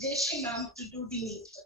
Jayashree ma'am to do the needful.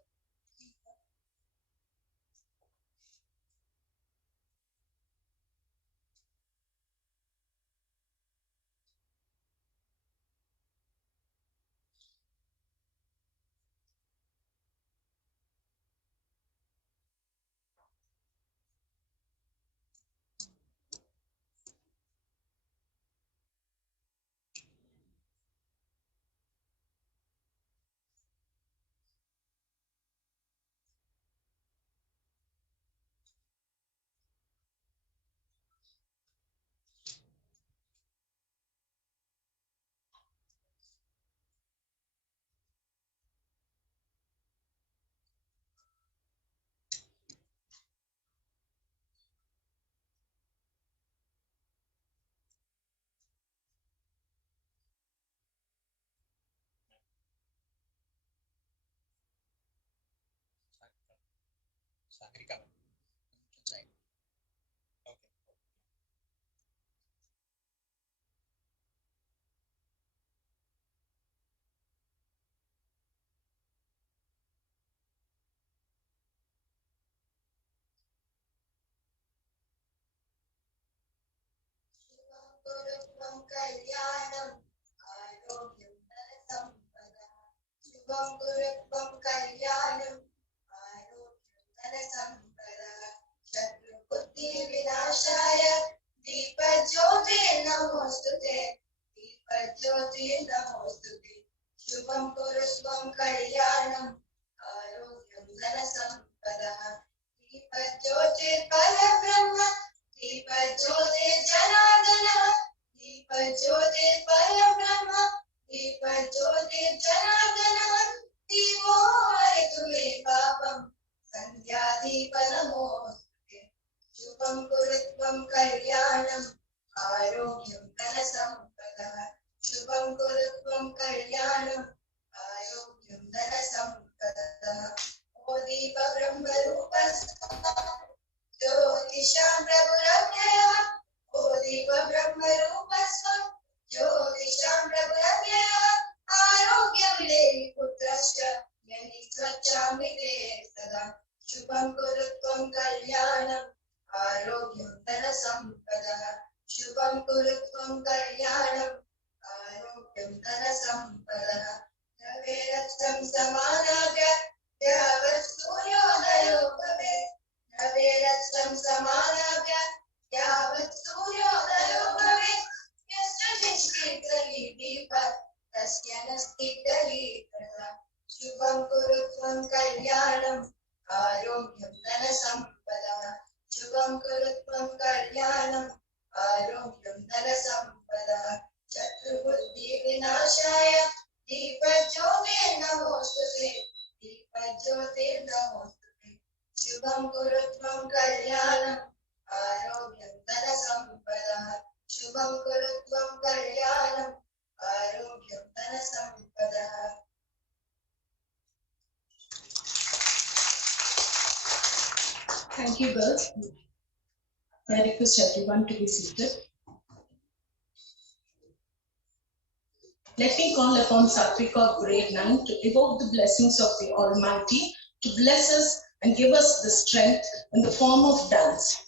Thank you, girls. I request everyone to be seated. Let me call upon Satvika of grade 9 to evoke the blessings of the Almighty to bless us and give us the strength in the form of dance.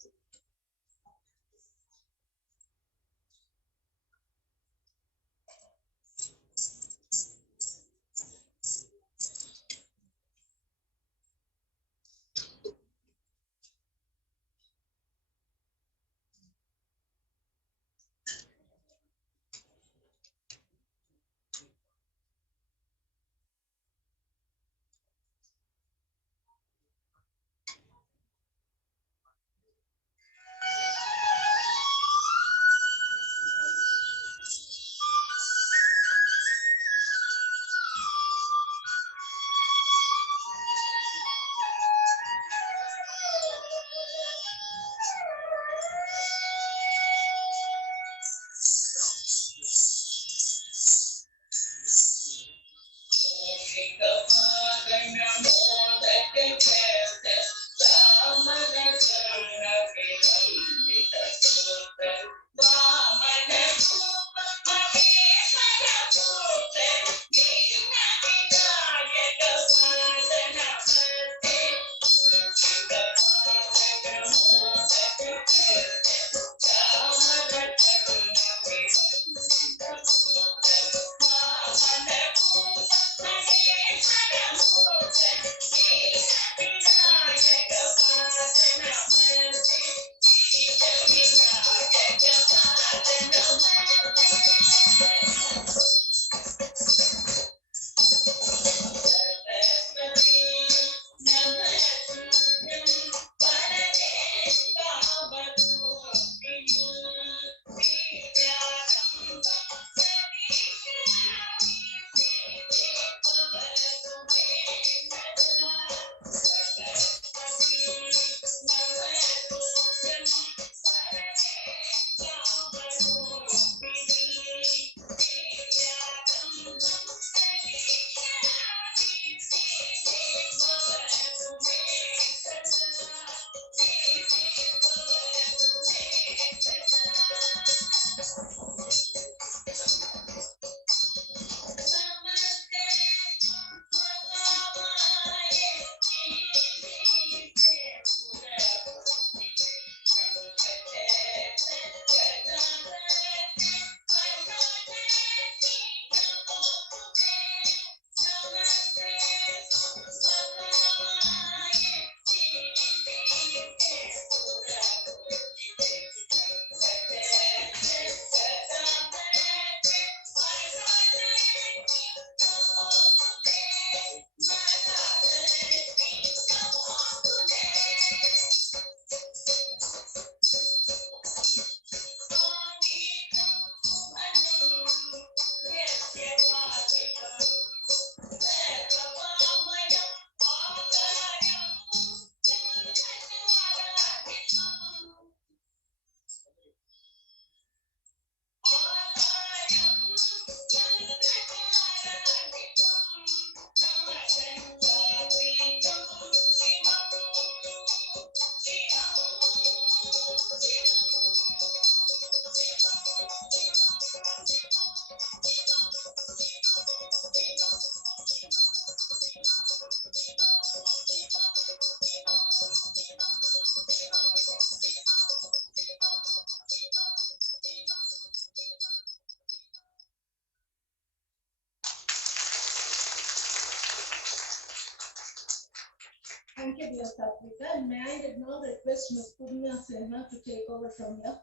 Thank you, dear Satvika. And may I now request Ms. Purna Sinha to take over from here?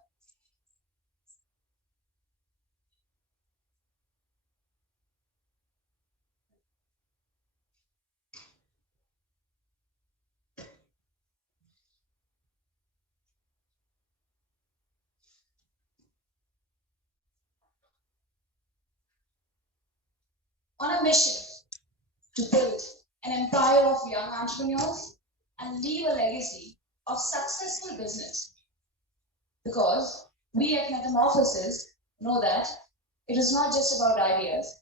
On a mission to build an empire of young entrepreneurs and leave a legacy of successful business. Because we at Metamorphosis know that it is not just about ideas,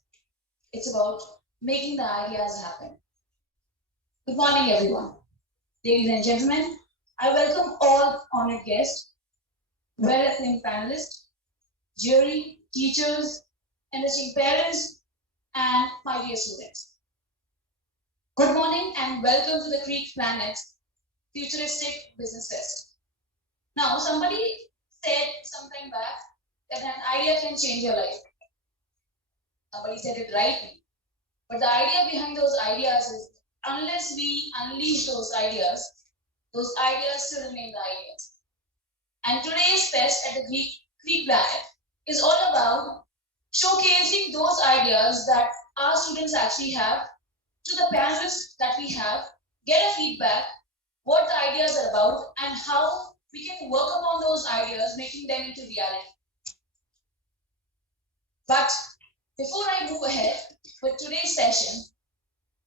it's about making the ideas happen. Good morning, everyone. Ladies and gentlemen, I welcome all honored guests, well-acclaimed panelists, jury, teachers, enriching parents, and my dear students. Good morning and welcome to the Creek Planet's Futuristic Business Fest. Now, somebody said sometime back that an idea can change your life. Somebody said it rightly. But the idea behind those ideas is unless we unleash those ideas still remain the ideas. And today's fest at the Creek Planet is all about showcasing those ideas that our students actually have to the panelists that we have, get a feedback, what the ideas are about, and how we can work upon those ideas, making them into reality. But before I move ahead with today's session,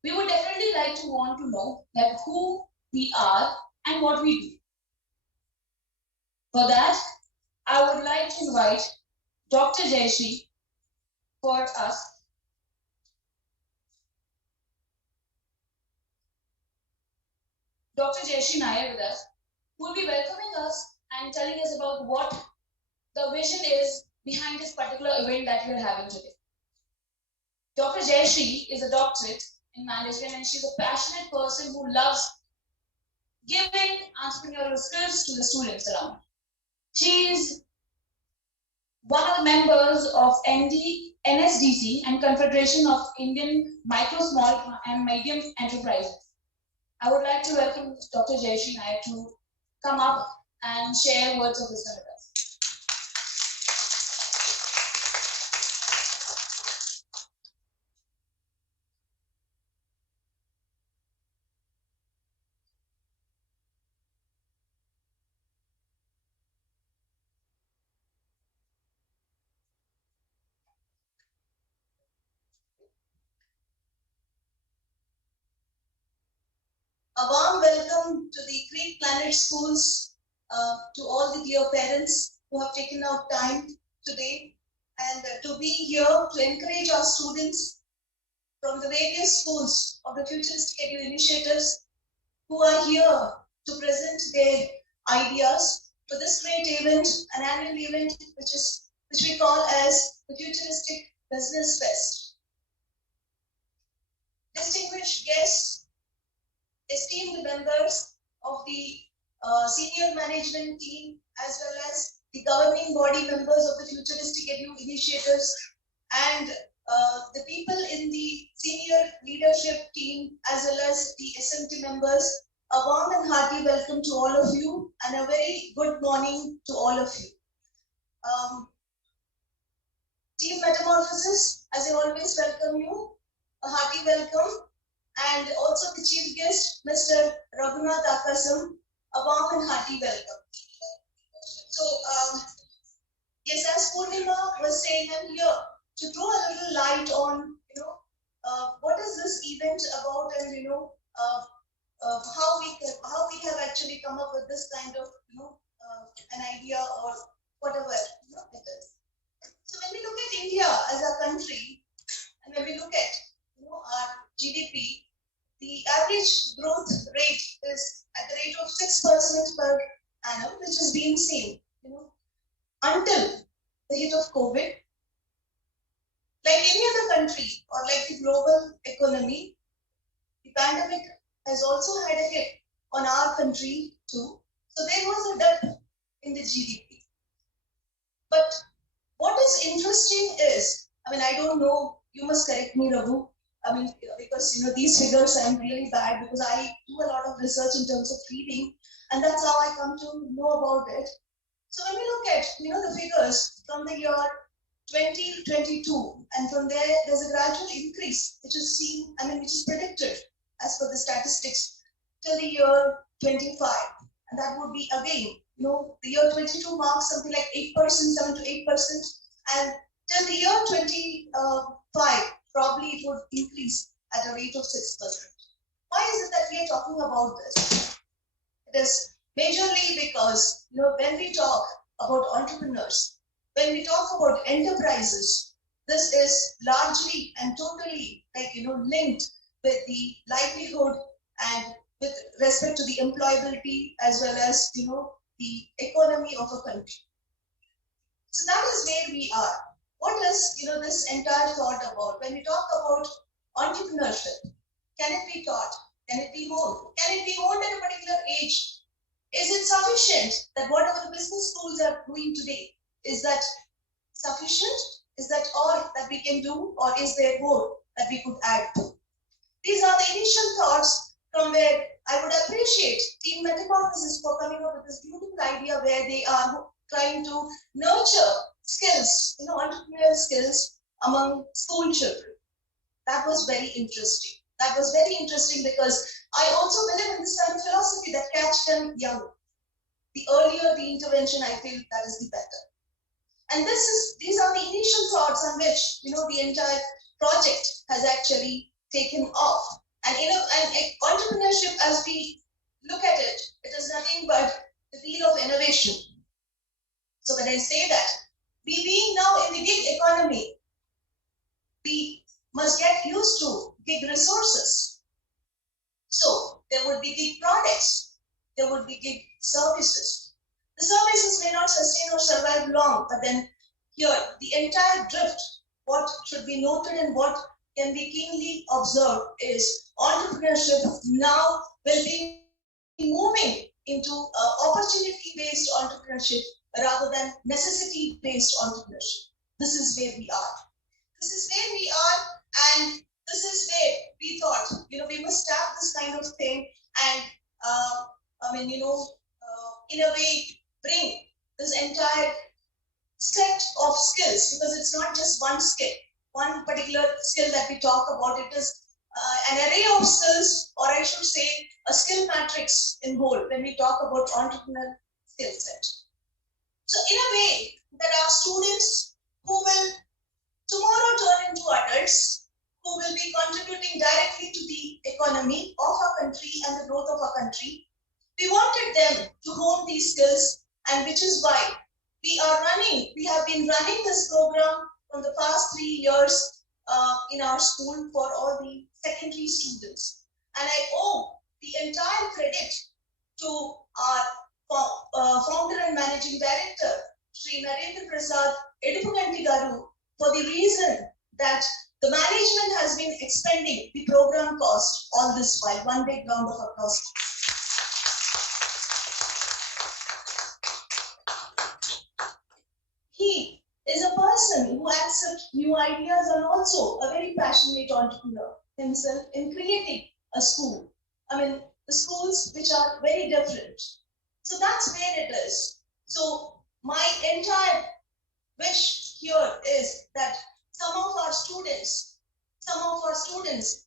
we would definitely like to want to know that who we are and what we do. For that, I would like to invite Dr. Jayashree for us. Dr. Jayashree Nair with us, who will be welcoming us and telling us about what the vision is behind this particular event that we are having today. Dr. Jayashree is a doctorate in management and she's a passionate person who loves giving entrepreneurial skills to the students around. She is one of the members of NSDC and Confederation of Indian Micro, Small and Medium Enterprises. I would like to welcome Dr. Jayashree Nayak to come up and share words of wisdom with us. A warm welcome to the Greek Planet Schools, to all the dear parents who have taken out time today and to be here to encourage our students from the various schools of the Futuristic Edu initiatives who are here to present their ideas for this great event, an annual event which we call as the Futuristic Business Fest. Distinguished guests, esteemed members of the senior management team, as well as the governing body members of the Futuristic Edu initiatives, and the people in the senior leadership team, as well as the SMT members, a warm and hearty welcome to all of you, and a very good morning to all of you. Team Metamorphosis, as I always welcome you, a hearty welcome. And also the chief guest, Mr. Raghunath Akasam, a warm and hearty welcome. So, yes, as Purnima was saying, I'm here to throw a little light on, what is this event about, and how we have actually come up with this kind of, an idea or whatever it is. So when we look at India as a country, and when we look at our GDP, the average growth rate is at the rate of 6% per annum, which has been seen, until the hit of COVID. Like any other country or like the global economy, the pandemic has also had a hit on our country too. So there was a dip in the GDP. But what is interesting is, I don't know, you must correct me, Raghu, because these figures I'm really bad, because I do a lot of research in terms of reading, and that's how I come to know about it. So when we look at the figures from the year 2022, and from there's a gradual increase which is seen, which is predicted as per the statistics till the year 25, and that would be again, the year 22 marks something like 8%, 7 to 8%, and till the year 25. Probably it would increase at a rate of 6%. Why is it that we are talking about this? It is majorly because, when we talk about entrepreneurs, when we talk about enterprises, this is largely and totally linked with the livelihood and with respect to the employability, as well as, the economy of a country. So that is where we are. What is, this entire thought about? When we talk about entrepreneurship, can it be taught? Can it be honed? Can it be honed at a particular age? Is it sufficient that whatever the business schools are doing today, is that sufficient? Is that all that we can do? Or is there more that we could add to? These are the initial thoughts from where I would appreciate Team Metamorphosis for coming up with this beautiful idea where they are trying to nurture skills, entrepreneurial skills among school children. That was very interesting. That was very interesting because I also believe in this kind of philosophy that catch them young. The earlier the intervention, I feel that is the better. And these are the initial thoughts on which, the entire project has actually taken off. And, and entrepreneurship, as we look at it, it is nothing but the wheel of innovation. So when I say that, we being now in the gig economy, we must get used to gig resources. So there would be gig products, there would be gig services. The services may not sustain or survive long, but then here, the entire drift, what should be noted and what can be keenly observed is entrepreneurship now will be moving into opportunity-based entrepreneurship rather than necessity-based entrepreneurship. This is where we are. This is where we are, and this is where we thought, we must have this kind of thing, and in a way, bring this entire set of skills, because it's not just one skill, one particular skill that we talk about. It is an array of skills, or I should say, a skill matrix in whole when we talk about entrepreneurial skill set. So in a way, there are students who will tomorrow turn into adults, who will be contributing directly to the economy of our country and the growth of our country. We wanted them to hone these skills, and which is why we have been running this program from the past 3 years in our school for all the secondary students. And I owe the entire credit to our founder and managing director, Sri Narendra Prasad Edupuganti Garu, for the reason that the management has been expending the program cost all this while. One big round of applause. He is a person who accepts new ideas and also a very passionate entrepreneur himself in creating a school. The schools which are very different. So that's where it is. So my entire wish here is that some of our students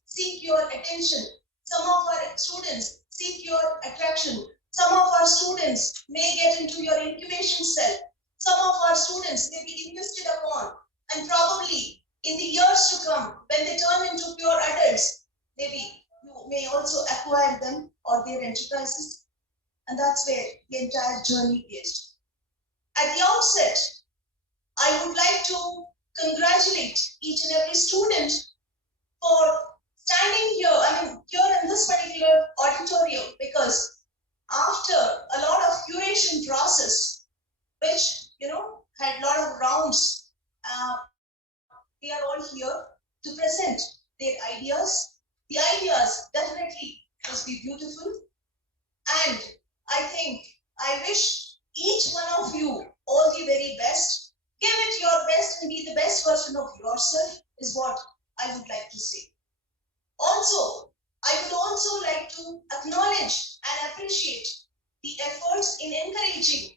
seek your attention. Some of our students seek your attraction. Some of our students may get into your incubation cell. Some of our students may be invested upon, and probably in the years to come, when they turn into pure adults, maybe you may also acquire them or their enterprises. And that's where the entire journey is. At the outset, I would like to congratulate each and every student for standing here in this particular auditorium, because after a lot of curation process, which had a lot of rounds, they are all here to present their ideas. The ideas definitely must be beautiful, and I wish each one of you all the very best. Give it your best and be the best version of yourself is what I would like to say. Also, I would also like to acknowledge and appreciate the efforts in encouraging,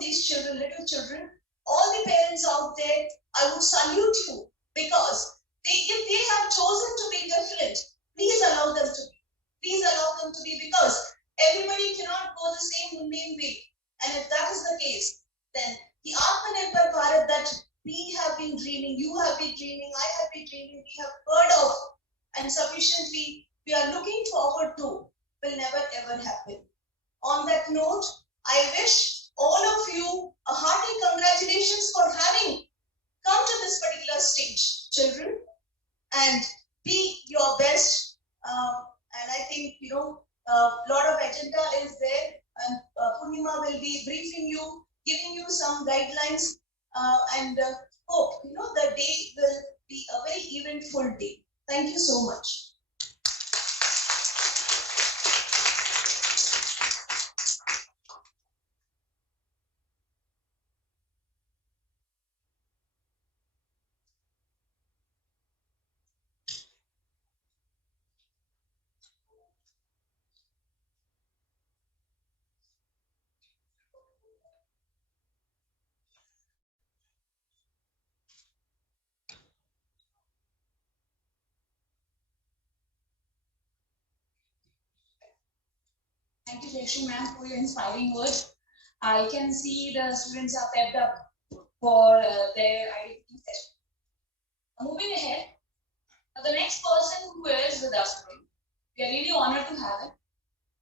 these children, little children, all the parents out there. I would salute you, because if they have chosen to be different, please allow them to be. Please allow them to be, because everybody cannot go the same mundane way. And if that is the case, then the Atmanirbhar Bharat that we have been dreaming, you have been dreaming, I have been dreaming, we have heard of, and sufficiently we are looking forward to, will never ever happen. On that note, I wish all of you a hearty congratulations for having come to this particular stage, children, and be your best. And I think, a lot of agenda is there, and Purnima will be briefing you, giving you some guidelines, and hope, the day will be a very eventful day. Thank you so much. Thank you, Jayashree ma'am, for your inspiring words. I can see the students are pepped up for their identity session. Moving ahead, the next person who is with us today, we are really honored to have him.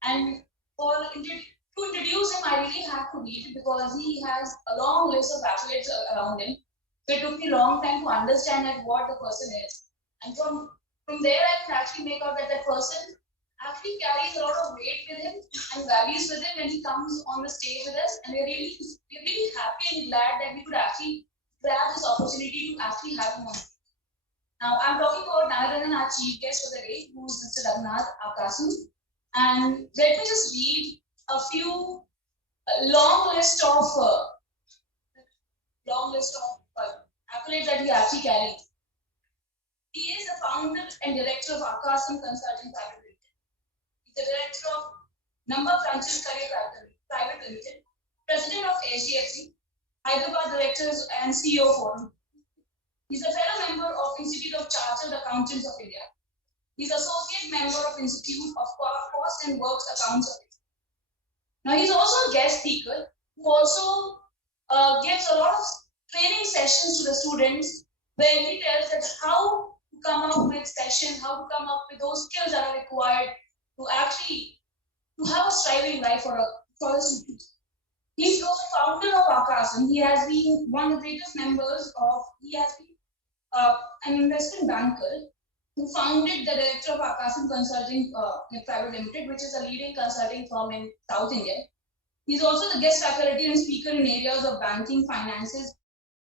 And to introduce him, I really have to read it, because he has a long list of accolades around him. So it took me a long time to understand what the person is. And from there, I can actually make out that that person actually carries a lot of weight with him and values with him when he comes on the stage with us. And we're really happy and glad that we could actually grab this opportunity to actually have him on. Now, I'm talking about none other than our chief guest for the day, who's Mr. Raghunath Akasu. And let me just read a few long list of accolades that he actually carries. He is the founder and director of Akasan Consulting Private Limited. He's the director of Number Crunches Career Private Limited, president of HDFC, Hyderabad Directors and CEO Forum. He's a fellow member of Institute of Chartered Accountants of India. He's associate member of Institute of Cost and Works Accounts of India. Now he's also a guest speaker who also gives a lot of training sessions to the students where he tells that how to come up with sessions, how to come up with those skills that are required to actually to have a striving life for the students. He's also founder of Akasan. He has been one of the greatest members of, he has been an investment banker who founded the director of Akasan Consulting Private Limited, which is a leading consulting firm in South India. He's also the guest faculty and speaker in areas of banking, finances,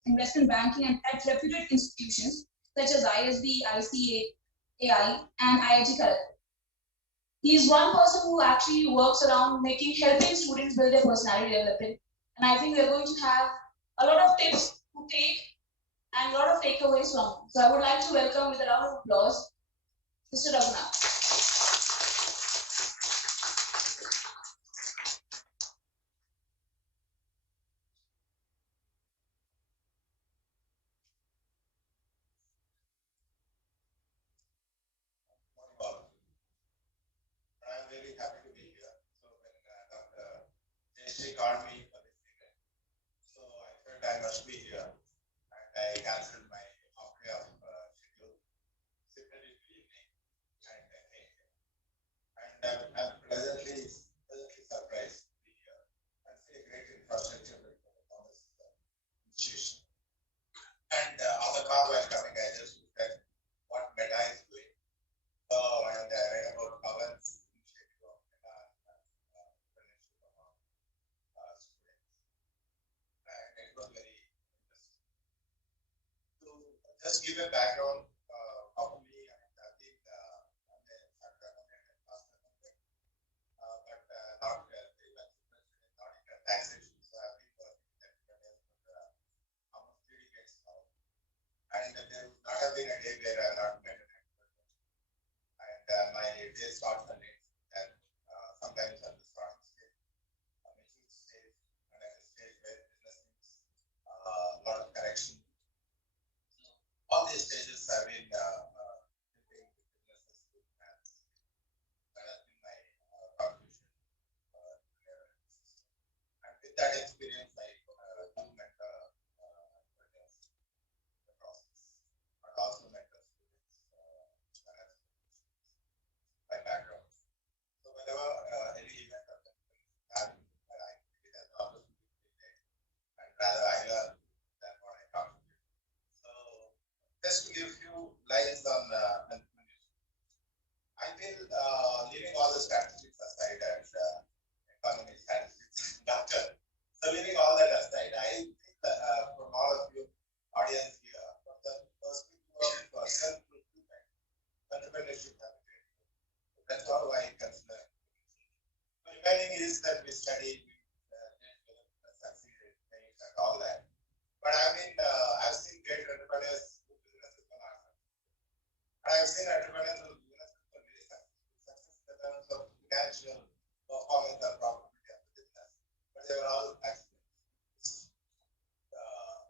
investment banking, and at reputed institutions such as ISB, ICA, AI, and IIT Kharagpur. He is one person who actually works around helping students build their personality development. And I think we're going to have a lot of tips to take and a lot of takeaways from him. So I would like to welcome with a round of applause, Mr. Raghunath. I'm very happy to be here. So when Dr. Jayashree called me for this event, so I felt I must be here, and I cancelled my half day of schedule, shifted it to evening, and I came here. And I'm pleasantly surprised to be here and see a great infrastructure built on this institution. And on the car while coming, I just looked at what Meta is doing. So and I read about Pawan's initiative of Meta entrepreneurship among students, and it was very interesting. To just give a background of me, I mean, I've been I'm a chartered accountant and cost accountant, but not very much interested in audit and taxation. So I've been working with entrepreneurs for almost 3 decades now, and there would not have been a day where I've not met an entrepreneur. And my day starts and ends, and sometimes at the starting stage, a mature stage, and at the stage where business needs a lot of correction. All these stages have been helping businesses to manage. That has been my contribution to their system. And with that experience, I do mentor entrepreneurs in the process, but also mentor students by background. So whenever any event of having, I take it as an opportunity to take, and rather I learn than what I contribute. So just to give a few lines on entrepreneurship, I feel leaving all the statistics aside as economy statistics doctor. So leaving all that aside, I think from all of you audience here, from the perspective of self-fulfillment, entrepreneurship has a great role. That's how I consider it. The remaining is that we study, succeeded, things and all that. But I mean, I've seen great entrepreneurs who businesses were not successful. And I've seen entrepreneurs whose businesses were very successful in terms of financial performance and profitability of the business. But they were all accidents.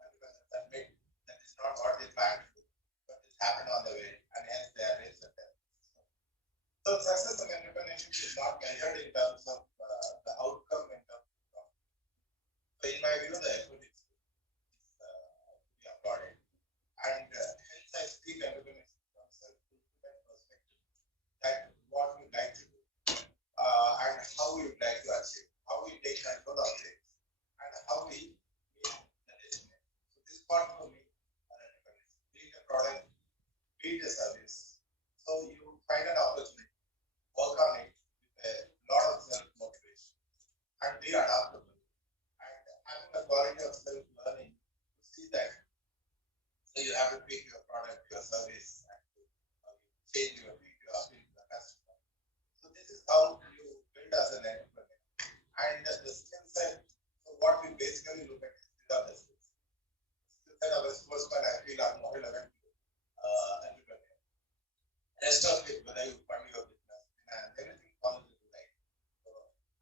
Entrepreneurs admit that is not what they planned to do, but it happened on the way, and hence they are raised at them. So success of entrepreneurship is not measured in terms of the outcome in terms of profit. So in my view, the effort is to be applauded. And hence I speak entrepreneurship from self-fulfillment perspective, that what we like to do and how we would like to achieve, how we take control of things, and how we meet the destination. So this part for me, entrepreneurship, be it a product, be it a service. So you find an opportunity, work on it with a lot of self-motivation. you fund your business, and everything falls into line. So,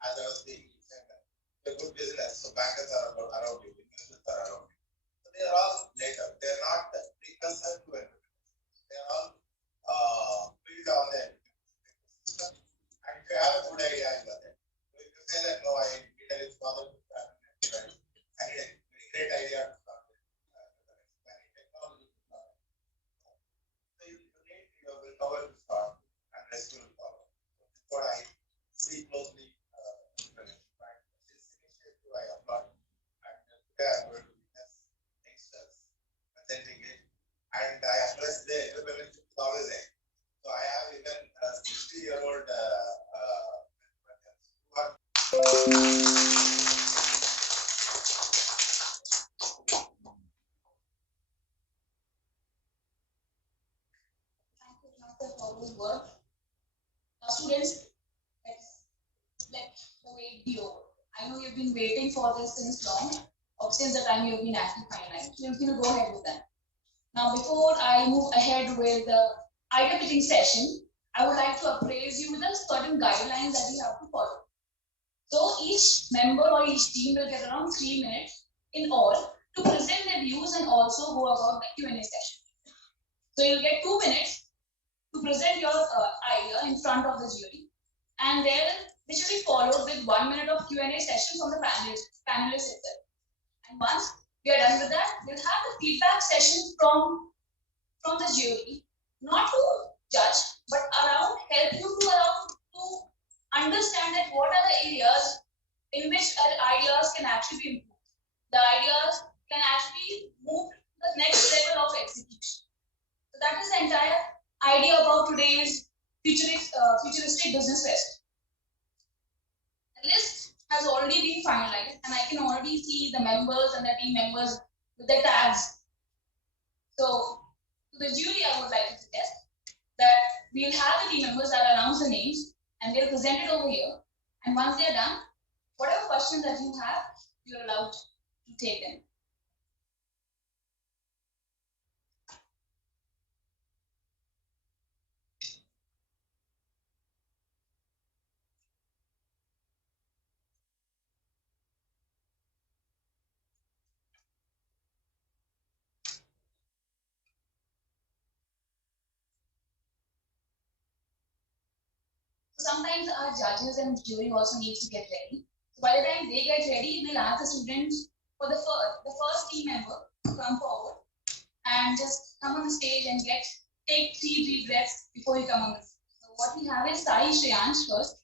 as I was saying, you said that a good business, so bankers are around you, investors are around you. So they are all later. They are not precursor to entrepreneurs. They are all built on the system. And if you have a good idea, you are there. So if you say that no, I need a rich father to start an enterprise, I need a very great idea to start with. I need technology to start with. So you need your willpower to start, and rest will follow. So this is what I see closely. This initiative I applaud, and today I'm going to witness youngsters presenting it, and I address the entrepreneurship is always there. So I have even a 60-year-old for those words. Now, students, let the wait be over. I know you've been waiting for this since long, or since the time you've been acting finite. You can go ahead with that. Now, before I move ahead with the idea pitching session, I would like to appraise you with a certain guidelines that you have to follow. So each member or each team will get around 3 minutes in all to present their views and also go about the Q&A session. So you'll get 2 minutes to present your idea in front of the jury, and this will be followed with 1 minute of Q&A session from the panelists itself. And once we are done with that, we'll have the feedback session from the jury, not to judge, but around help you to understand that what are the areas in which ideas can actually be improved. The ideas can actually move to the next level of execution. So that is the entire idea about today's futuristic business fest. The list has already been finalized, and I can already see the members and the team members with their tags. So, to the jury, I would like to suggest that we'll have the team members that announce the names, and they'll present it over here. And once they're done, whatever questions that you have, you're allowed to take them. Sometimes our judges and jury also needs to get ready. So by the time they get ready, we'll ask the students for the first team member to come forward and just come on the stage and take 3 deep breaths before you come on the stage. So what we have is Sai Shreyansh first.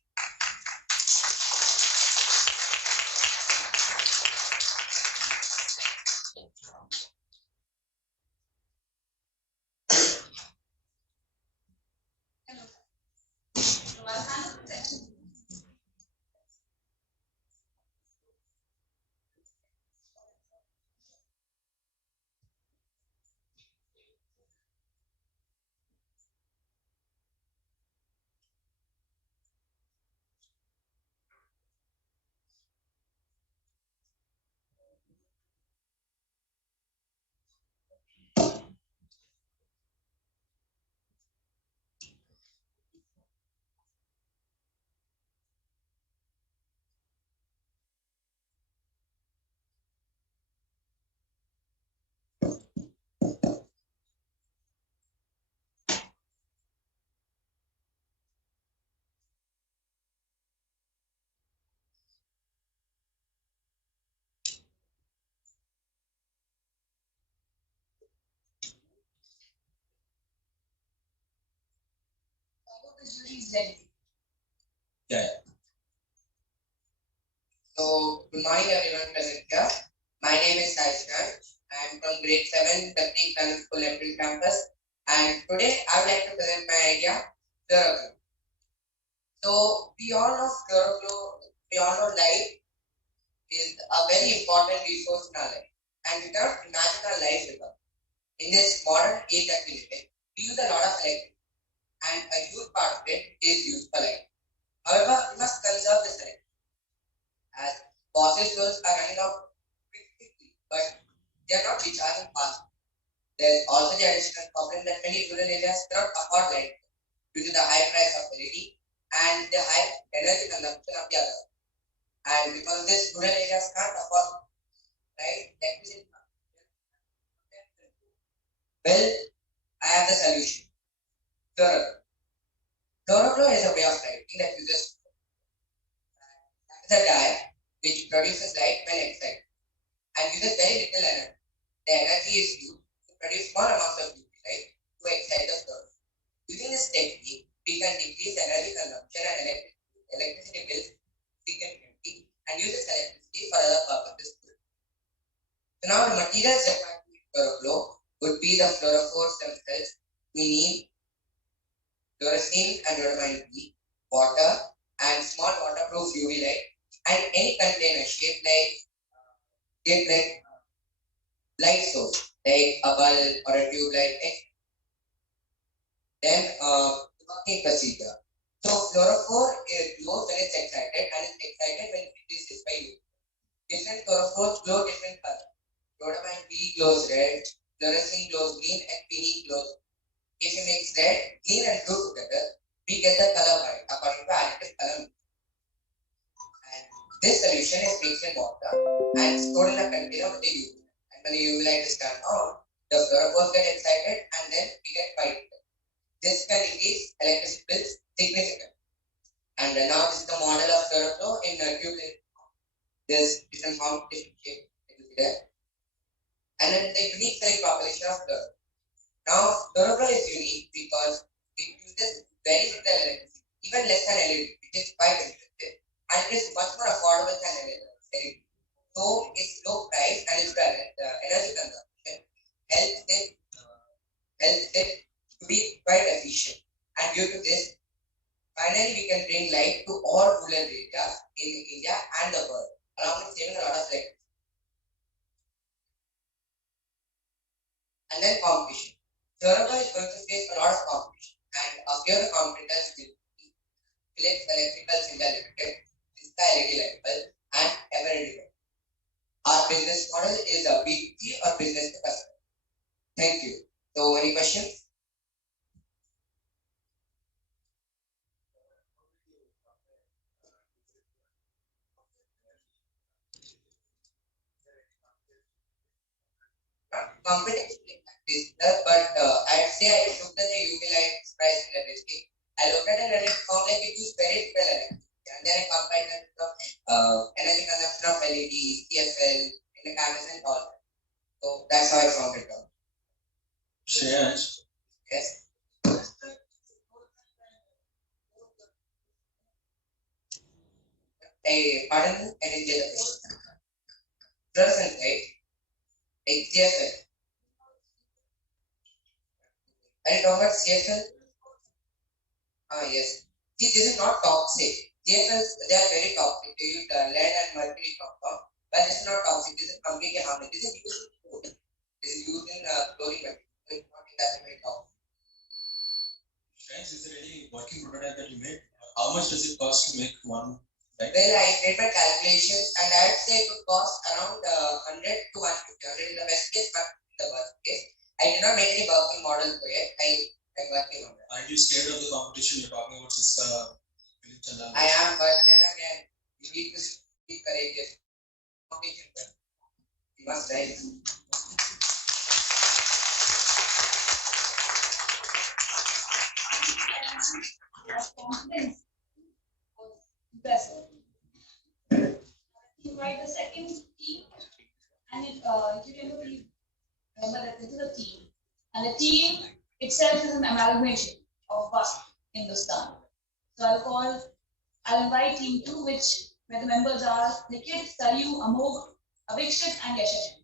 The jury is ready. Yeah. So, good morning everyone present here. My name is Sai Shreyansh. I am from grade 7, Technique Primary School, April campus. And today I would like to present my idea, chloroflow. So, we all know light is a very important resource in our life. And we cannot imagine our life without. In this modern age that we live in, we use a lot of electricity. And a huge part of it is used for light. However, we must conserve this electricity, as fossil fuels are running out quickly, but they are not recharging fast. There is also the additional problem that many rural areas cannot afford light due to the high price of LED and the high energy consumption of the other. And because this rural areas can't afford, right, electricity. Well, I have the solution. Chloroflow is a way of lighting that uses the dye which produces light when excited and uses very little energy. The energy is used to produce small amounts of UV light to excite the chloroflow. Using this technique, we can decrease energy consumption and electricity bills significantly and use this electricity for other purposes. So now the materials required to make chloroflow would be the fluorophores themselves. We need fluorescein and rhodamine B, water, and small waterproof UV light, and any container shaped like light source, like a bulb or a tube light. Then the working procedure. So fluorophore glows when it's excited and it's excited when it is lit by UV. Different fluorophores glow different colors. Rhodamine B glows red, fluorescein glows green, and PE glows. If you mix red, green, and blue together, we get the color white according to additive color. And this solution is mixed in water and stored in a container with the UV light. And when the UV light is turned on, the fluorophores get excited and then we get white. This can decrease electricity bills significantly. And now this is the model of fluorophore in a tube light. There's different forms, different shapes. And then the unique selling proposition of fluorophore. Now, fluorophore is unique because it uses very little electricity, even less than LED, which is quite expensive, and it is much more affordable than LED. So, its low price and its energy consumption helps it to be quite efficient. And due to this, finally, we can bring light to all rural areas in India and the world, along with saving a lot of electricity. And then competition. Fluorophore is going to face a lot of competition, and a few of the competitors will be Philips Electrical India Limited, Vista LED Light Bulb, and Eveready. Our business model is a B2C or business to customer. Thank you. So, any questions? Competition but I'd say I looked at the UV light price and everything. I looked at it and it found like it was very little electricity. And then I compared that to energy consumption of LED, CFL, incandescent and all that. So that's how I found it out. Shreyans. Yes. Pardon, I didn't get the question. Fluorescent light, like CFL. Are you talking about CFL? Yes. See, this is not toxic. CFLs, they are very toxic. They use lead and mercury compound, but this is not toxic. This is completely harmless. This is used in food. This is used in chlorine material. So it's not that very toxic. Shreyans, is there any working prototype that you made? How much does it cost to make one? Well, I did my calculations and I'd say it would cost around 100 to 150. 100 in the best case, but in the worst case. I did not make any working models yet. I'm working on that. Aren't you scared of the competition? You're talking about Cisco, Philips and I am, but then again, you need to be courageous. Competition, you must rise. Confidence was impressive. Invite the second team, and if you remember that this is a team, and the team itself is an amalgamation of Bust Hindustan. So I'll invite team 2, where the members are Nikhil, Saryu, Amog, Avikshit, and Yashash.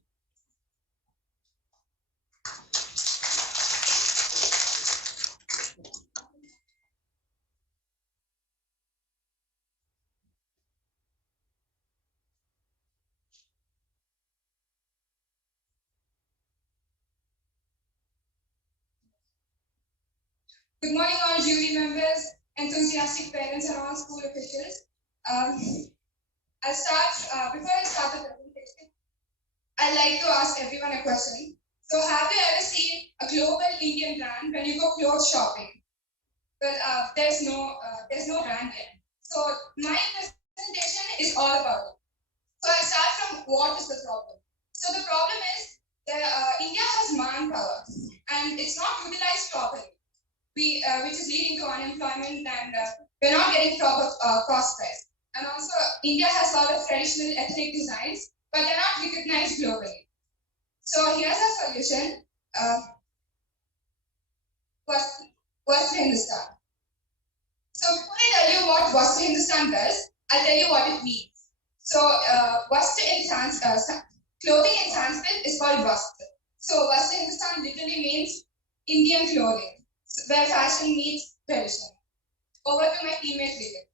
Good morning, all jury members, enthusiastic parents, and all school officials. Before I start the presentation, I'd like to ask everyone a question. So, have you ever seen a global Indian brand when you go clothes shopping? but there's no brand yet. So my presentation is all about it. So I start from what is the problem. So the problem is that India has manpower and it's not utilized properly. Which is leading to unemployment, and we're not getting proper cost price. And also, India has a lot of traditional ethnic designs, but they're not recognized globally. So here's a solution. West Hindustan. So before I tell you what West Hindustan does, I'll tell you what it means. So clothing in Sanskrit is called Vastra. So West Hindustan literally means Indian clothing, where fashion meets tradition. Over to my teammate Vivek.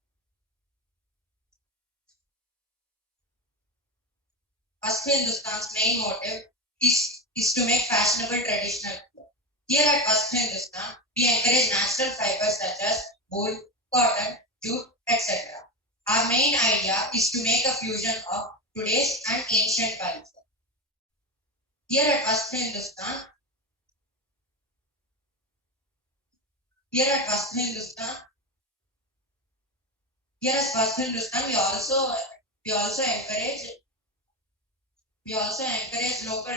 West Hindustan's main motive is to make fashionable traditional clothes. Here at West Hindustan, we encourage natural fibers such as wool, cotton, jute, etc. Our main idea is to make a fusion of today's and ancient culture. Here at West Hindustan, we also encourage local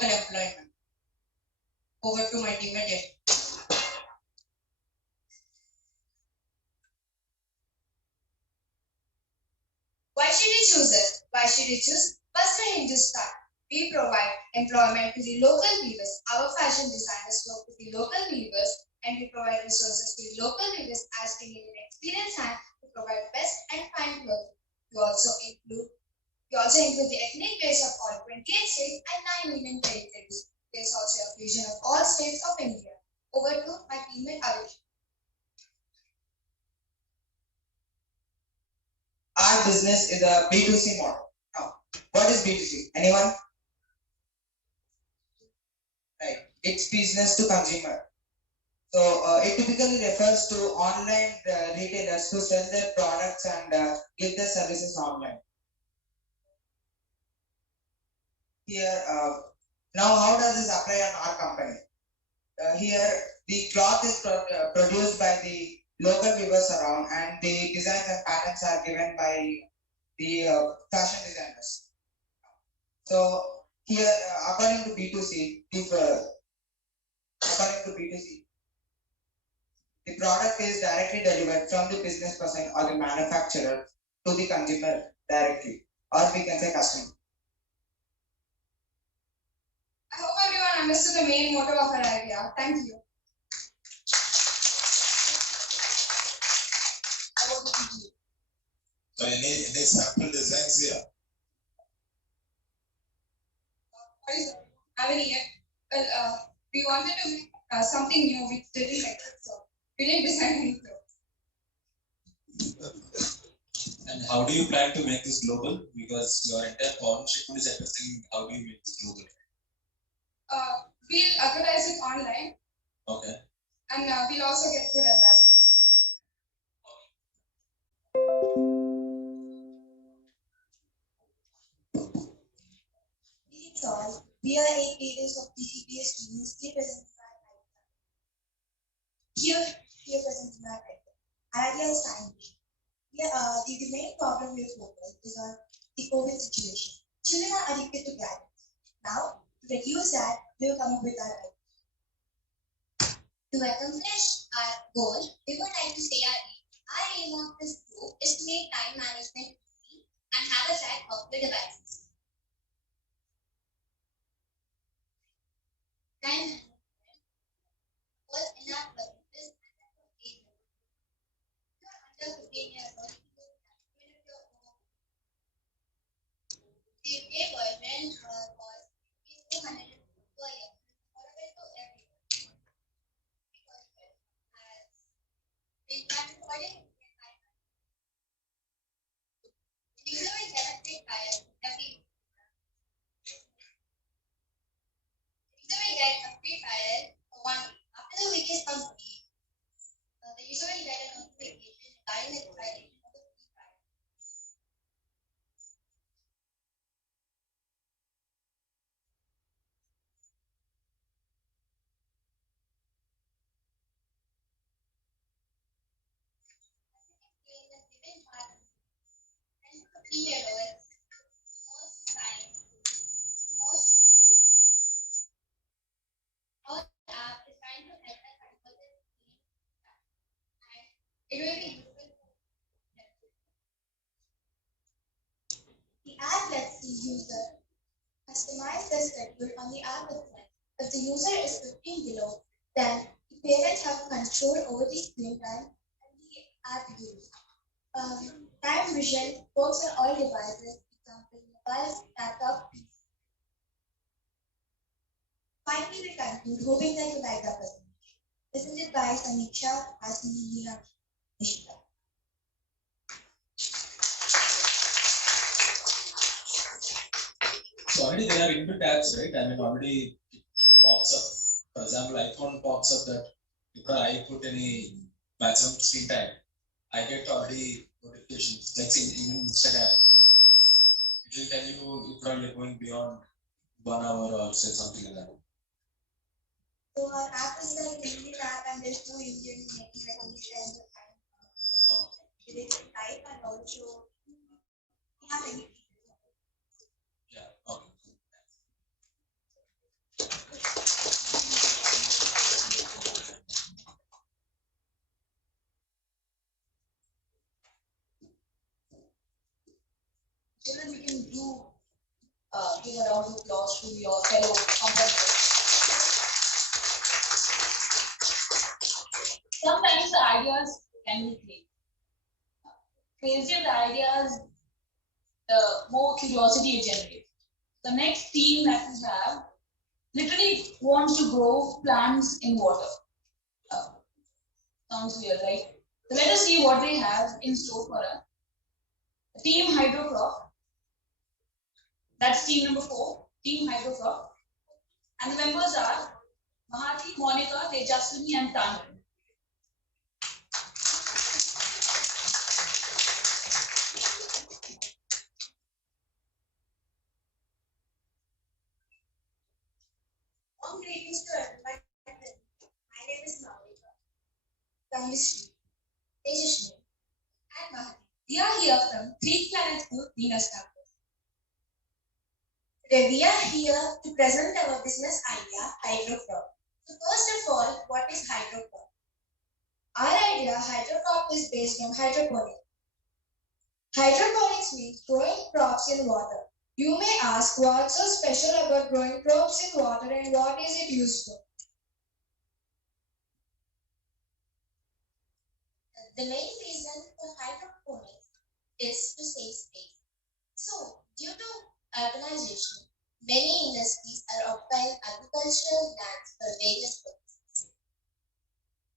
employment. Over to my teammate. Why should you choose it? Why should you choose Western Hindustan? We provide employment to the local weavers. Our fashion designers work with the local weavers, and we provide resources to the local weavers as they need an experienced hand to provide best and fine clothing. We also include the ethnic base of all 28 states and 9 million territories. There's also a fusion of all states of India. Over to my teammate Avish. Our business is a B2C model. Now, what is B2C? Anyone? Right. It's business to consumer. So it typically refers to online retailers who sell their products and give their services online. Here, now how does this apply on our company? Here, the cloth is produced by the local weavers around, and the designs and patterns are given by the fashion designers. So here, according to B2C, the product is directly delivered from the business person or the manufacturer to the consumer directly, or we can say customer. I hope everyone understood the main motive of our idea. Thank you. So any sample designs here? I mean, well, we wanted to make something new which didn't exist, so we didn't design any clothes. And how do you plan to make this global? Because your entire foreign shipment is addressing how do you make this global? We'll advertise it online. Okay. And we'll also get good ambassadors. It's all. We are 8 areas of TCPS students here present in our here present in our idea is time. The main problem we focus is on the COVID situation. Children are addicted to gadgets. Now, to reduce that, we will come up with our idea. To accomplish our goal, we would like to say our aim. Our aim of this group is to make time management easy and have a track of the devices. Time management was in our purposes under 15 years. If you are under 15 years old, the UK version was 200 per year, affordable to everyone. The user will get a free trial every week. The user will get a free trial for 1 week. After the week is complete, the user will get a notification regarding the expiration of the be the app lets the user customize their schedule on the app itself. If the user is 15 below, then the parents have control over the screen time and the app use. Time vision works on all devices, example mobile, laptop, PC. Finally, we conclude, hoping that you like the presentation. Presented by Samiksha Asini Mishra. So already there are input tabs, right? I mean, already it pops up. For example, iPhone pops up that if I put any maximum screen time, I get already notifications like in Instagram. It will tell you if you're going beyond 1 hour or say something like that. So our app is like Indian app and there's no Indian making recognition of time. It is type and also we have any. Yeah, okay. Children, we can do give a round of applause to your fellow competitors. Sometimes the ideas can be crazy. Crazier the ideas, the more curiosity it generates. The next team that we have literally wants to grow plants in water. Sounds weird, right? So let us see what they have in store for us. Team Hydrocrop. That's team number 4, Team Hydrocrop. And the members are Mahati, Monica, Tejaswini, and Tanya. Greetings to everyone. My name is Monica, Tanvishree, Tejaswini, and Mahati. We are here from Greek Planet School, Venus Campus. Today we are here to present our business idea, Hydrocrop. So first of all, what is Hydrocrop? Our idea, Hydrocrop, is based on hydroponics. Hydroponics means growing crops in water. You may ask what's so special about growing crops in water and what is it used for? The main reason for hydroponics is to save space. So, due to urbanization, many industries are occupying agricultural lands for various purposes.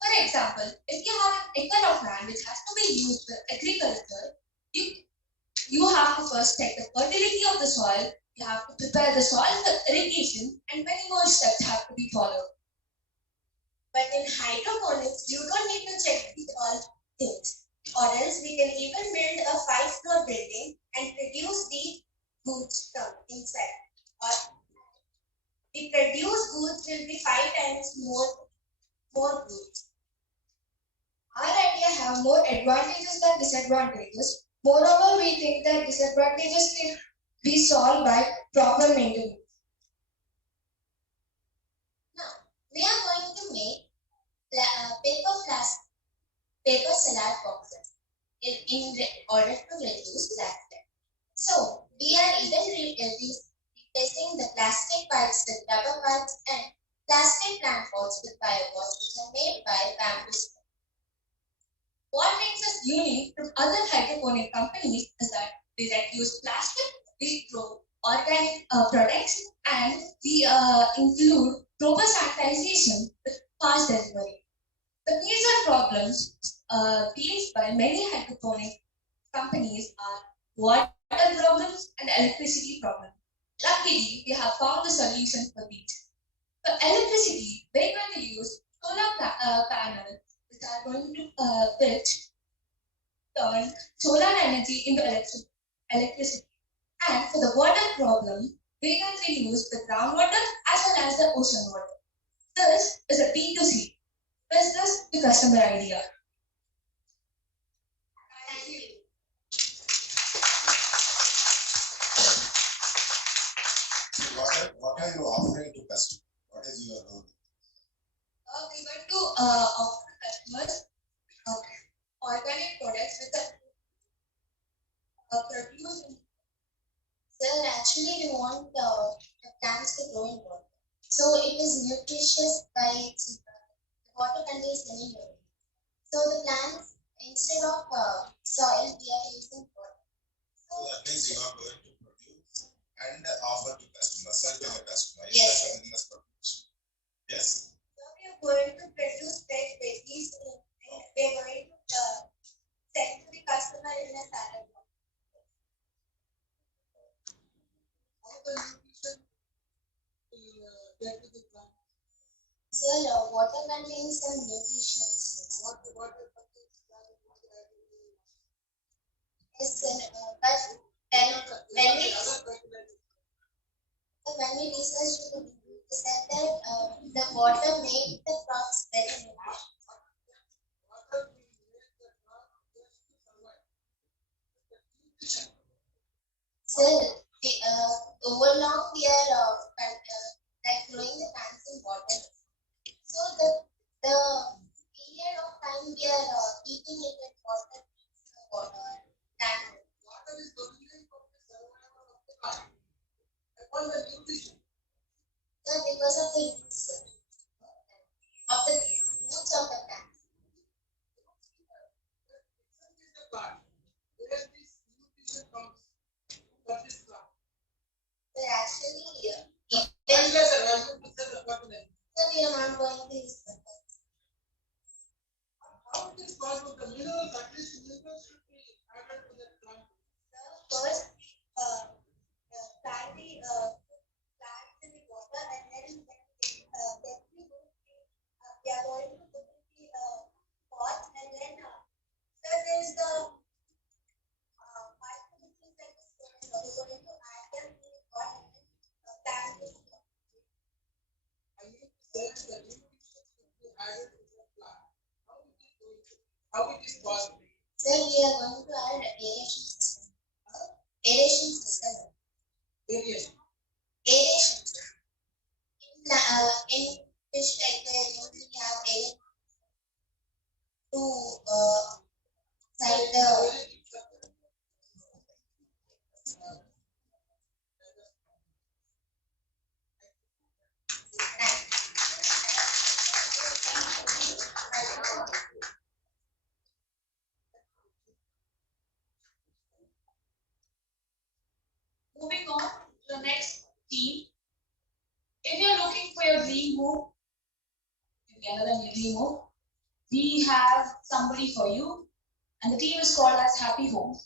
For example, if you have an acre of land which has to be used for agriculture, you have to first check the fertility of the soil, you have to prepare the soil for irrigation, and many more steps have to be followed. But in hydroponics, you don't need to check these all things. Or else we can even build a 5-floor building and produce the goods from inside. Or the produced goods will be 5 times more goods. Our idea have more advantages than disadvantages. Moreover, we think that disadvantages need be solved by proper maintenance. Now, we are going to make paper salad boxes in order to reduce plastic. So, we are either replacing the plastic pipes with rubber pipes and plastic plant pots with biopots, which are made by bamboo. What makes us unique from other hydroponic companies is that we reduce plastic, we grow organic products, and we include proper sanitization with fast delivery. The major problems faced by many hydroponic companies are water problems and electricity problems. Luckily, we have found the solution for these. For electricity, we're going to use solar panels which are going to turn solar energy into electricity. And for the water problem, we're going to use the groundwater as well as the ocean water. This is a B2C, business to customer idea. Thank you. What are you offering to customers? What is your role? We want to offer to customers organic products with a produced. Sir, actually we want the plants to grow in water. So it is nutritious by its water contains many nutrients. So the plants, instead of soil, we are using water. So that means you are going to produce and offer to customers, sell to the customer. Yes, That's sir. a business proposition. Yes. So we are going to produce pet babies and we are going to sell to the customer in a salad box. Sir, water contains some nutrients. Yes, sir. But when we researched it, we said that the water made the crops very nutritious. Sir, over long we are like growing the plants in water. So the period of time we are keeping it in water, plant. Sir, because of the roots of the roots of the plant. So actually, so we are not going to use the first plant the plants in the water and then we are going to put it in the pot and then so there is the five things that is going to add them to the pot and then plant it. Sir, we are going to add aeration system. Aeration system. Aeration. In fish like we have air to side the. Moving on to the next team. If you're looking for your dream home, together than your dream home, we have somebody for you, and the team is called as Happy Home.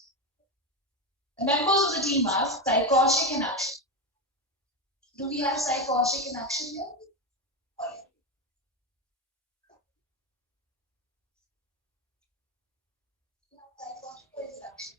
The members of the team are Sai Kaushik and Akshay. Do we have Sai Kaushik and Akshay here? All right. Sai Kaushik or is it Akshay?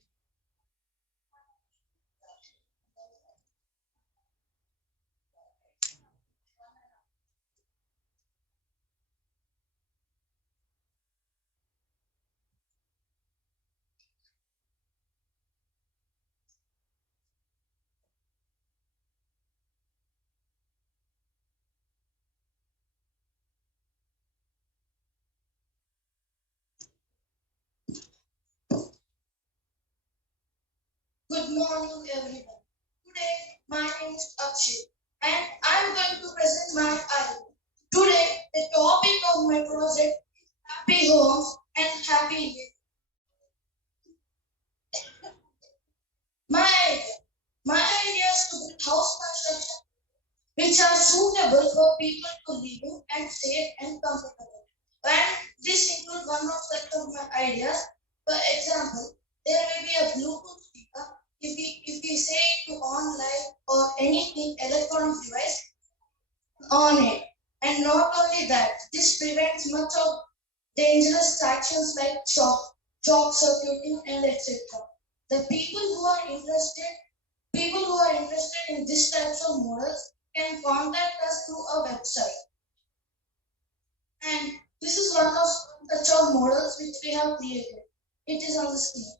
Good morning, everyone. Today, my name is Akshay, and I'm going to present my idea. Today, the topic of my project is happy homes and happy living. My idea is to build house construction which are suitable for people to live in and safe and comfortable. And this includes one of set of my ideas. For example, there will be a Bluetooth speaker. If we say to on light or anything electronic device on it. And not only that, this prevents much of dangerous actions like shock circuiting and etc. The people who are interested in this types of models can contact us through a website. And this is one of such of models which we have created. It is on the screen.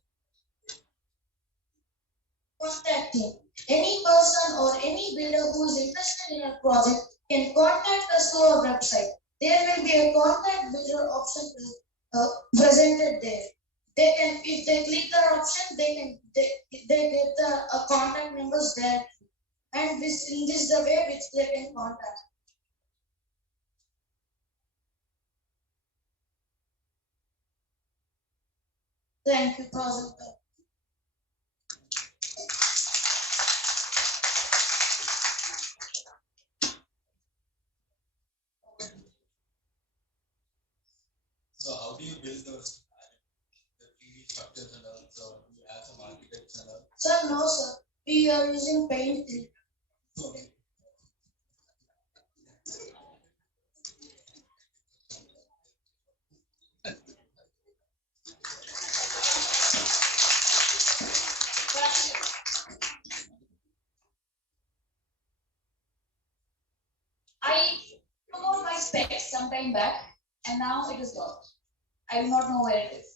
Contacting. Any person or any builder who is interested in a project can contact us through our website. There will be a contact builder option presented there. They can, if they click the option, they get the contact numbers there, and this in this the way which they can contact. Thank you, Father. So how do you build those the 3D structures and all? So you have some architects and all. Sir, no, sir. We are using Paint. Okay. I took out my specs some time back, and now it is lost. I do not know where it is.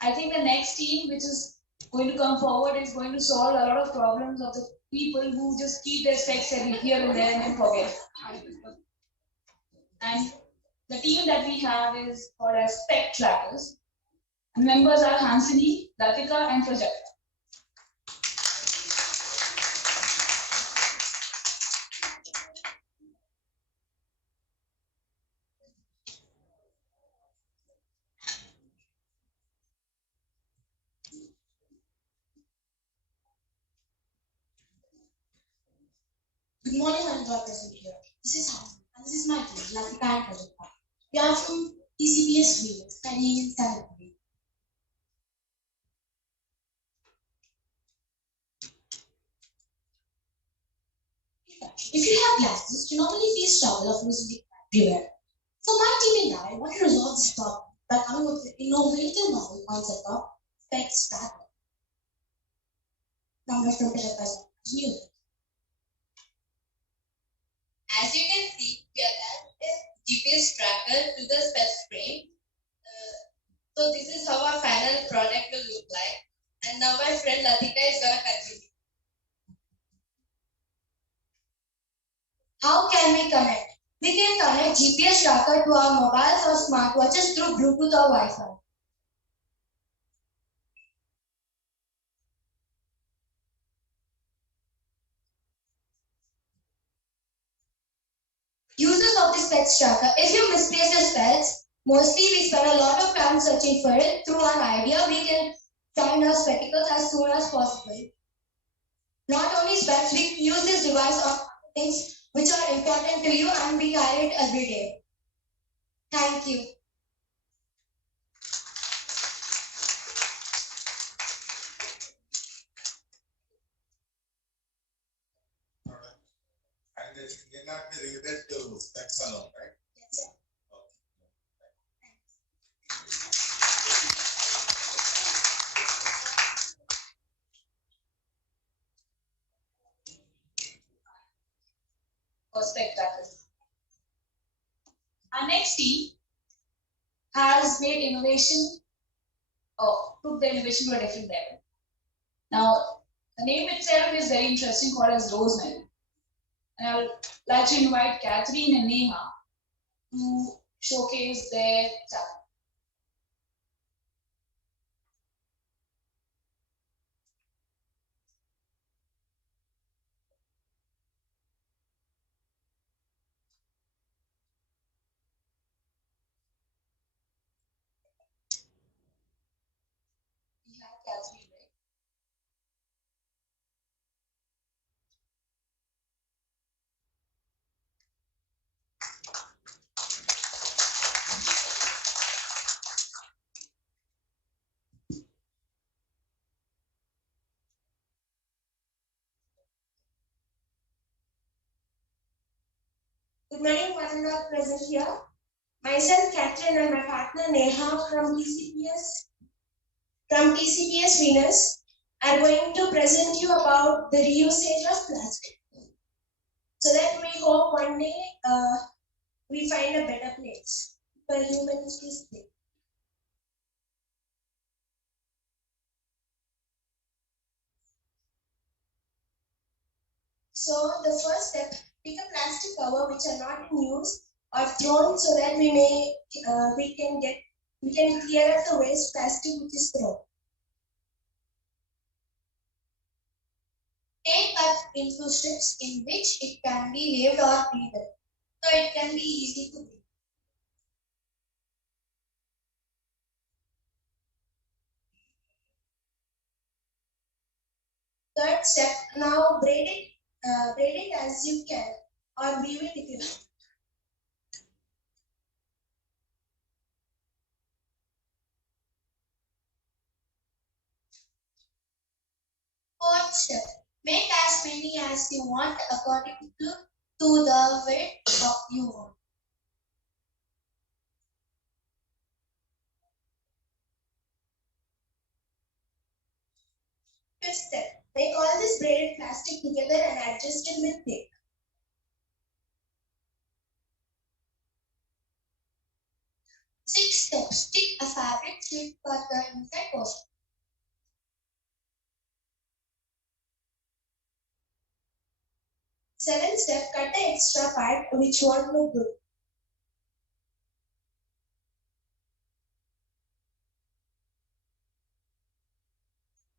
I think the next team, which is going to come forward, is going to solve a lot of problems of the people who just keep their specs here and there and then forget. And the team that we have is called as Spec Trackers. And members are Hansini, Latika, and Prajakta. Good morning, I'm Dr. here. This is Hans, and this is my team, Latika and Prajakta. We are from TCPS Village, studying in 7th grade. If you have glasses, you normally face trouble of losing it everywhere. So my team and I want to resolve this problem by coming up with an innovative novel concept of spec tracker. Now, from Prajakta new. As you can see, we attached a GPS tracker to the spec frame. So this is how our final product will look like. And now my friend Latika is going to continue. How can we connect? We can connect GPS tracker to our mobiles or smartwatches through Bluetooth or Wi-Fi. Uses of the specs tracker. If you misplace your specs, mostly we spend a lot of time searching for it. Through our idea, we can find our spectacles as soon as possible. Not only specs, we use this device on things which are important to you and we carry it every day. Thank you. And it need not be limited to specs alone, right? Yes, sir. Spectacle. Our next team has made innovation, or took the innovation to a different level. Now, the name itself is very interesting, called as Rosemary. And I would like to invite Catherine and Neha to showcase their talent. We have Catherine, right? Good morning, one and all present here. Myself, Catherine, and my partner Neha from TCPS Venus are going to present you about the reusage of plastic. So that we hope one day we find a better place for humans to stay. So the first step, pick a plastic cover which are not in use or thrown so that we can get We can clear up the waste plastic which is thrown. Take cut into strips in which it can be waved or pleated, so it can be easy to breathe. Third step, now braid it as you can or weave it if you like. Fourth step, make as many as you want according to the width you want. Fifth step, make all this braided plastic together and adjust it with tape. Sixth step, stick a fabric strip for the inside portion. Seventh step, cut the extra part which won't look good.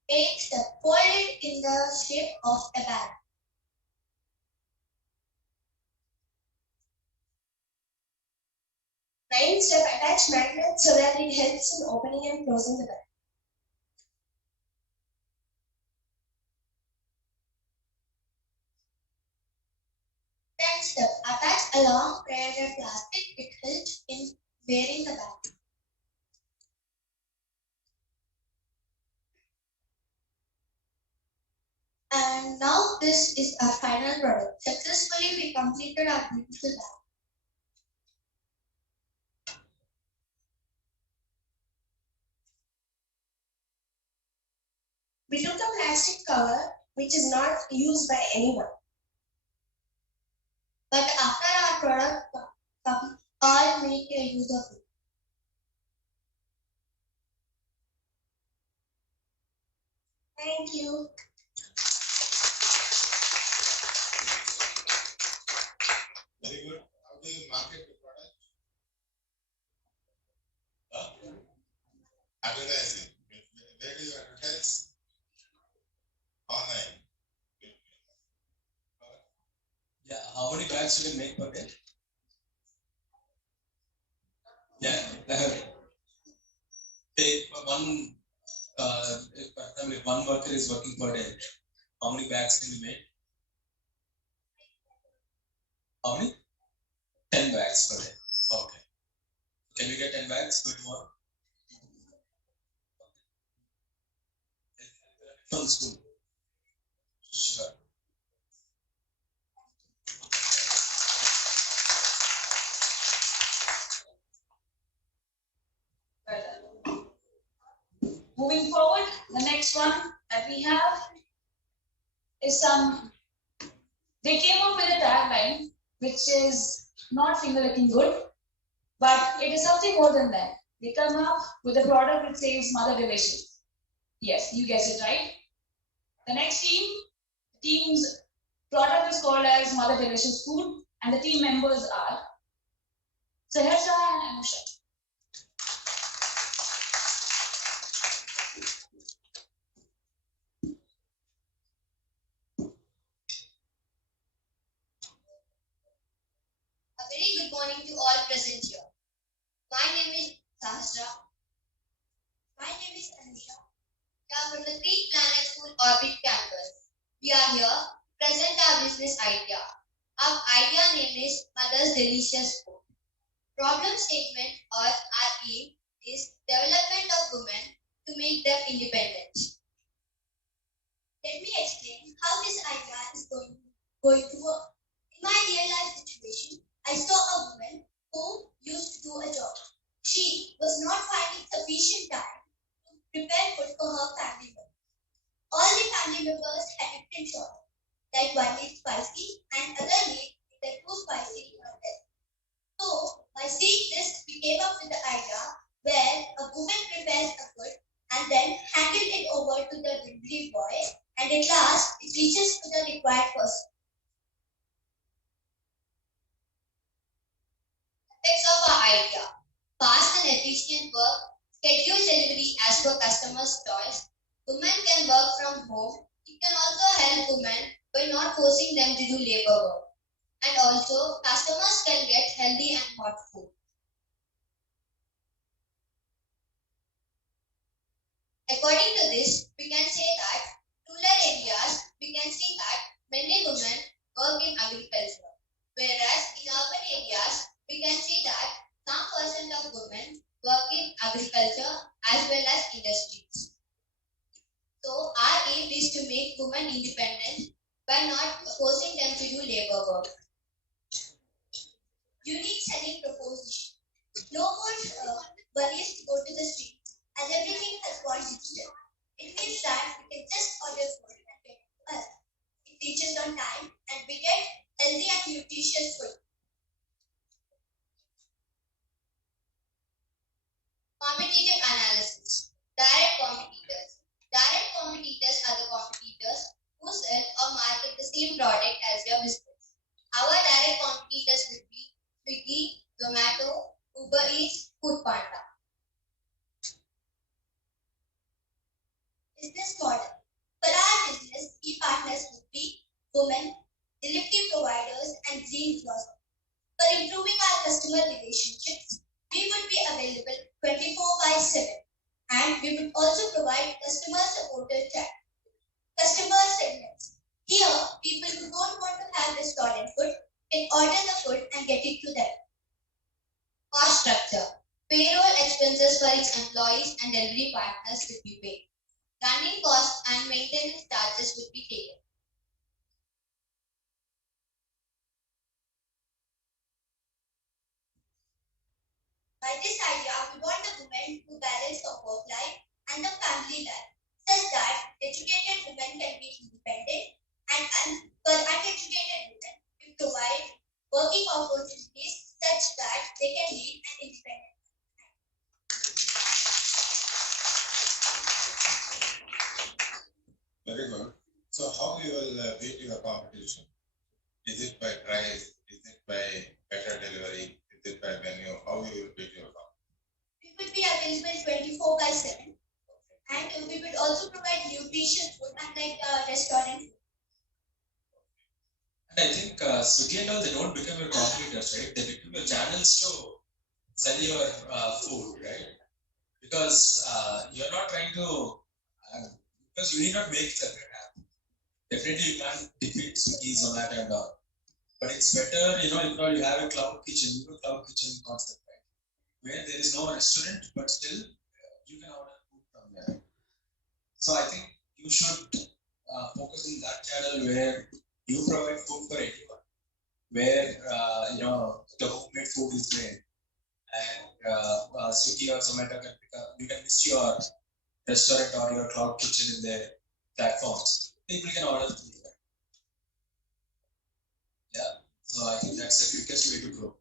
Eighth step, fold it in the shape of a bag. Ninth step, attach magnets so that it helps in opening and closing the bag. Tenth step, attach a long braided plastic. It helps in wearing the bag. And now this is our final product. Successfully we completed our beautiful bag. We took a plastic cover which is not used by anyone. But after our product comes, all make a use of it. Thank you. Very good. How do you market the product? Advertising. Where do you advertise? Online. Yeah, how many bags you can make per day? Yeah, take one. If one worker is working per day, how many bags can be made? How many? 10 bags per day. Okay. Can we get 10 bags for tomorrow? From the school. Sure. Moving forward, the next one that we have is they came up with a tagline which is not finger looking good, but it is something more than that. They come up with a product which says Mother Delicious. Yes, you guessed it right. The next team's product is called as Mother Delicious Food, and the team members are Saharsha and Anusha. A very good morning to all present here. My name is Sahasra. My name is Anusha. We are from the Greek Planet School Orbit campus. We are here to present our business idea. Our idea name is Mother's Delicious Food. Problem statement or our aim is development of women to make them independent. Let me explain how this idea is going to work. In my real life situation, I saw a woman who used to do a job. She was not finding sufficient time to prepare food for her family members. All the family members had different choices, like one needs spicy and other needs either too spicy or less. So, by seeing this, we came up with the idea where a woman prepares a food and then handles it over to the delivery boy, and at last it reaches to the required person. Effects of our idea. fast and efficient work, scheduled delivery as per customer's choice. Women can work from home. It can also help women by not forcing them to do labor work. And also, customers can get healthy and hot food. According to this, we can say that rural areas, we can see that many women work in agriculture. Whereas in urban areas, we can see that some percent of women work in agriculture as well as industries. So our aim is to make women independent by not forcing them to do labor work. Unique selling proposition. No more worries to go to the street as everything has gone digital. It means that we can just order food and get it to us. It reaches on time and we get healthy and nutritious food. Competitive analysis. Direct competitors. Direct competitors are the competitors who sell or market the same product as your business. Our direct competitors would be Swiggy, Zomato, Uber Eats, Foodpanda. Business model. For our business, key partners would be women, delivery providers, and green grocers. For improving our customer relationships, we would be available 24/7, and we would also provide customer supported chat. Customer segments. Here, people who don't want to have restaurant food can order the food and get it to them. Cost structure. Payroll expenses for its employees and delivery partners would be paid. Running costs and maintenance charges would be taken. By this idea, we want the women to balance the work life and the family life, such that educated women can be independent, and for uneducated women, we provide working opportunities such that they can lead an independent. Very good. So how you will beat your competition? Is it by price? Is it by better delivery? Is it by menu? How you will beat your competition? We would be available 24/7, and we would also provide nutritious food unlike restaurant food. And I think Swiggy and all, they don't become your competitors, right? They become your channels to sell your food, right? Because you're not trying to, because you need not make separate app. Definitely you can't defeat Swiggy, Zomato and all. But it's better, if not, you have a cloud kitchen, cloud kitchen concept, right? Where there is no restaurant, but still you can order food from there. So I think you should focus in that channel where you provide food for anyone, where the homemade food is made, and Swiggy or Zomato can pick up. You can list your restaurant or your cloud kitchen in their platforms. People can order food there. Yeah, so I think that's the quickest way to grow.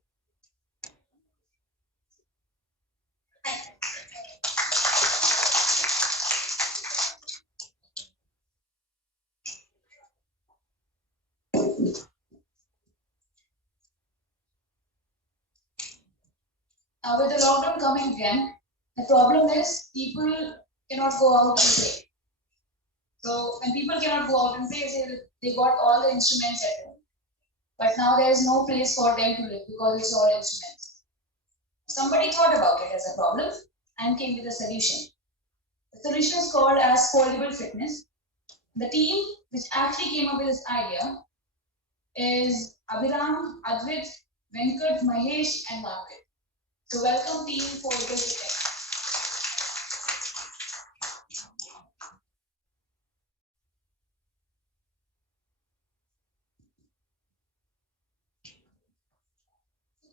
With the lockdown coming again, the problem is people cannot go out and play. So when people cannot go out and play, they got all the instruments at home. But now there is no place for them to live because it's all instruments. Somebody thought about it as a problem and came with a solution. The solution is called as foldable fitness. The team which actually came up with this idea is Abhiram, Advit, Venkat, Mahesh, and Margaret. So welcome team foldable fitness.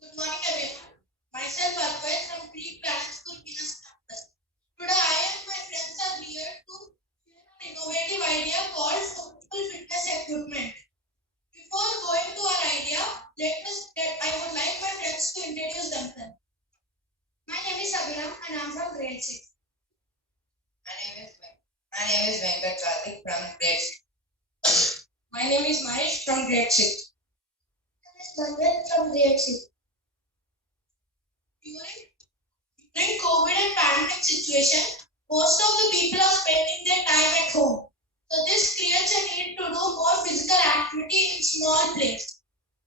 Good morning everyone. Myself Advait from Pre-Primary School Venus Campus. Today I and my friends are here to share an innovative idea called foldable fitness equipment. Before going to our idea, I would like my friends to introduce themselves. My name is Abhiram and I'm from grade 6. My name is Venkat from grade 6. My name is Mahesh from grade 6. My name is Mangal from grade 6. During During COVID and pandemic situation, most of the people are spending their time at home. So this creates a need to do more physical activity in small place.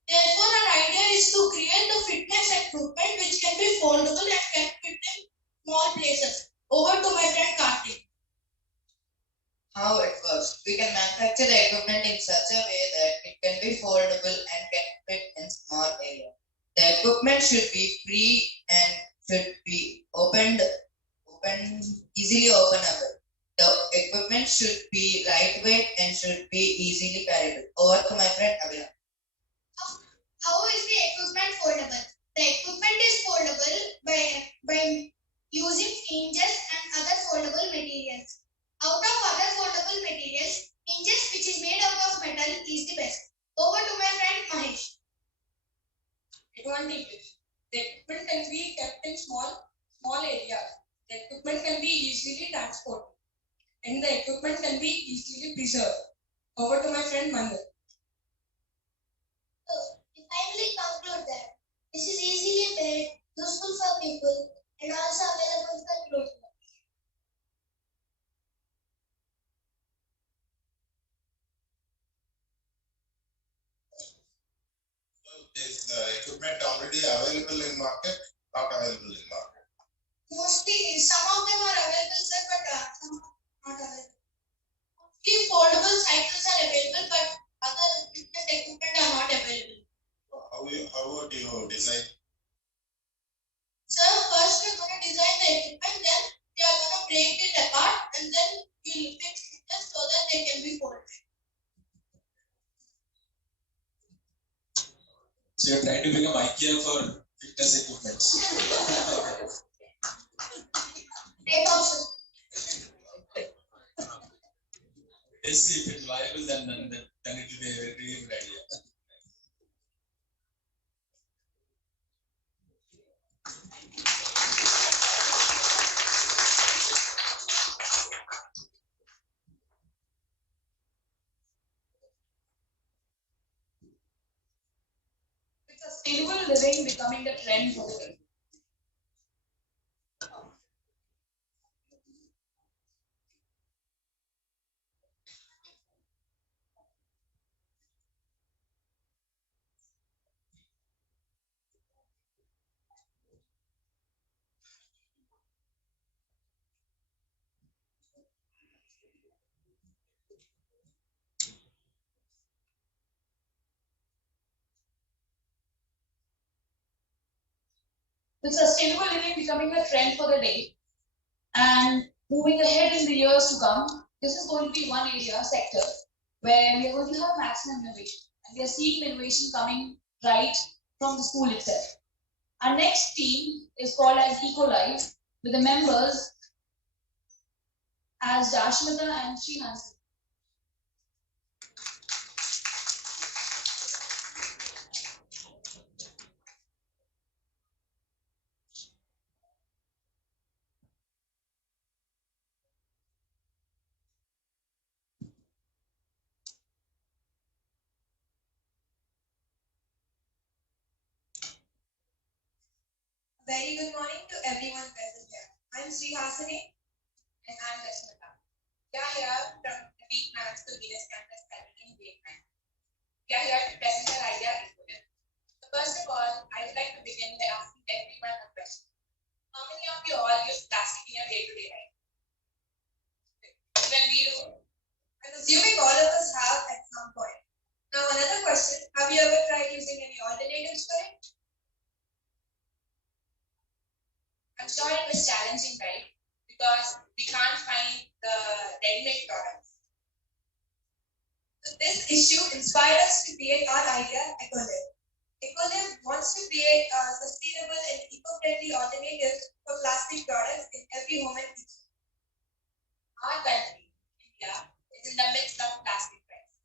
Therefore, our idea is to create the fitness equipment which can be foldable and can fit in small places. Over to my friend Karthik. How it works. We can manufacture the equipment in such a way that it can be foldable and can fit in small area. The equipment should be free and should be easily openable. The equipment should be lightweight and should be easily carriable. Over to my friend Abhinav. How is the equipment foldable? The equipment is foldable by using hinges and other foldable materials. Out of other foldable materials, hinges which is made out of metal is the best. Over to my friend Mahesh. Advantages. The equipment can be kept in small areas. The equipment can be easily transported. And the equipment can be easily preserved. Over to my friend Manu. So, we finally conclude that this is easily made, useful for people, and also available for growth. Is the equipment already available in market? Not available in market. Mostly, some of them are available, sir, but some are not available. Mostly foldable cycles are available, but other fitness equipment are not available. How would you design? Sir, first we're going to design the equipment, then we are going to break it apart, and then we'll fix it so that they can be folded. So you're trying to become IKEA for fitness equipment. Take option. Let's see if it's viable, then it will be a very good idea. With sustainable living becoming the trend for the day. With sustainable living becoming a trend for the day and moving ahead in the years to come, this is going to be one area, sector, where we are going to have maximum innovation. And we are seeing innovation coming right from the school itself. Our next team is called as EcoLife, with the members as Dashmita and Srihansi. Very good morning to everyone present here. I'm Sri Hasani. And I'm Dashmita. We are here from the Peak Plans to Venus Campus Academy Grade 9. We are here to present our idea equipment. So first of all, I would like to begin by asking everyone a question. How many of you all use plastic in your day-to-day life? When we do, I'm assuming all of us have at some point. Now another question, have you ever tried using any alternatives for it? I'm sure it was challenging, right? Because we can't find the ready-made products. So this issue inspired us to create our idea, EcoLive. EcoLive wants to create sustainable and eco-friendly alternatives for plastic products in every home and kitchen. Our country, India, is in the midst of plastic crisis.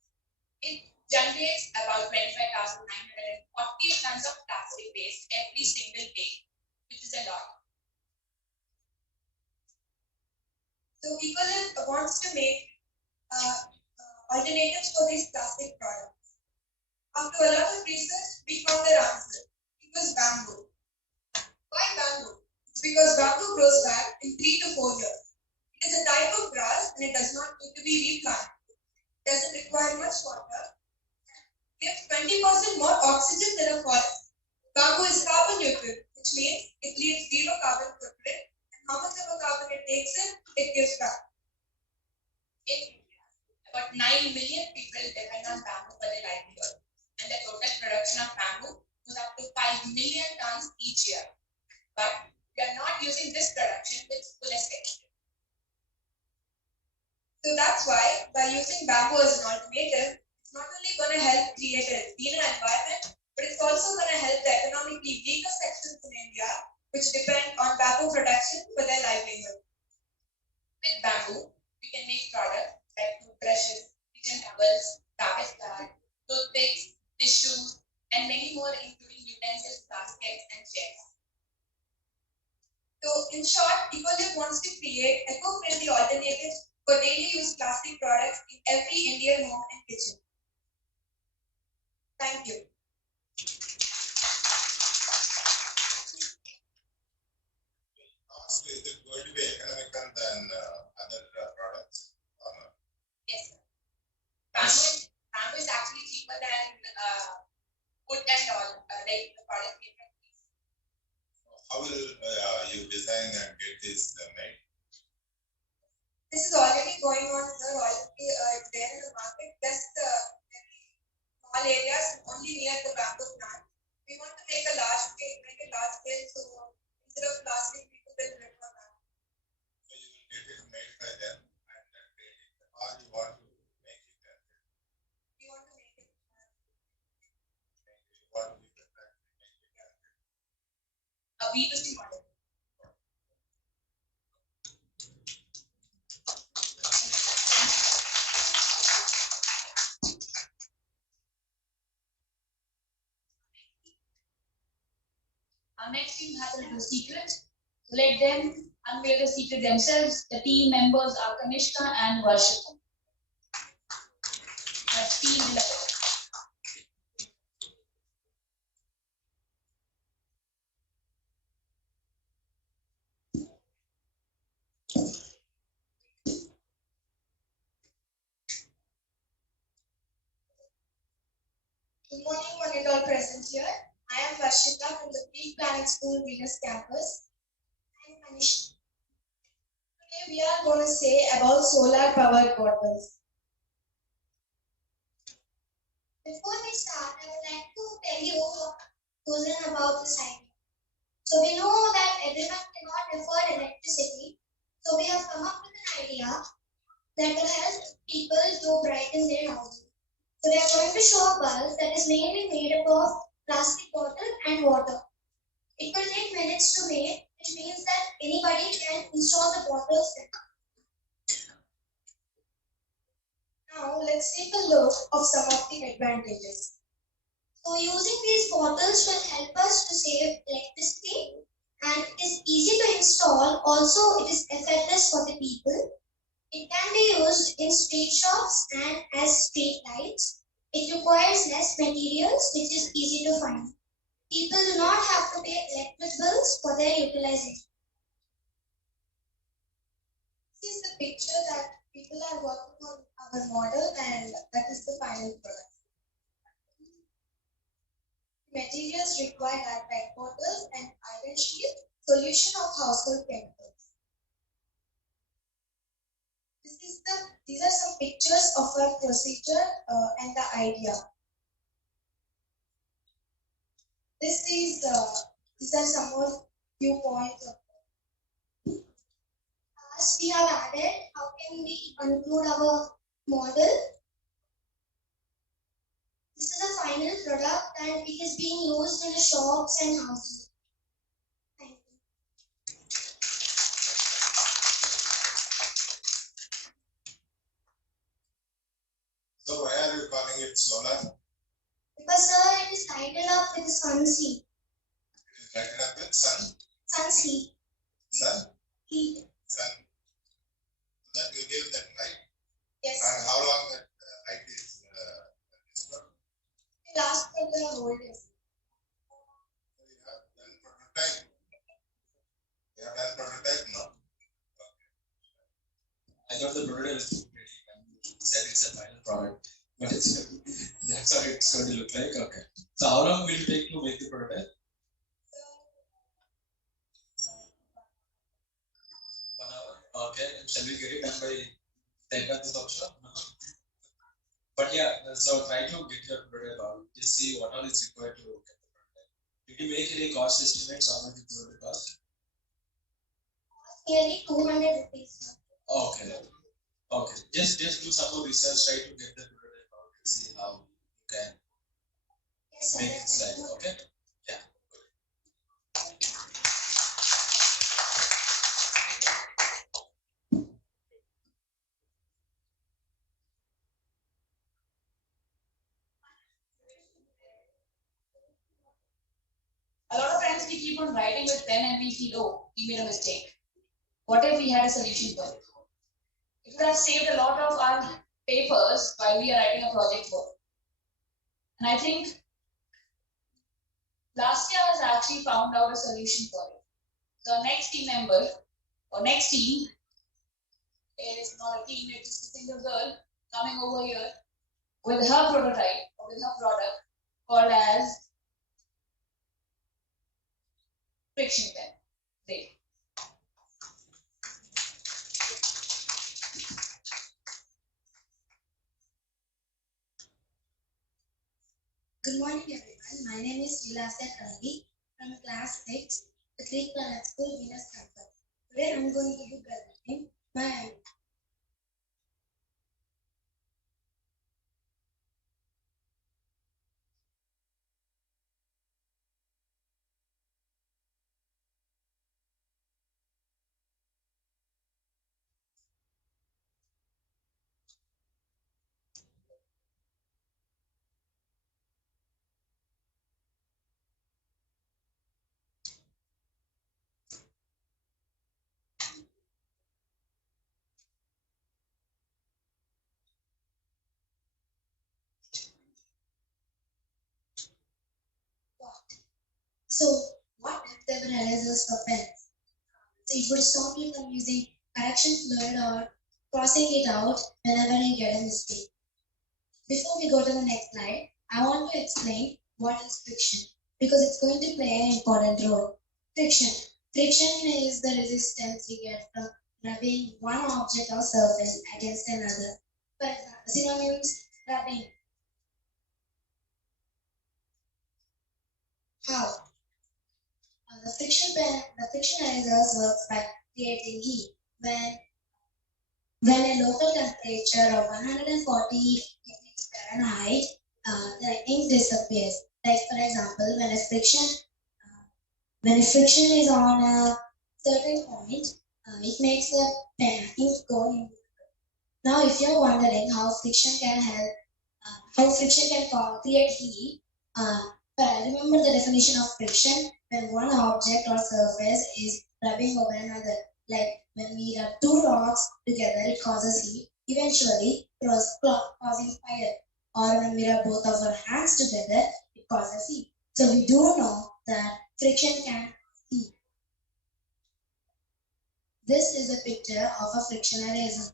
It generates about 25,940 tons of plastic waste every single day, which is a lot. So EcoLive wants to make alternatives for these plastic products. After a lot of research, we found their answer. It was bamboo. Why bamboo? It's because bamboo grows back in 3 to 4 years. It is a type of grass and it does not need to be replanted. It doesn't require much water. It gives 20% more oxygen than a forest. Bamboo is carbon neutral, which means it leaves zero carbon footprint, and how much of a carbon it takes in, it gives back. In India, about 9 million people depend on bamboo for their livelihood, and the total production of bamboo goes up to 5 million tons each year. But we are not using this production with fullest extent. So that's why, by using bamboo as an alternative, it's not only going to help create a greener environment, but it's also going to help the economically weaker sections in India, which depend on bamboo production for their livelihood. With bamboo, we can make products like toothbrushes, kitchen towels, garbage bags, toothpicks, tissues, and many more, including utensils, baskets, and chairs. So, in short, Ecolib wants to create eco-friendly alternatives for daily use plastic products in every Indian home and kitchen. Thank you. Cost, is it going to be economical than other products? Or not? Yes, sir. Bamboo is actually cheaper than wood and all, like the product we have. How will you design and get this made? This is already going on, sir. Already it's there in the market. Just small areas, only near the bamboo plant. We want to make a large scale. So instead of plastic, people will prefer bamboo. So you will get it made by them and then trade it, or you want to make it there? We want to make it. You want to make it there? A B2C model. Our next team has a little secret. Let them unveil the secret themselves. The team members are Kanishka and Varshita. That's team 11. Good morning, one and all present here. I am Varshita from the Pre-Planet School Venus campus. I am Kanishka. Today we are going to say about solar powered bottles. Before we start, I would like to tell you what goes in about this idea. So we know that everyone cannot afford electricity. So we have come up with an idea that will help people to brighten their houses. So we are going to show a bulb that is mainly made up of plastic bottle and water. It will take minutes to make, which means that anybody can install the bottles. Now let's take a look of some of the advantages. So using these bottles will help us to save electricity, and it is easy to install. Also, it is effortless for the people. It can be used in street shops and as street lights. It requires less materials, which is easy to find. People do not have to pay electric bills for their utilization. This is the picture that people are working on our model, and that is the final product. Materials required are PET bottles and iron sheet, solution of household chemicals. These are some pictures of our procedure and the idea. These are some more few points. As we have added, how can we conclude our model? This is a final product and it is being used in the shops and houses. Thank you. So why are you calling it solar? Because sir, it is lighted up with sun's heat. It is lighted up with sun? Sun's heat. Sun? Heat. Sun. That will give that light? Yes. And how long that light is for? It lasts for the whole day. So you have done prototype. said it's a final product, but that's how it's going to look like. Okay. So how long will it take to make the prototype? 1 hour. Okay. And shall we get it done by 10 minutes workshop? No. But yeah, so try to get your prototype out. Just see what all is required to get the prototype. Did you make any cost estimates? How much it will cost? Nearly 200 rupees. Okay. Okay. Just do some more research. Try to get the prototype out and see how you can Yes, make it slide. Okay. Yeah. A lot of times we keep on writing with pen and we feel, oh, we made a mistake. What if we had a solution for it? It would have saved a lot of our papers while we are writing a project for. And I think last year I was actually found out a solution for it. So our next team member or next team, it is not a team, it is a single girl coming over here with her prototype or with her product called as friction pen. Great. Good morning, everyone. My name is Vilasya Kalli from class 6, the Greek Planet School, Venus Campus. Today I'm going to be presenting my So, what if there were erasers for pens? So, it would stop you from using correction fluid or crossing it out whenever you get a mistake. Before we go to the next slide, I want to explain what is friction because it's going to play an important role. Friction. Friction is the resistance we get from rubbing one object or surface against another. For example, synonyms, rubbing. How? The friction erasers works by creating heat. When a local temperature of 140 degrees Fahrenheit, the ink disappears. Like for example, when a friction is on a certain point, it makes the ink go in. Now, if you're wondering how friction can help, create heat, remember the definition of friction when one object or surface is rubbing over another. Like when we rub two rocks together, it causes heat, eventually causing fire. Or when we rub both of our hands together, it causes heat. So we do know that friction can heat. This is a picture of a friction eraser.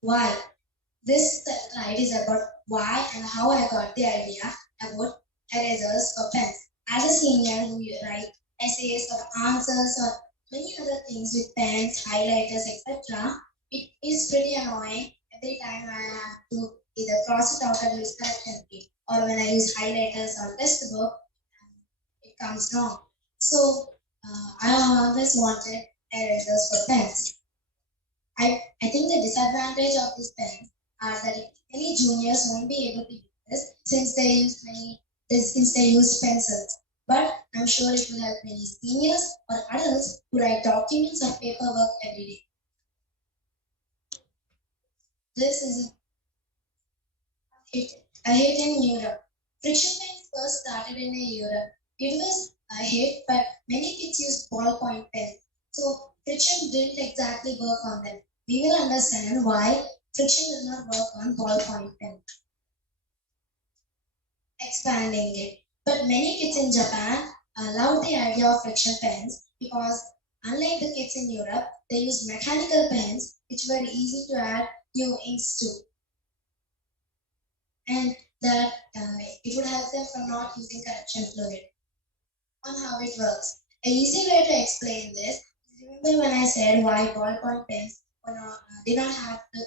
Why? This slide is about why and how I got the idea about erasers for pens. As a senior who write essays or answers or many other things with pens, highlighters, etc., it is pretty annoying every time I have to either cross it out or use correction key, or when I use highlighters or test book, it comes wrong. So I always wanted erasers for pens. I think the disadvantage of this pen are that many juniors won't be able to use this since they use pencils. But I'm sure it will help many seniors or adults who write documents or paperwork every day. This is a hit in Europe. Friction pens first started in Europe. It was a hit, but many kids used ballpoint pens. So friction didn't exactly work on them. We will understand why friction does not work on ballpoint pen. Expanding it. But many kids in Japan love the idea of friction pens because unlike the kids in Europe, they used mechanical pens which were easy to add new inks to. And that it would help them from not using correction fluid. On how it works. A easy way to explain this, remember when I said why ballpoint pens did not have to,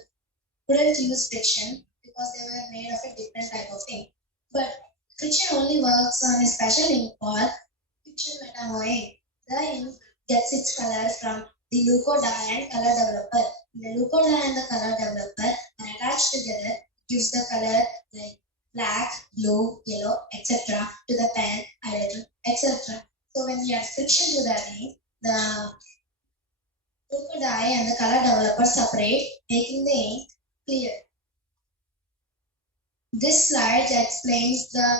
couldn't use friction because they were made of a different type of ink. But friction only works on a special ink called friction metamoy ink. The ink gets its color from the leuco dye and color developer. The leuco dye and the color developer are attached together, gives the color like black, blue, yellow, etc. to the pen, highlighter, etc. So when we add friction to that ink, the leuco dye and the color developer separate, making the ink clear. This slide explains the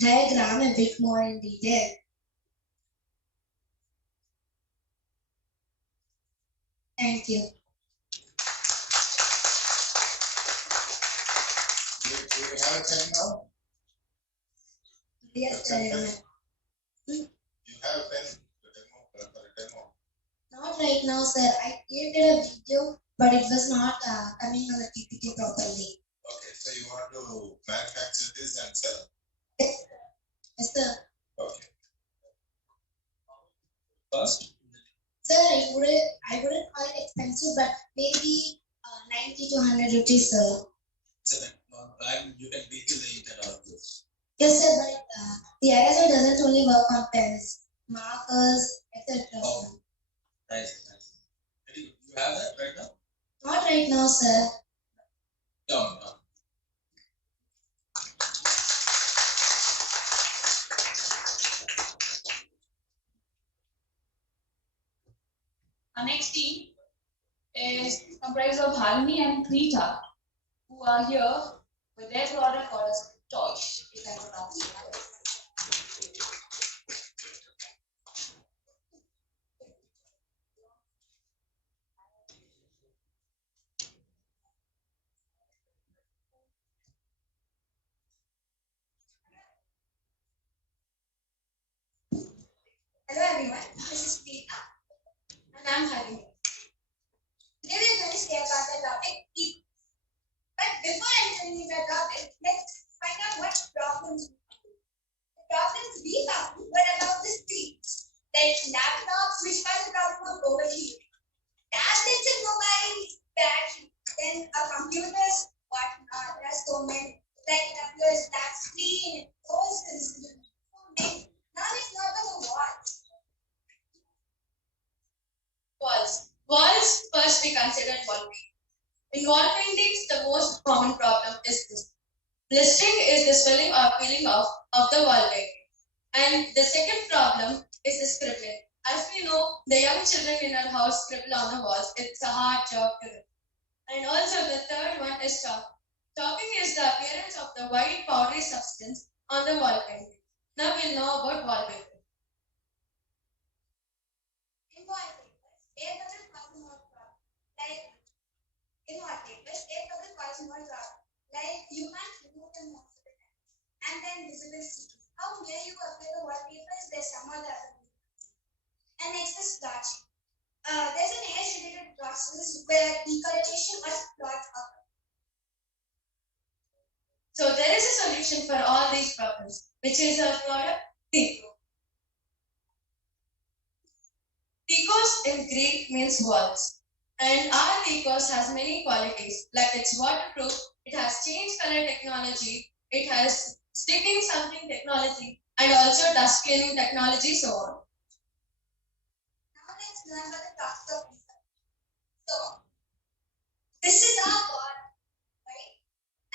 diagram a bit more in detail. Thank you. Do you have a pen now? Yes, Okay. sir. You have a pen for a demo. Not right now, sir. I created a video, but it was not coming on the PPT properly. Okay, so you want to manufacture this and sell? Yes, sir. Okay. First, Sir, I wouldn't call it expensive, but maybe 90 to 100 rupees, sir. and you can detail the ink and all of this. Yes, sir, but the eraser doesn't only work on pens, markers, etc. Oh, nice. You have that right now? Not right now, sir. No. Our next team is comprised of Halini and Krita, who are here with their product called as Torch, if I pronounce it right. Hello, everyone. This is Krita. And I'm Halini. Today we are going to say about the topic people. But before entering into the topic, let's find out what problems we have. The problems we found were about the screens, like laptops, which was a problem of overheat, tablets and mobiles, battery, then computers, whatnot. There's so many, like tablets, black screen, posters, so many. Now it's not about the walls. Walls first we considered wall painting. In wall paintings, the most common problem is this. Blistering is the swelling or peeling off of the wall painting. And the second problem is the scribbling. As we know, the young children in our house scribble on the walls. It's a hard job to do. And also the third one is chalk. Chalking is the appearance of the white powdery substance on the wall painting. Now we'll know about wall painting. In wallpapers, air bubble causes more problem. Like in wallpapers, air bubble causes more problem. Like you can't remove them most of the time. And then visible sticky. How near you apply the wallpapers, there's some other reasons. And next is splotching. There's an age-related process where decoloration or splotch occur. So there is a solution for all these problems, which is our product, Tico. Ticos in Greek means walls. And our Ticos has many qualities, like it's waterproof, it has change color technology, it has sticking something technology, and also dust cleaning technology, so on. Now let's learn about the process of research. So, this is our wall, right?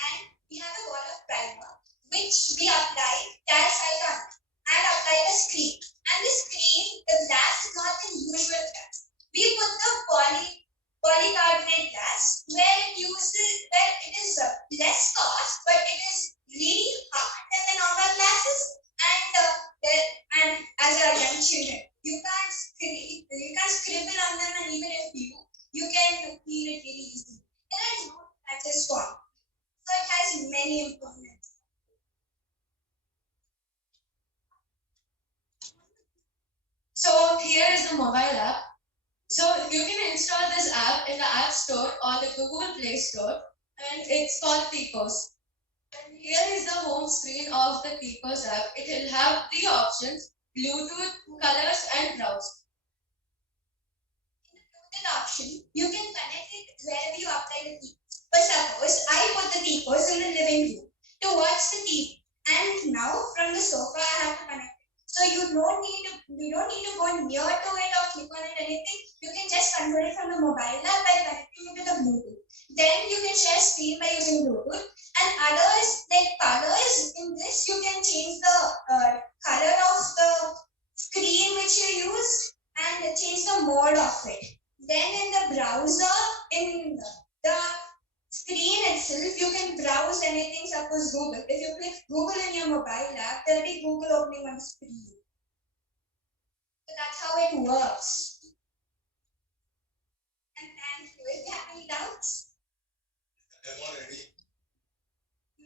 And we have a wall of primer, which we apply calcite on and apply the screen. And the screen, the glass is not the usual glass. We put the polycarbonate glass where it is less cost, but it is really hard than the normal glasses. And as a young children, you can't scribble on them, and even if you can clean it really easily. There are no scratches formed, so it has many improvements. So here is the mobile app. So you in the App Store or the Google Play Store, and it's called Ticos. And here is the home screen of the Ticos app. It will have three options: Bluetooth, colors, and browse. In the Bluetooth option, you can connect it wherever you apply the TV. For suppose I put the TVs in the living room to watch the TV, and now from the sofa I have to connect it. So you don't need to go near to it or click on it anything. You can just control it from the mobile app by connecting it to the Bluetooth. Then you can share screen by using Bluetooth. And others like colors, in this you can change the color of the screen which you use and change the mode of it. Then in the browser, in the screen itself, you can browse anything, suppose Google. If you click Google in your mobile app, there will be Google opening on the screen. So that's how it works. And thank you. If you have any doubts? Demo ready?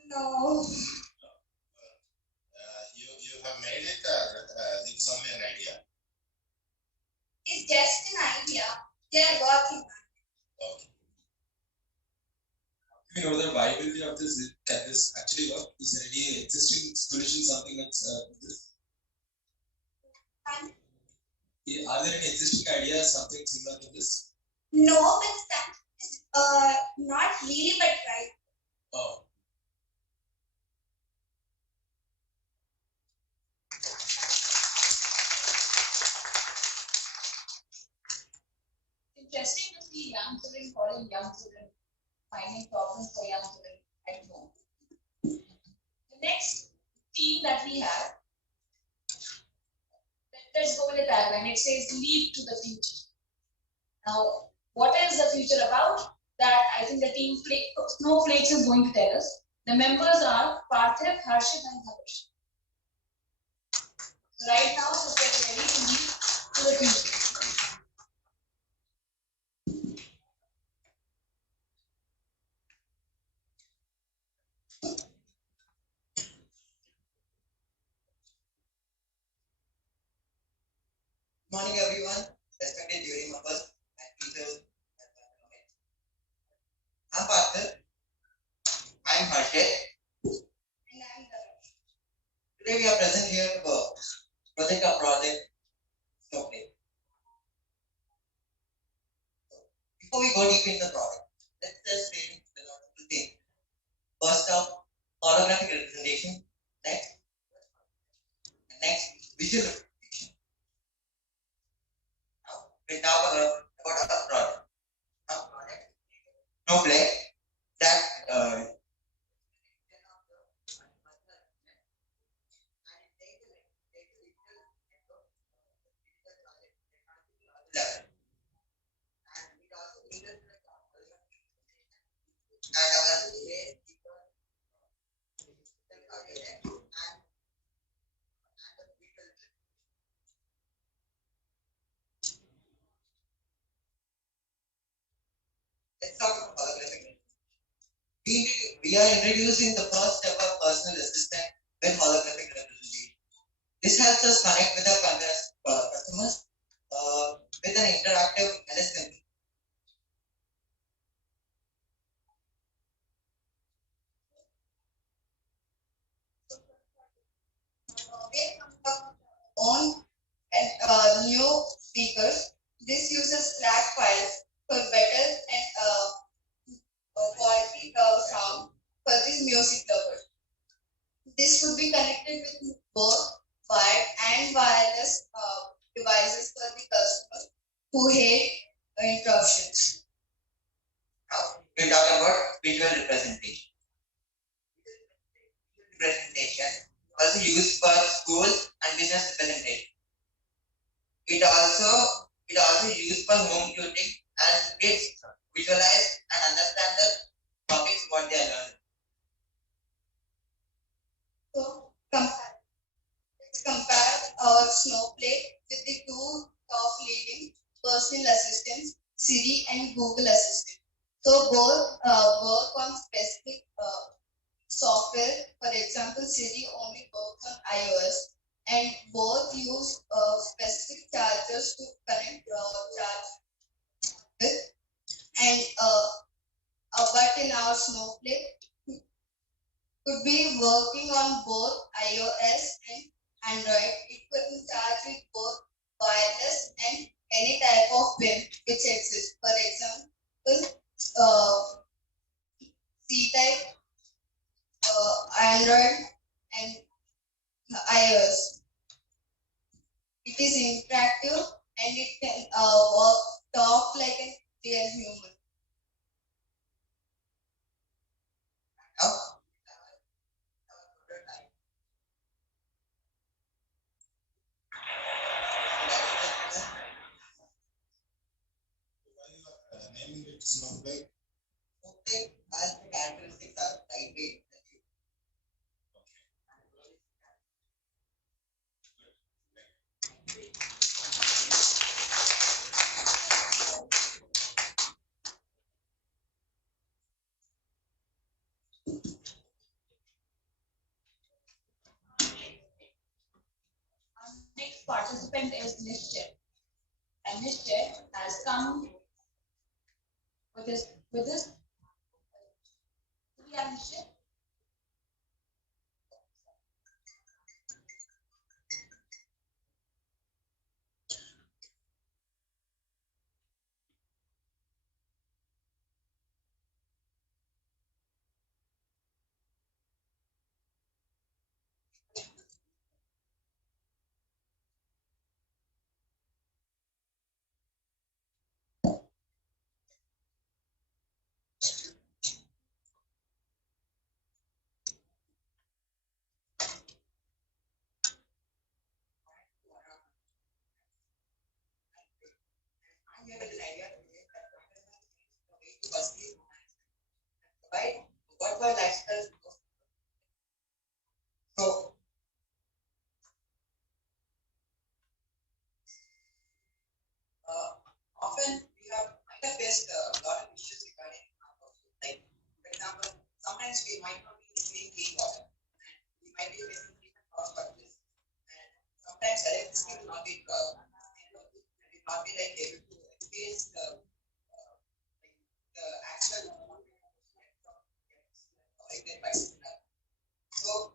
No. You have made it, it's only an idea. It's just an idea. They are working on it. Okay. You know the viability of this, can this actually work? Is there any existing solution, something that's this? Are there any existing ideas, something similar to this? No, but that not really, but right. Oh. Interesting to see young children calling young children, finding problems for young children at home. The next theme that we have, let's go with the tagline. It says leap to the future. Now, what is the future about? That I think the team Snowflakes is going to tell us. The members are Parthiv, Harshit, and Dhanush. So right now, so get ready to leap to the future. Morning everyone, respected jury members and teachers. I'm Parthiv. I'm Harshit. And I'm Dhanush. Today we are present here to present our project Snowflake. Before we go deep into the project, let's just frame the notable theme. First up, holographic representation. Next, and next, visual representation. Now we talk about our project. Our project, Snowflake, that let's talk about holographic. We are introducing the first ever personal assistant with holographic representation. This helps us connect with our customers with an interactive assistant. On and new speakers. This uses FLAC files for better and quality sound for these music lovers. This could be connected with both wired and wireless devices for the customers who hate interruptions. Now we talk about visual representation. Representation also used for schools and business representation. It also used for home tutoring as kids visualize and understand the topics what they are learning. So let's compare our Snowflake with the two top leading personal assistants, Siri and Google Assistant. So both work on specific software. For example, Siri only works on iOS, and both use specific chargers to connect charge with. but in our Snowflake could be working on both iOS and Android. It could be charged with both wireless and any type of pin which exists. For example, C-type, Android, and iOS. It is interactive and it can talk like a real human. Now, naming it Snowflake. Snowflake has the characteristics are lightweight. Next participant is Nishchay. And Nishchay has come with his yeah, Nishchay. I have an idea to make that way to perceive right? What were lifestyles? So often we have might have faced a lot of issues regarding like for example, sometimes we might not be receiving clean water and we might be facing different costs for this. And sometimes electricity will not be will not be like able to experience like the actual like the devices. So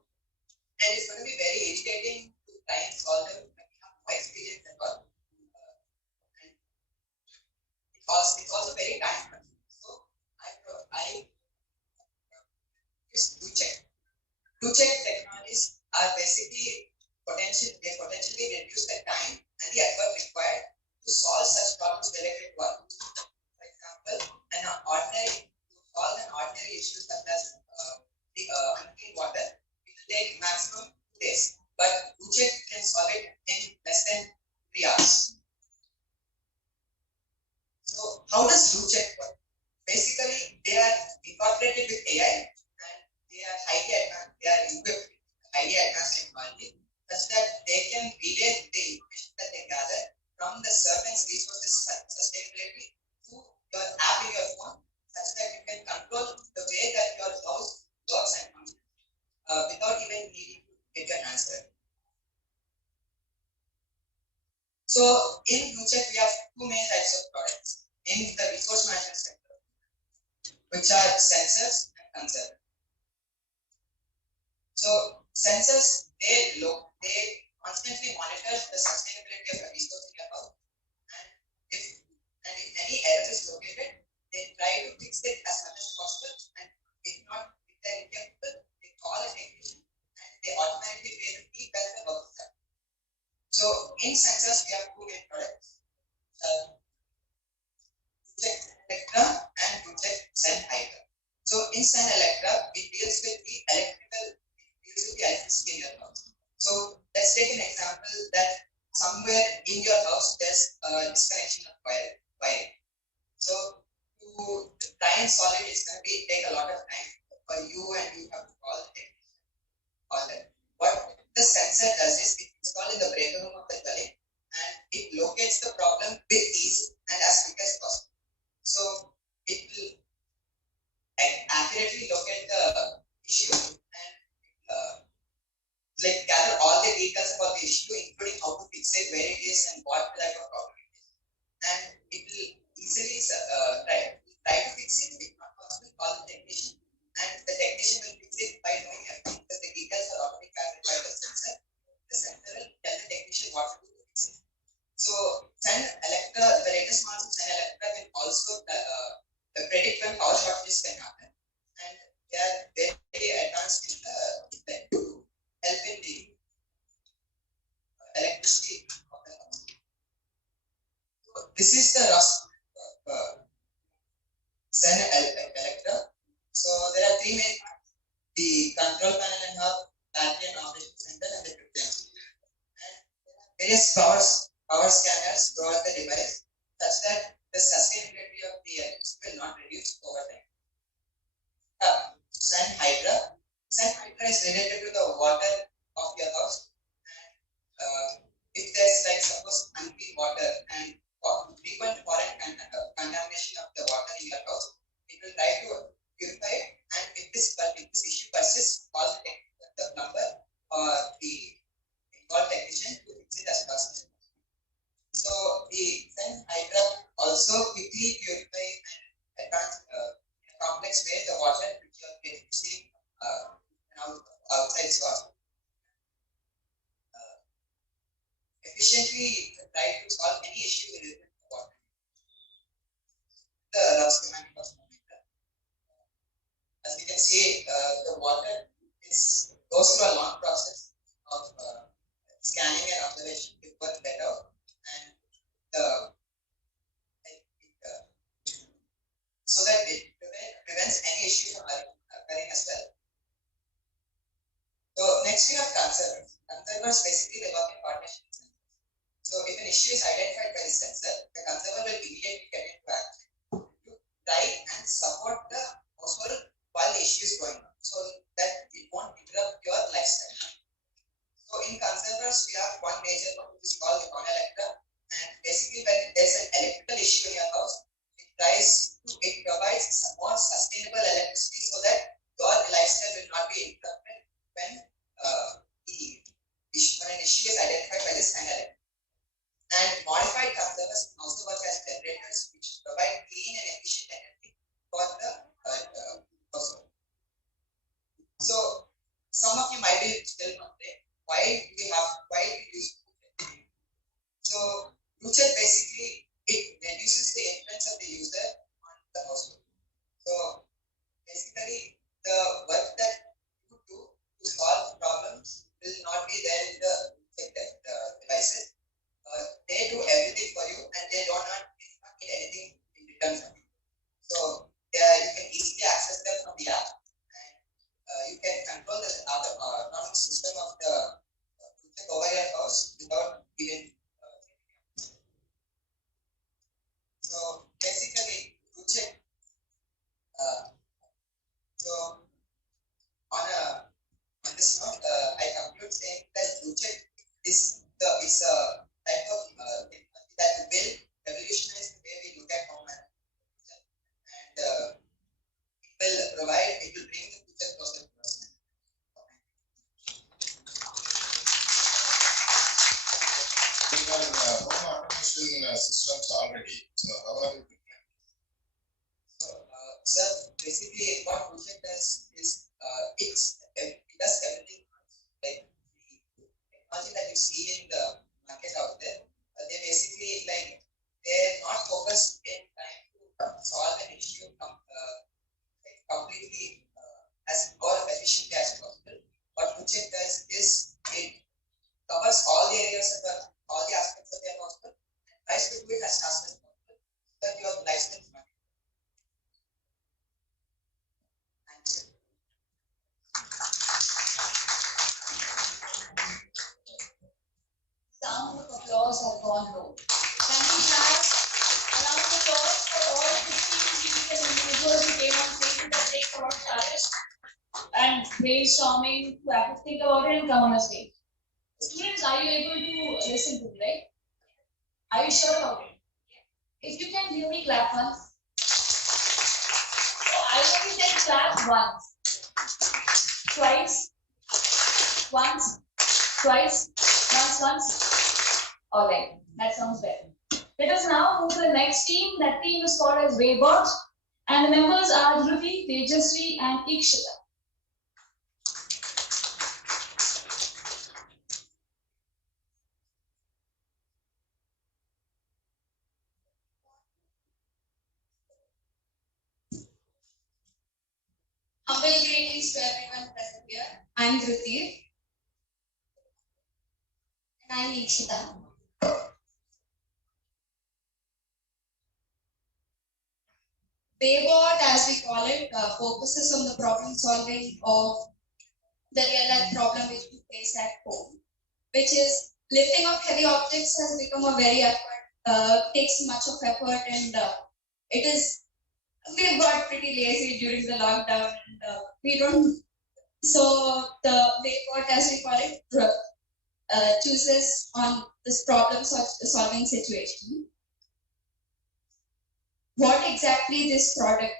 and it's going to be very irritating to try and solve them when we have no experience at all. And it's also very time consuming. So I use do-check. Do-check technologies are basically they potentially reduce the time and the effort required to solve such problems related to our use. For example, to solve an ordinary issue such as the unclean water, it will take maximum 2 days. But do-check can solve it in less than 3 hours. So how does do-check work? Basically, they are incorporated with AI and they are highly advanced. They are equipped with highly advanced technology such that they can relay the information that they gather from the surface resources sustainability to your app in your phone, such that you can control the way that your house works and functions without even needing to get an answer. So in future, we have two main types of products in the resource management sector, which are sensors and conservers. So sensors, they constantly monitor the sustainability of a resource in your house, and if any error is located, they try to fix it as much as possible, and if not, if they're incapable, they call a technician and they automatically pay the fee when the work is done. So in sensors, we have two main products. Electra and Protect Sen Hydra. So in Sen Electra, it deals with the electricity in your house. So let's take an example that somewhere in your house there's a disconnection of wiring. So to try and solve it, it's going to take a lot of time for you, and you have to call the technician. All that. What the sensor does is it installs in the breaker room of the dwelling, and it locates the problem with ease and as quick as possible. So it will accurately locate the issue and like gather all the details about the issue, including how to fix it, where it is, and what type of problem it is. And it will easily try to fix it if not possible, control panel and hub, battery and operation center, and the crypto. And various power scanners throughout the device, such that the sustainability of the electricity will not reduce over time. Sun Hydra. Sun Hydra is related to the water of your house. And if there's like suppose unclean water and frequent foreign contamination of the water in your house, it will try to purify it. And if this issue persists, call the plumber or the involved technician to fix it as fast as possible. So the Sun Hydra also quickly purify and in a complex way the water which you are receiving outside source. Efficiently try to solve any issue related to water. The rough schematic of the meter. As you can see, the water goes through a long process of scanning and observation before let out, and so that it prevents any issue from occurring as well. So next we have conservers. Conservers basically they work in partnership. So if an issue is identified by the sensor, the conserver will immediately get into action to try and support the household while the issue is going on, so that it won't interrupt your lifestyle. So in conservers, we have one major one which is called the conelector, and basically when there's an electrical issue in your house, it provides some more sustainable electricity so that your lifestyle will not be interrupted when an issue is identified by this conelector. And modified conservers can also work as generators, which provide clean and efficient energy for the household. So some of you might be still wondering why do we use Bluetooth? So Bluetooth basically it reduces the influence of the user on the household. So basically the work that you do to solve problems will not be there in the devices. They do everything for you and they do not need anything in return from you. So you can easily access them from the app, and you can control the autonomic system of the over your house without even so basically Bluetooth. So on this note, I conclude saying that Bluetooth is a type of that will revolutionize the way we look at home and it will bring the future closer to us. We have home automation systems already. So how are you different? So, sir, basically what Bluetooth does is it does everything like the technology that you see in the market out there. They basically they're not focused in trying to solve an issue completely as or efficiently as possible. What Bluetooth does is it covers all the areas of all the aspects of your household and tries to do it as fast as possible so that your lifestyle is not. Sound of applause have gone low. Can we have a round of applause for all the 15 people and individuals who came on stage that they got started and brainstorming to have to think about it and come on a stage? Students, are you able to listen to me, right? Are you sure about it? If you can hear me, clap once. So I want you to say clap once, twice, once, twice, once. All right, that sounds better. Let us now move to the next team. That team is called as Waybot, and the members are Dhruti, Tejasri, and Ikshita. Humble greetings to everyone present here. I'm Dhruti. And I'm Ikshita. Waybot, as we call it, focuses on the problem solving of the real life problem which we face at home, which is lifting of heavy objects has become a very effort, takes much of effort, and it is, we got pretty lazy during the lockdown, and we don't, so the wayport, as we call it, chooses on this problem solving situation. What exactly this product,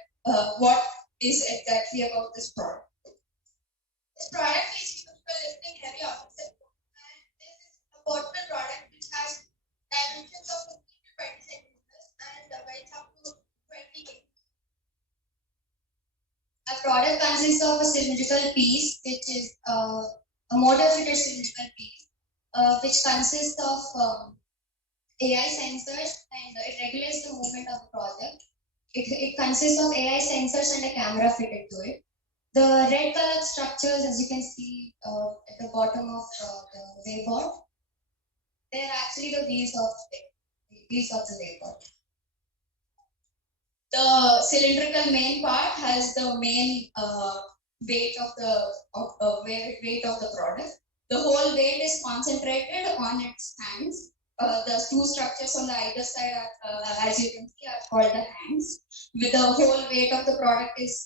what is exactly about this product? This product is used for lifting heavy objects, and this is a portable product which has dimensions of 15 to 20 centimeters and weighs up to 20 kg. A product consists of a cylindrical piece, which is a motor-fitted cylindrical piece, which consists of AI sensors, and it regulates the movement of the product. It consists of AI sensors and a camera fitted to it. The red colored structures, as you can see at the bottom of the wayboard, they are actually the wheels of the wayboard. The cylindrical main part has the main weight of the weight of the product. The whole weight is concentrated on its hands. The two structures on the either side are, as you can see, are called the hands. With the whole weight of the product is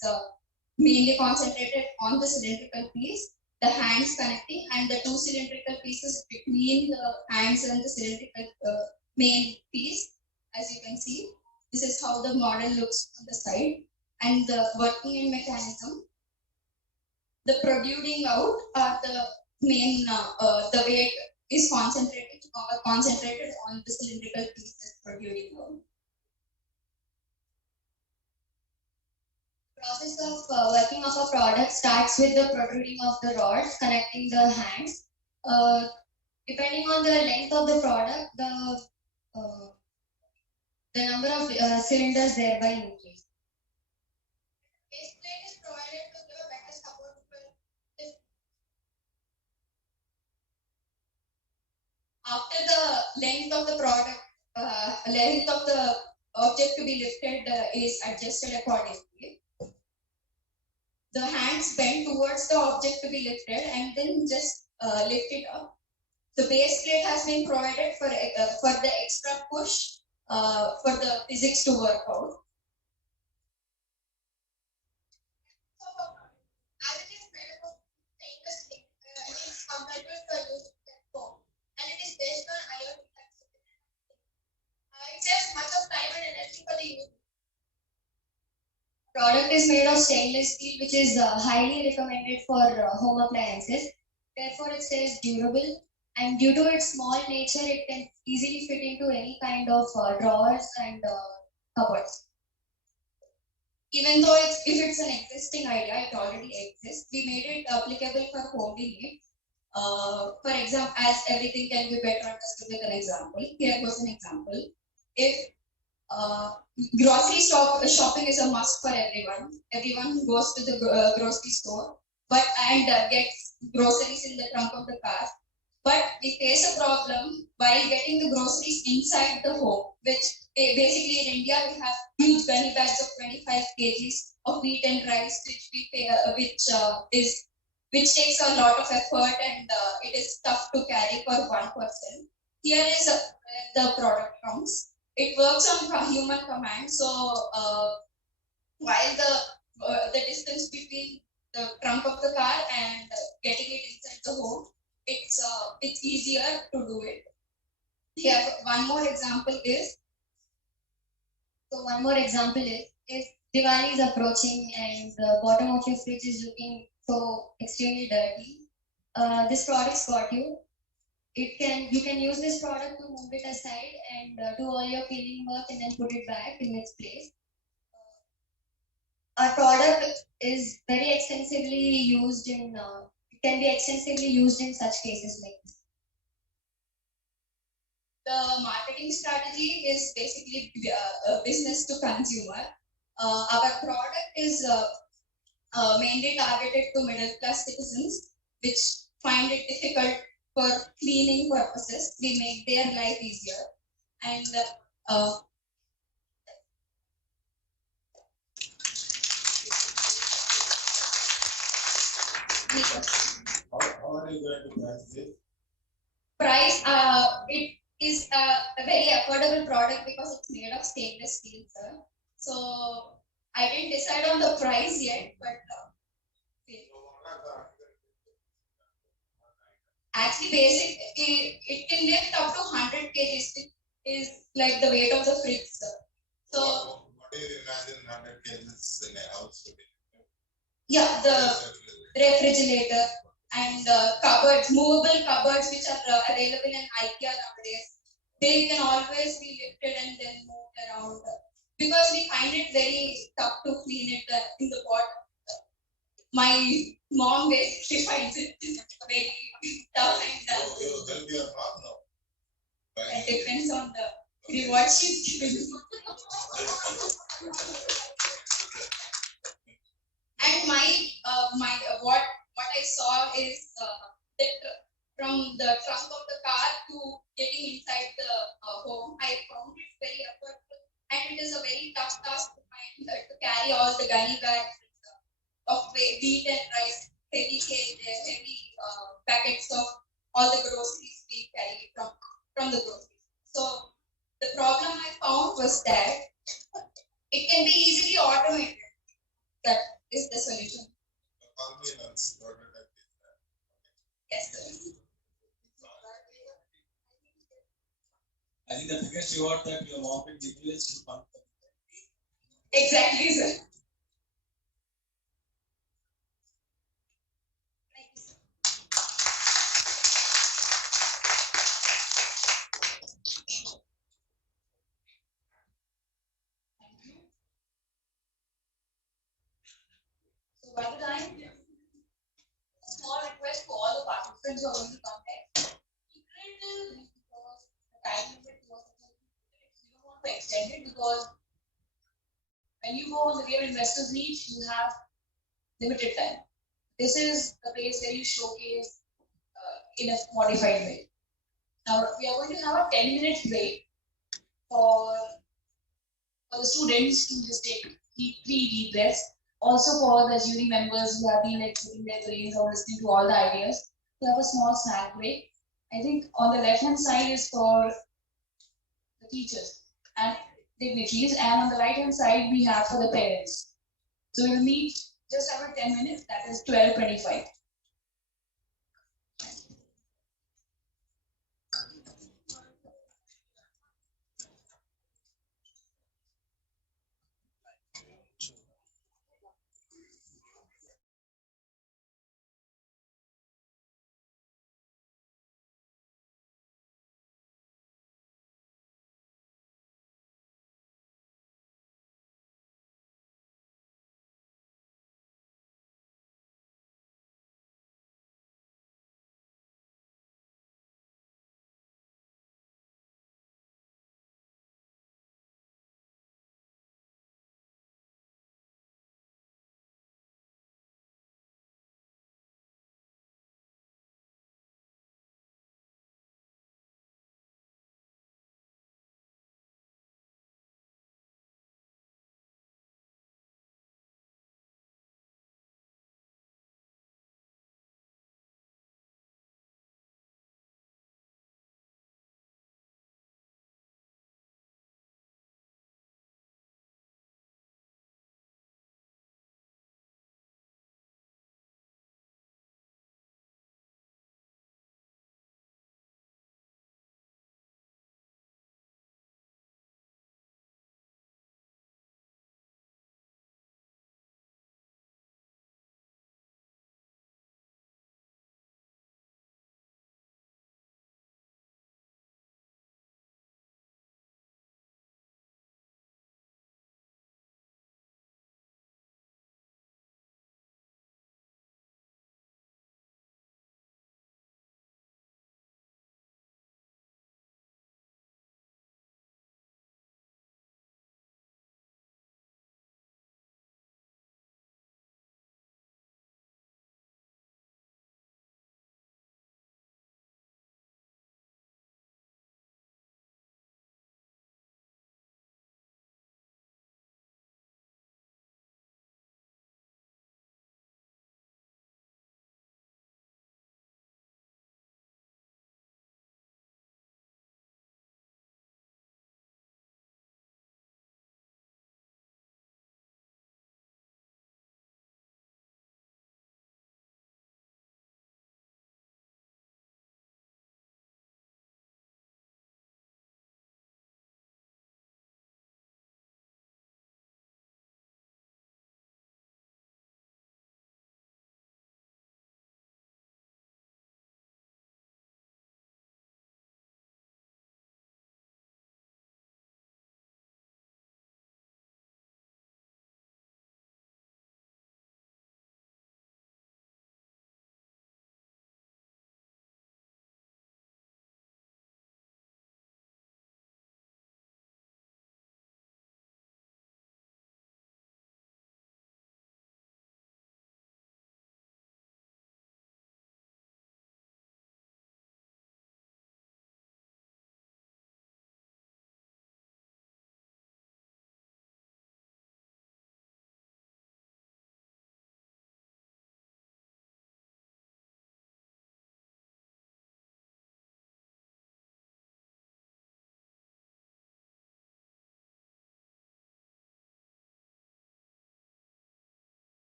mainly concentrated on the cylindrical piece, the hands connecting, and the two cylindrical pieces between the hands and the cylindrical main piece, as you can see. This is how the model looks on the side, and the working in mechanism. The protruding out are the main, the weight is concentrated on the cylindrical piece that's protruding out. The process of working of a product starts with the protruding of the rods connecting the hands. Depending on the length of the product, the number of cylinders thereby increase. Base plate is provided to give a better support for lift. After the length of the product, length of the object to be lifted is adjusted accordingly. The hands bend towards the object to be lifted and then just lift it up. The base plate has been provided for the extra push for the physics to work out. As it is made up of stainless steel, it is compatible for use at home, and it is based on IoT flexibility. It saves much of time and energy for the user. Product is made of stainless steel, which is highly recommended for home appliances. Therefore, it stays durable, and due to its small nature, it can easily fit into any kind of drawers and cupboards. Even though if it's an existing idea, it already exists, we made it applicable for homely needs. For example, as everything can be better understood with an example. Here goes an example. If grocery shopping is a must for everyone. Everyone goes to the grocery store, and gets groceries in the trunk of the car. But we face a problem while getting the groceries inside the home, which basically in India we have huge gunny bags of 25 kgs of wheat and rice, which we pay, which takes a lot of effort, and it is tough to carry for one person. Here is the product comes. It works on human command. So while the distance between the trunk of the car and getting it inside the home, it's easier to do it. Here, one more example is. If Diwali is approaching and the bottom of your fridge is looking so extremely dirty, this product's got you. You can use this product to move it aside and do all your cleaning work and then put it back in its place. Our product is very extensively used in. It can be extensively used in such cases like this. The marketing strategy is basically business to consumer. Our product is mainly targeted to middle class citizens, which find it difficult for cleaning purposes. We make their life easier, and what are you going to price this? Price, it is a very affordable product because it's made of stainless steel, sir. So I didn't decide on the price yet, but actually basic, it can lift up to 100 kgs. It is like the weight of the fridge, sir. So what do you imagine 100 kgs in a house to be? yeah, the refrigerator and cupboards, movable cupboards which are available in IKEA nowadays. They can always be lifted and then moved around because we find it very tough to clean it in the pot. My mom basically finds it very tough and You help your mom now. it depends on the reward she's giving. And what I saw is that from the trunk of the car to getting inside the home, I found it very affordable, and it is a very tough task to find to carry all the gunny bags of wheat and rice, heavy packets of all the groceries we carry from the groceries. So the problem I found was that it can be easily automated. That is the solution. Yes, sir. I think the biggest reward that your mom can give you is to fund. Exactly, sir. So by the time, a small request for all the participants who are going to come next. Because the time limit was 30 minutes. You don't want to extend it because when you go on the real investors meet, you have limited time. This is the place where you showcase in a modified way. Now we are going to have a 10-minute break for the students to just take 3 deep breaths. Also for the jury members who have been like sitting their brains or listening to all the ideas, to have a small snack break. I think on the left hand side is for the teachers and dignitaries, and on the right hand side we have for the parents. So we'll meet just after 10 minutes, that is 12:25.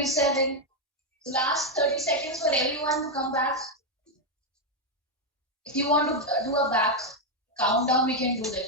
37. The last 30 seconds for everyone to come back. If you want to do a back countdown, we can do that.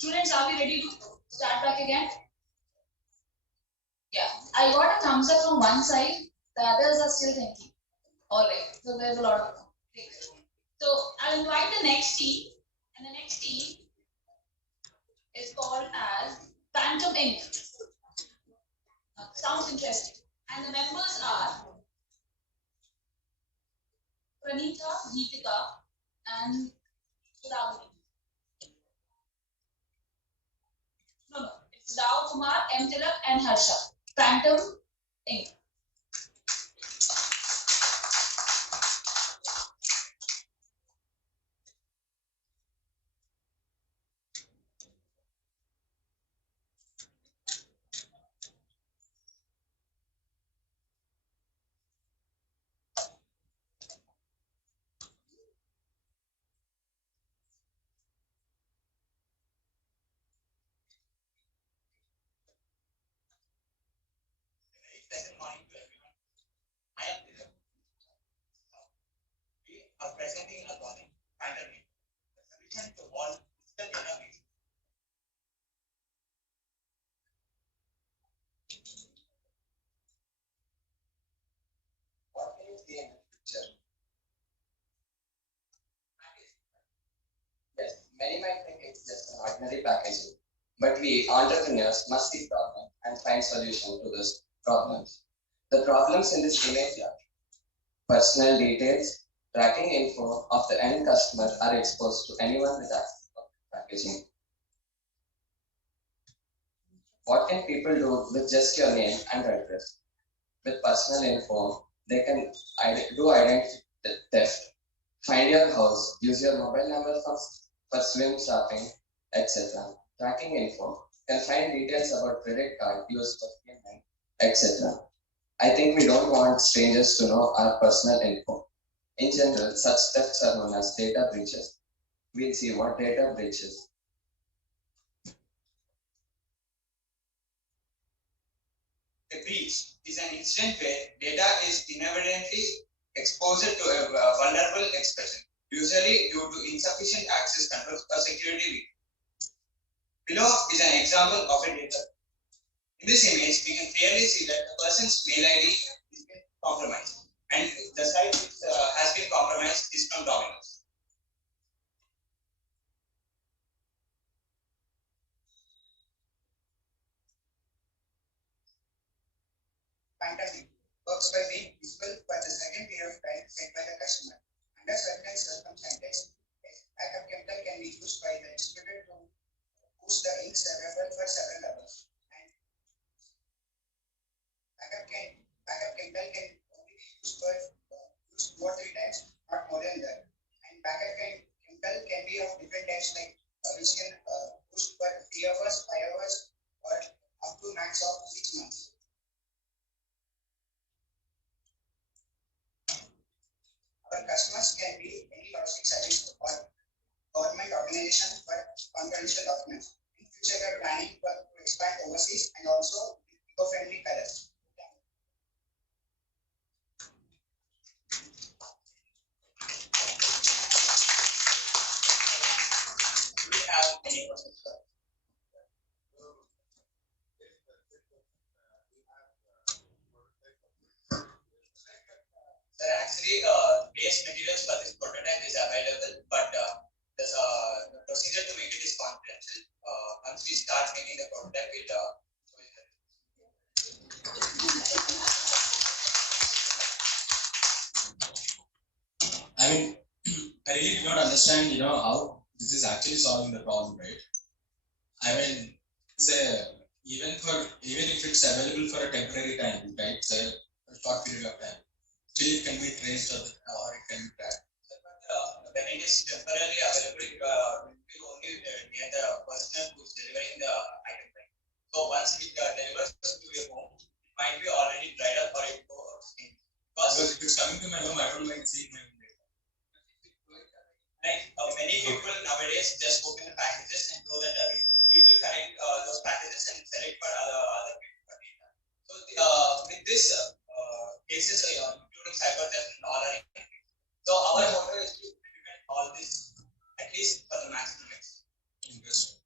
Students, are we ready to start back again? Yeah, I got a thumbs up from one side, the others are still thinking. Alright, so there's a lot of things. So I'll invite the next team, and the next team is called as Phantom Ink. Sounds interesting. And the members are Pranitha, Geetika, and Ravani. No, it's Rao Kumar, M. Tilak, and Harsha. Phantom Ink. Pleasant morning to everyone. I am Dilip. We are presenting a topic, pandemic, the solution to all digital database. What can you see in the picture? Yes, many might think it's just an ordinary packaging, but we entrepreneurs must see problem and find solution to those problems. The problems in this image are personal details, tracking info of the end customer are exposed to anyone with access to packaging. What can people do with just your name and address? With personal info, they can do identity theft, find your house, use your mobile number for swim shopping, etc. Tracking info can find details about credit card used for payment, etc. I think we don't want strangers to know our personal info. In general, such thefts are known as data breaches. We'll see what data breaches. A breach is an incident where data is inadvertently exposed to a vulnerable expression, usually due to insufficient access control or security leak. Below is an example of a data. In this image, we can clearly see that the person's mail ID is been compromised, and the site has been compromised is from Domino's. Fantastic. Works by being visible for the second period of time set by the customer. Under certain circumstances, a backup chemical can be used by the distributor to boost the ink level for several levels. And backup chemical can only be used for used 2 or 3 times, not more than that. And backup chemical can be of different types, like which can boost for 3 hours, 5 hours, or up to max of 6 months. Our customers can be any logistics service or government organization for confidential documents. In future, we are planning to expand overseas and also eco-friendly colors. Do we have any questions, sir? waste materials for this prototype is available, but the procedure to make it is confidential. Once we start making the prototype, we'll show you the I mean, I really do not understand, how this is actually solving the problem, right? I mean, say even if it's available for a temporary time, right? Say a short period of time, still it can be traced or it can be tracked. When it is temporarily available, it will be only near the person who is delivering the item. Right? So once it delivers to your home, it might be already dried up or it goes in. Because if it's coming to my home, I don't like seeing my home. Like many people nowadays just open the packages and throw that away. People collect those packages and sell it for other people for data. So with this cases, including cyber theft and all are increasing. So our motto is to prevent all this, at least for the maximum extent. Interesting.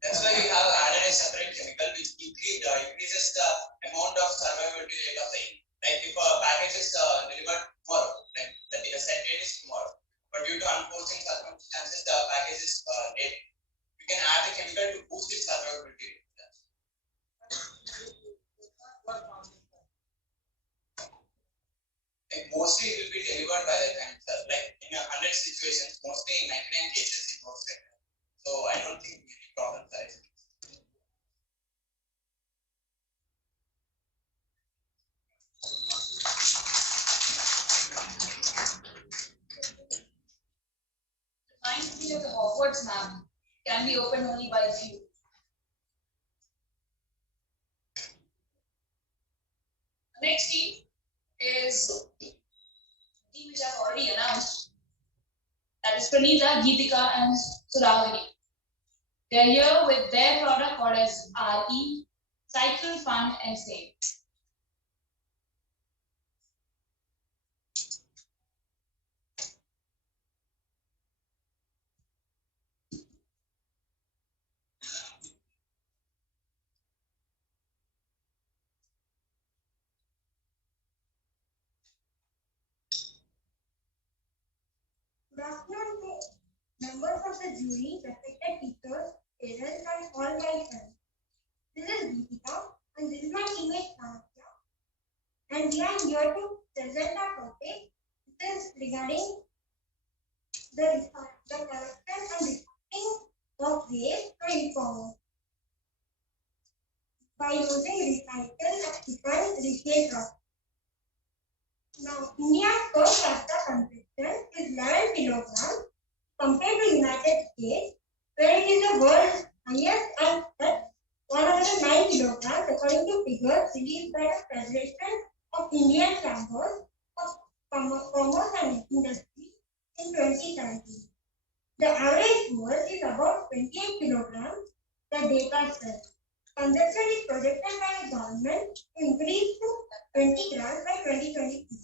That's why we have added a separate chemical which increases the amount of survivability rate of the ink. Like if a package is delivered tomorrow, like the set date is tomorrow, but due to unforeseen circumstances, the package is late. We can add the chemical to boost its survivability rate. Like mostly it will be delivered by the time, like in 100 situations, mostly in 99 cases it works like that. So I don't think any problems are existing. The 9th page of the Hogwarts map can be opened only by few. The next team is the team which I've already announced. That is Pranita, Geetika, and Sudhavini. They are here with their product called as RE, Cycle, Fun, and Save. Good afternoon to members of the jury, respected teachers, parents, and all my friends. This is Geetika, and this is my teammate Sanatya. And we are here to present our topic. This is regarding the collection and recycling of waste for e-commerce by using recycle, upcycle, resale process. Now, India's per capita consumption is 11 kilograms compared to United States, where it is the world's highest at 109 kilograms, according to figures released by the Federation of Indian Chambers of Commerce and Industry in 2017. The average world is about 28 kilograms, the data says. Consumption is projected by the government to increase to 20 grams by 2022.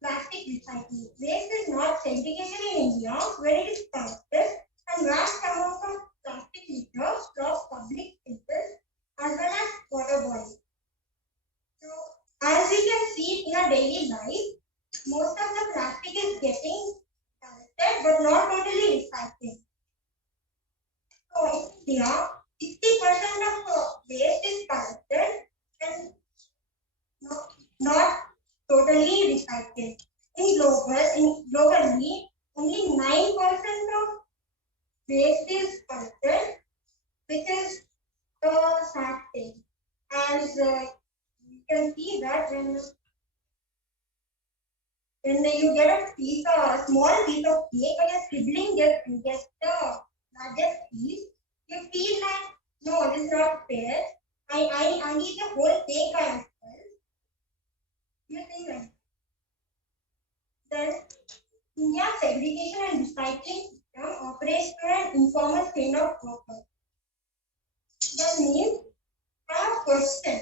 Plastic recycling. Waste is not segregated in India, where it is collected, and vast amounts of plastic litter cross public spaces as well as water bodies. So, as we can see in our daily life, most of the plastic is getting collected but not totally recycled. So, in India, 60% of waste is collected and not totally recycled. Globally, only 9% of waste is collected, which is a sad thing. As you can see that when you get a small piece of cake or your sibling gets the largest piece, you feel like, no, this is not fair. I need the whole cake by myself. You think like then India's segregation and recycling system operates through an informal chain of workers. That means I have a question.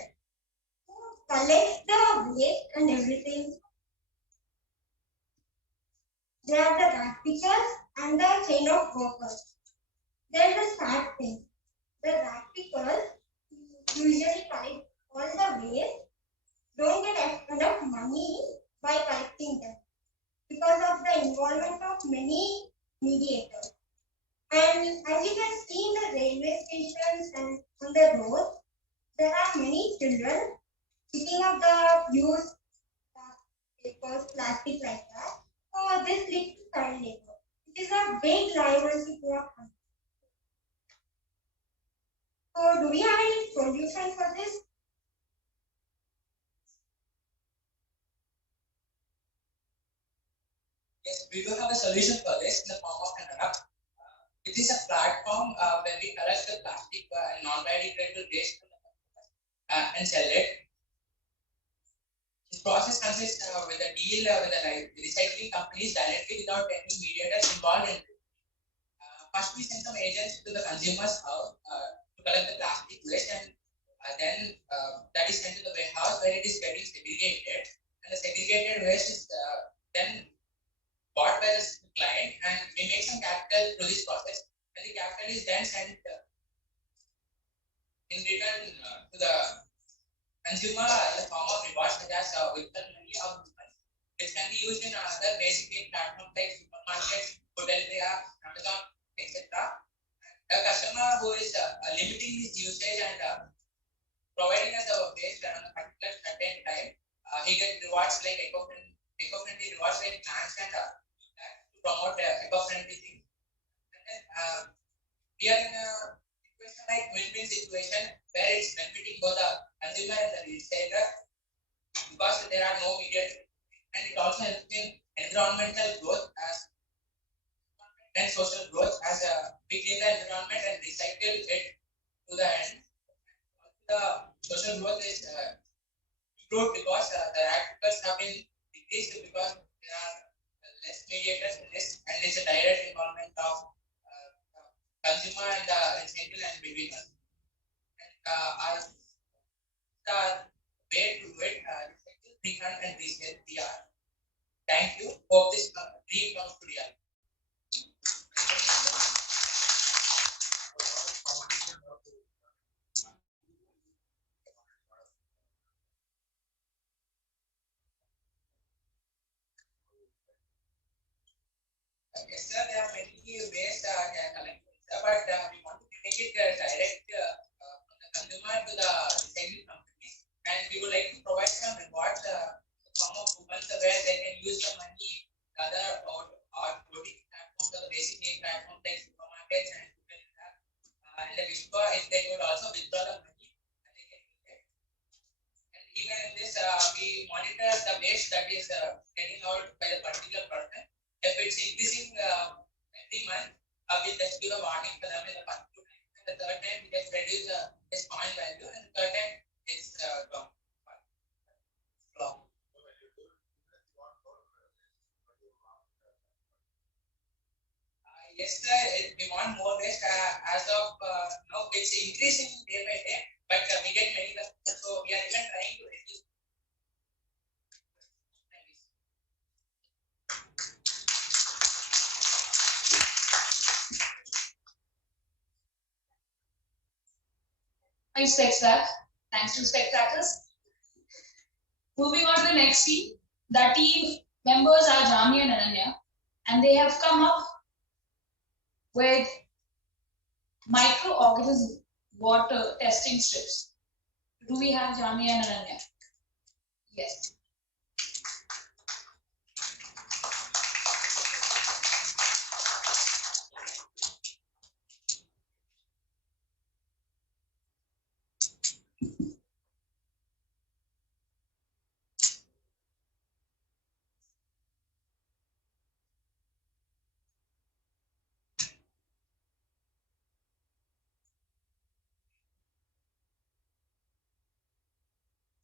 Who collects the waste and everything? They are the rag pickers and the chain of workers. There is a sad thing. The rat pickers usually collect all the waste, don't get enough money by collecting them because of the involvement of many mediators. And as you can see in the railway stations and on the road, there are many children picking up the used papers, plastic like that. So this leads to child labor. It is a big liability to our country. So do we have any solution for this? Yes, we do have a solution for this in the form of an app. It is a platform where we collect the plastic and non-biodegradable waste and sell it. This process consists with a deal with the recycling companies directly without any mediators involved in it. First, we send some agents to the consumer's house to collect the plastic waste, and then that is sent to the warehouse where it is getting segregated, and the segregated waste is then bought by the client, and we make some capital through this process, and the capital is then sent in return to the consumer in the form of rewards such as virtual money or coupons. This can be used in other basic need platforms like supermarkets, hotel, Amazon, etc. A customer who is limiting his usage and providing us our waste on a particular certain time, he gets rewards like eco-friendly rewards like plants and to promote eco-friendly things. And then we are in a situation like win-win situation where it's benefiting both the consumer and the retailer because there are no mediators, and it also helps in environmental growth and social growth as we clean the environment and recycle it to the end. The social growth is improved because the actors have been decreased because there are less mediators in this, and it's a direct involvement of consumer and the recycle and between us. And the way to do it, recycle, refund, and resell PR. Thank you. Hope this dream comes to reality. Yes, sir, there are many ways collecting, but we want to make it direct from the consumer to the recycling companies, and we would like to provide some rewards in the form of coupons where they can use the money other or voting platforms or the basic need platforms like supermarkets and and the whisper if they could also withdraw the money and they can use it. And even in this, we monitor the waste that is getting out by the particular person. If it's increasing every month, we'll just give a warning for them in the first 2 times. And the third time, we just reduce its point value, and the third time, it's gone. Yes, sir, we want more waste as of now. It's increasing day by day, but we get many customers, so we are even trying to reduce. Thanks, Tech Stack. Thanks to Spectators. Moving on to the next team. The team members are Jami and Ananya, and they have come up with microorganism water testing strips. Do we have Jami and Ananya? Yes.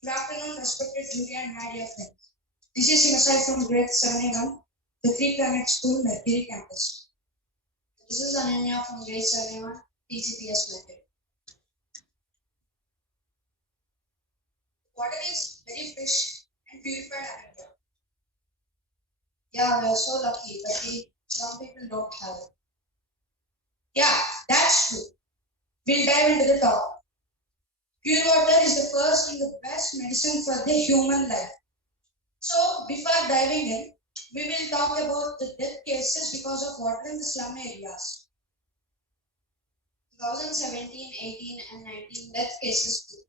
Good afternoon, respected Julia and my dear friends. This is Himasai from grade 7A1, the Three Planet School, Mercury campus. This is Ananya from grade 7A1, TCPS method. Water is very fresh and purified ammonia. Yeah, we are so lucky, but some people don't have it. Yeah, that's true. We'll dive into the topic. Pure water is the first and the best medicine for the human life. So, before diving in, we will talk about the death cases because of water in the slum areas. 2017, 18, and 19 death cases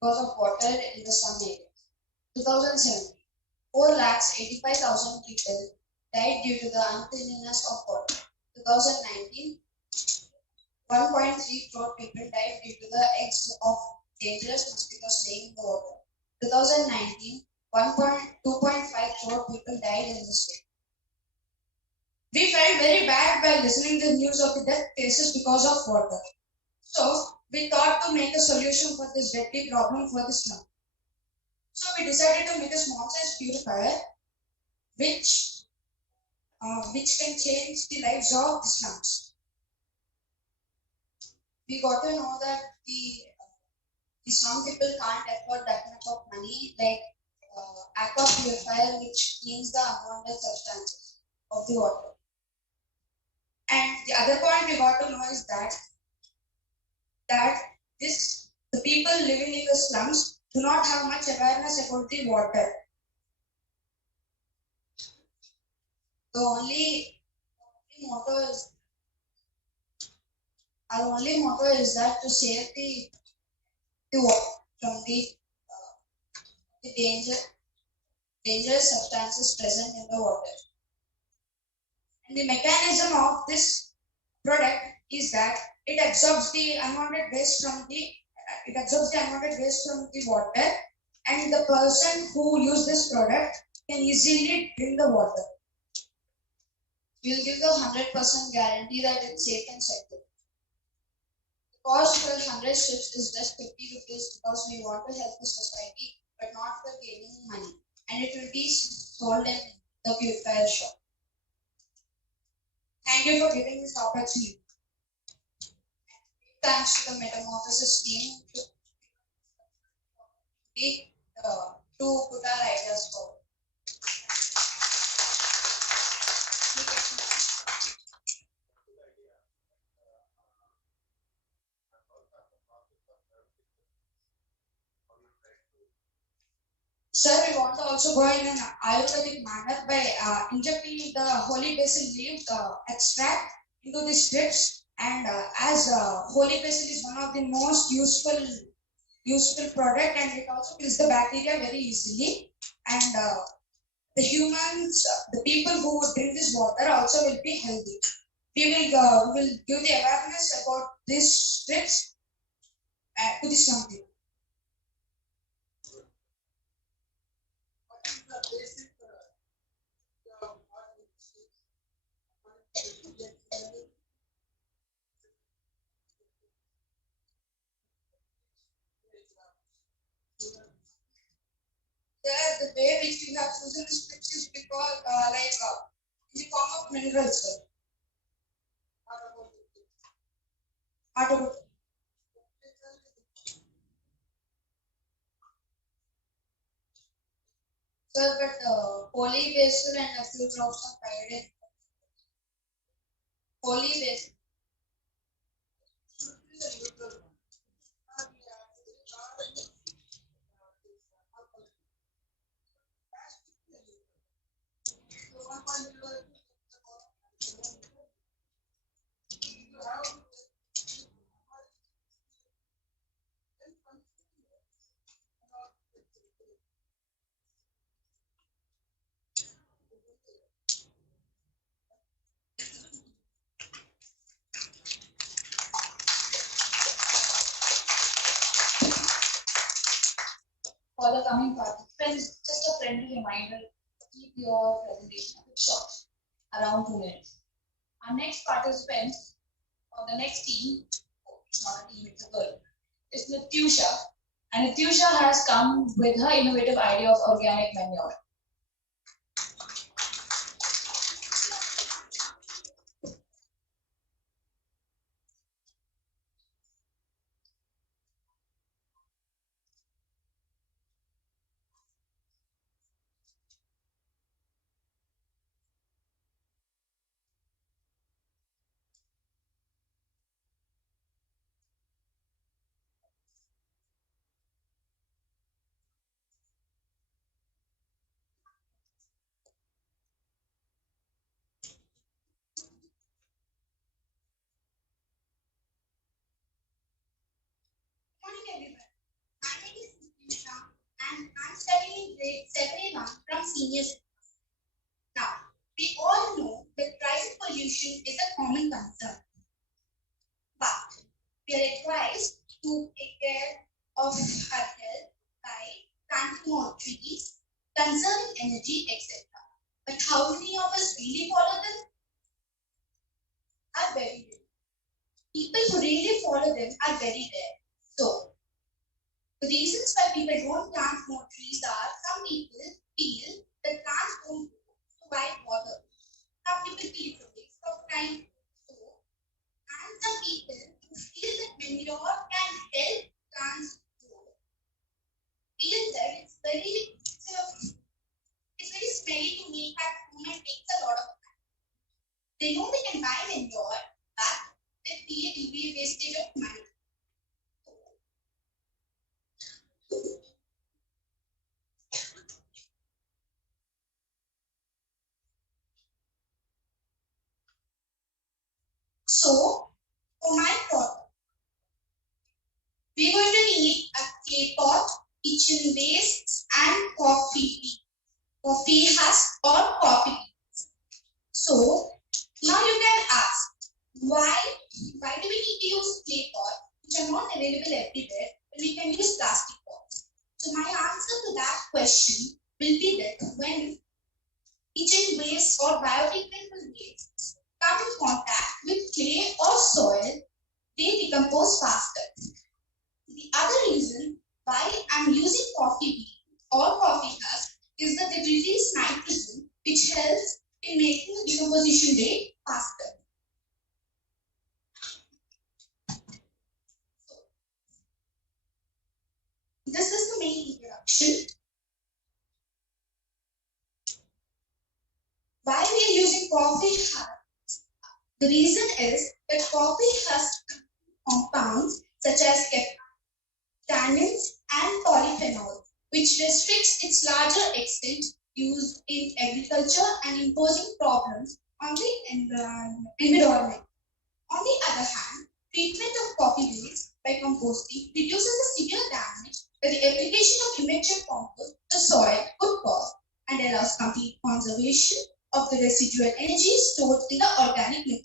because of water in the slum areas. 2017, 4,85,000 people died due to the uncleanliness of water. 2019, 1.3 crore people died due to the eggs of dangerous mosquitoes laying in the water. 2019, 2.5 crore people died in the state. We felt very bad by listening to the news of the death cases because of water. So, we thought to make a solution for this deadly problem for the slum. So, we decided to make a small size purifier which can change the lives of the slums. We got to know that the slum people can't afford that much of money, like aqua purifier, which cleans the unwanted substances of the water. And the other point we got to know is that the people living in the slums do not have much awareness about the water. The only motto is that to save the water from the dangerous substances present in the water. And the mechanism of this product is that it absorbs the unwanted waste from the water, and the person who uses this product can easily drink the water. We'll give the 100% guarantee that it's safe and secure. The cost for 100 strips is just 50 rupees because we want to help the society, but not for gaining money. And it will be sold in the purifier shop. Thank you for giving this opportunity. Thanks to the Metamorphosis team to put our ideas forward. Sir, we want to also go in an Ayurvedic manner by injecting the holy basil leaf extract into the strips, and as holy basil is one of the most useful product, and it also kills the bacteria very easily, and the people who drink this water also will be healthy. We will give the awareness about these strips to the slum people. The way which we have chosen the strips is because in the form of minerals. Sir, but holy basil and a few drops of iodine. Holy basil. For the coming participants, just a friendly reminder, keep your presentation a bit short, around 2 minutes. Our next participant, or the next team, it's not a team, it's a girl, is Natusha. And Natusha has come with her innovative idea of organic manure. morning, everyone. My name is Nisha, and I'm studying in grade 7A1 from seniors. Now, we all know that rising pollution is a common concern, but we are advised to take care of our health by planting more trees, conserving energy, etc. But how many of us really follow them? Are very rare. People who really follow them are very rare. So, the reasons why people don't plant more trees are some people feel that plants don't provide water. Some people feel it's a waste of time. So, and some people who feel that manure can help plants grow feel that it's very smelly to make at home and takes a lot of time. They know they can buy manure, but they feel it will be a wastage of money. So, for my product, we're going to need a clay pot, kitchen waste, and coffee husk or coffee beans. So, now you can ask, why do we need to use clay pot, which are not available everywhere, when we can use plastic pots? So, my answer to that question will be that when kitchen waste or biodegradable waste come in contact with clay or soil, they decompose faster. The other reason why I'm using coffee bean or coffee husk is that they release nitrogen, which helps in making the decomposition rate faster. This is the main introduction. Why we are using coffee husk? The reason is that coffee husk compounds such as tannins and polyphenol, which restricts its larger extent used in agriculture and imposing problems on the environment. On the other hand, treatment of coffee beans by composting reduces the severe damage that the application of immature compost to soil could cause and allows complete conservation of the residual energy stored in the organic material.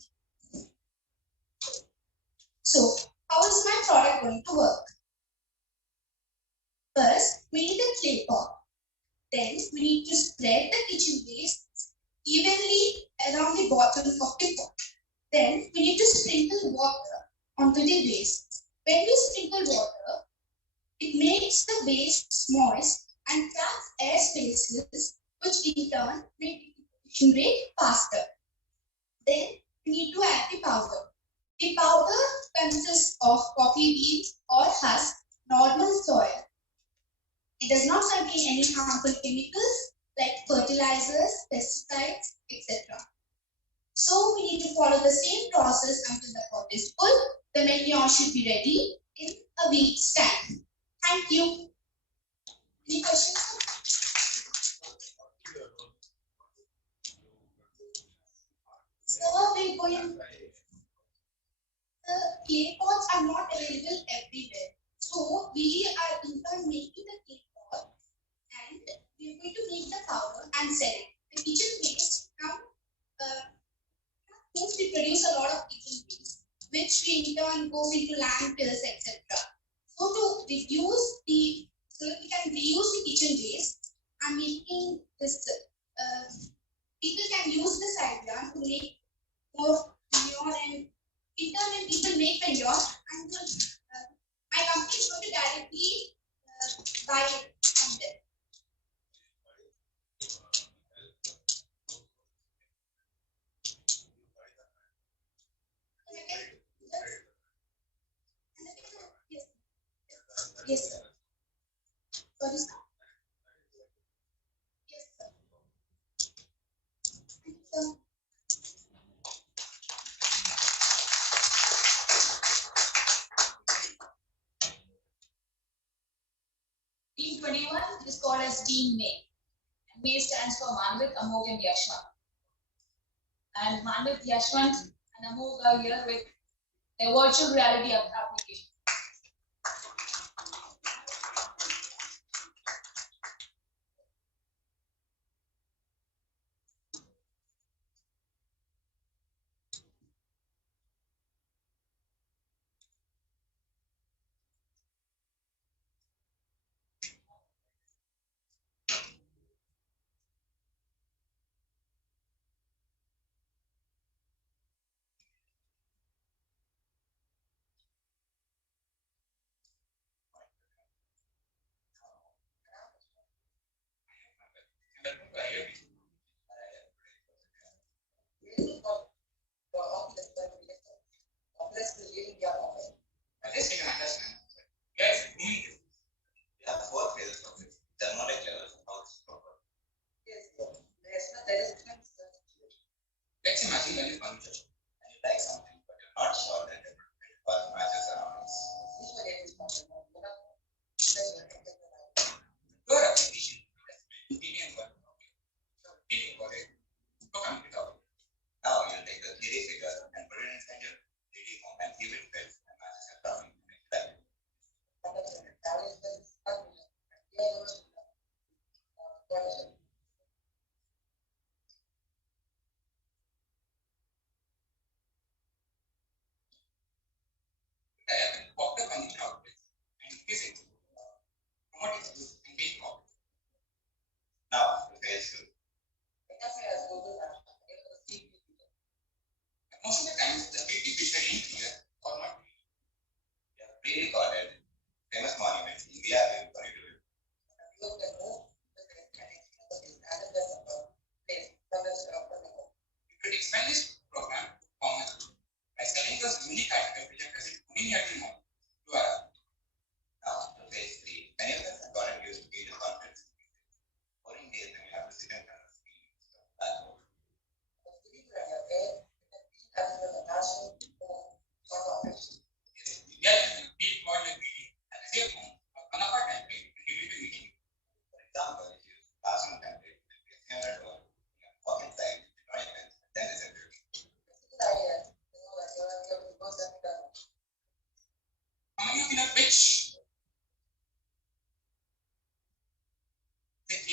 So, how is my product going to work? First, we need a clay pot. Then, we need to spread the kitchen waste evenly around the bottom of the pot. Then, we need to sprinkle water onto the waste. When we sprinkle water, it makes the waste moist and traps air spaces, which in turn make the decomposition rate faster. Then, we need to add the powder. The powder consists of coffee beans or husk, normal soil. It does not contain any harmful chemicals like fertilizers, pesticides, etc. So we need to follow the same process until the pot is full. The manure should be ready in a week's time. Thank you. Any questions? So we're going. The clay pots are not available everywhere. So we are in turn making the clay pot and we're going to make the powder and sell it. The kitchen waste we produce a lot of kitchen waste, which we in turn goes into landfills, etc. So to reduce so that we can reuse the kitchen waste, I'm making this. People can use this idea to make more manure, and in turn when people make manure, and my company is going to directly buy it from them. Yes, sir. Sorry, sir. Yes, sir. Thank you, sir. Team 21 is called as Team May. May stands for Manvit, Amog, and Yashwant. And Manvit, Yashwant, and Amog are here with their virtual reality application.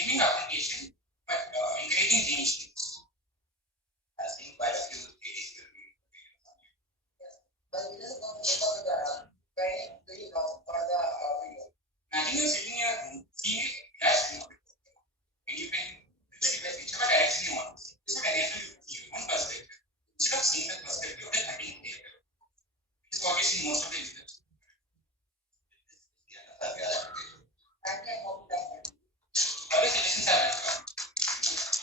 streaming application, but encouraging change. I've seen quite a few ladies will be. But it doesn't come to the training really long for the video. Imagine you're sitting in your room, seeing a flash remote, and you can whichever direction you want. This would enable you to see your own perspective instead of seeing the perspective of the cutting theater. This is what you see in most of the users. Always suggestions are welcome.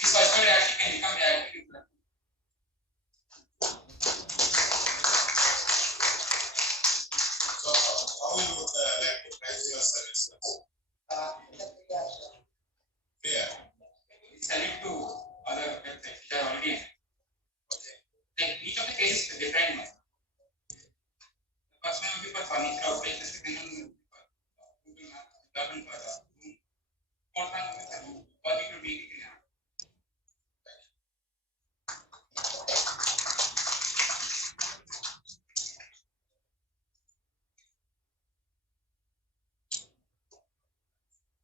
This virtual reality can become reality. So, how will you like to price your service? Yeah. Sell it to other websites which are already in. Okay. Like each of the cases is different. The first one will be for furniture outlet, the second one will be for Google Maps, the third one for room. Fourth one will be for you. All you will be in here.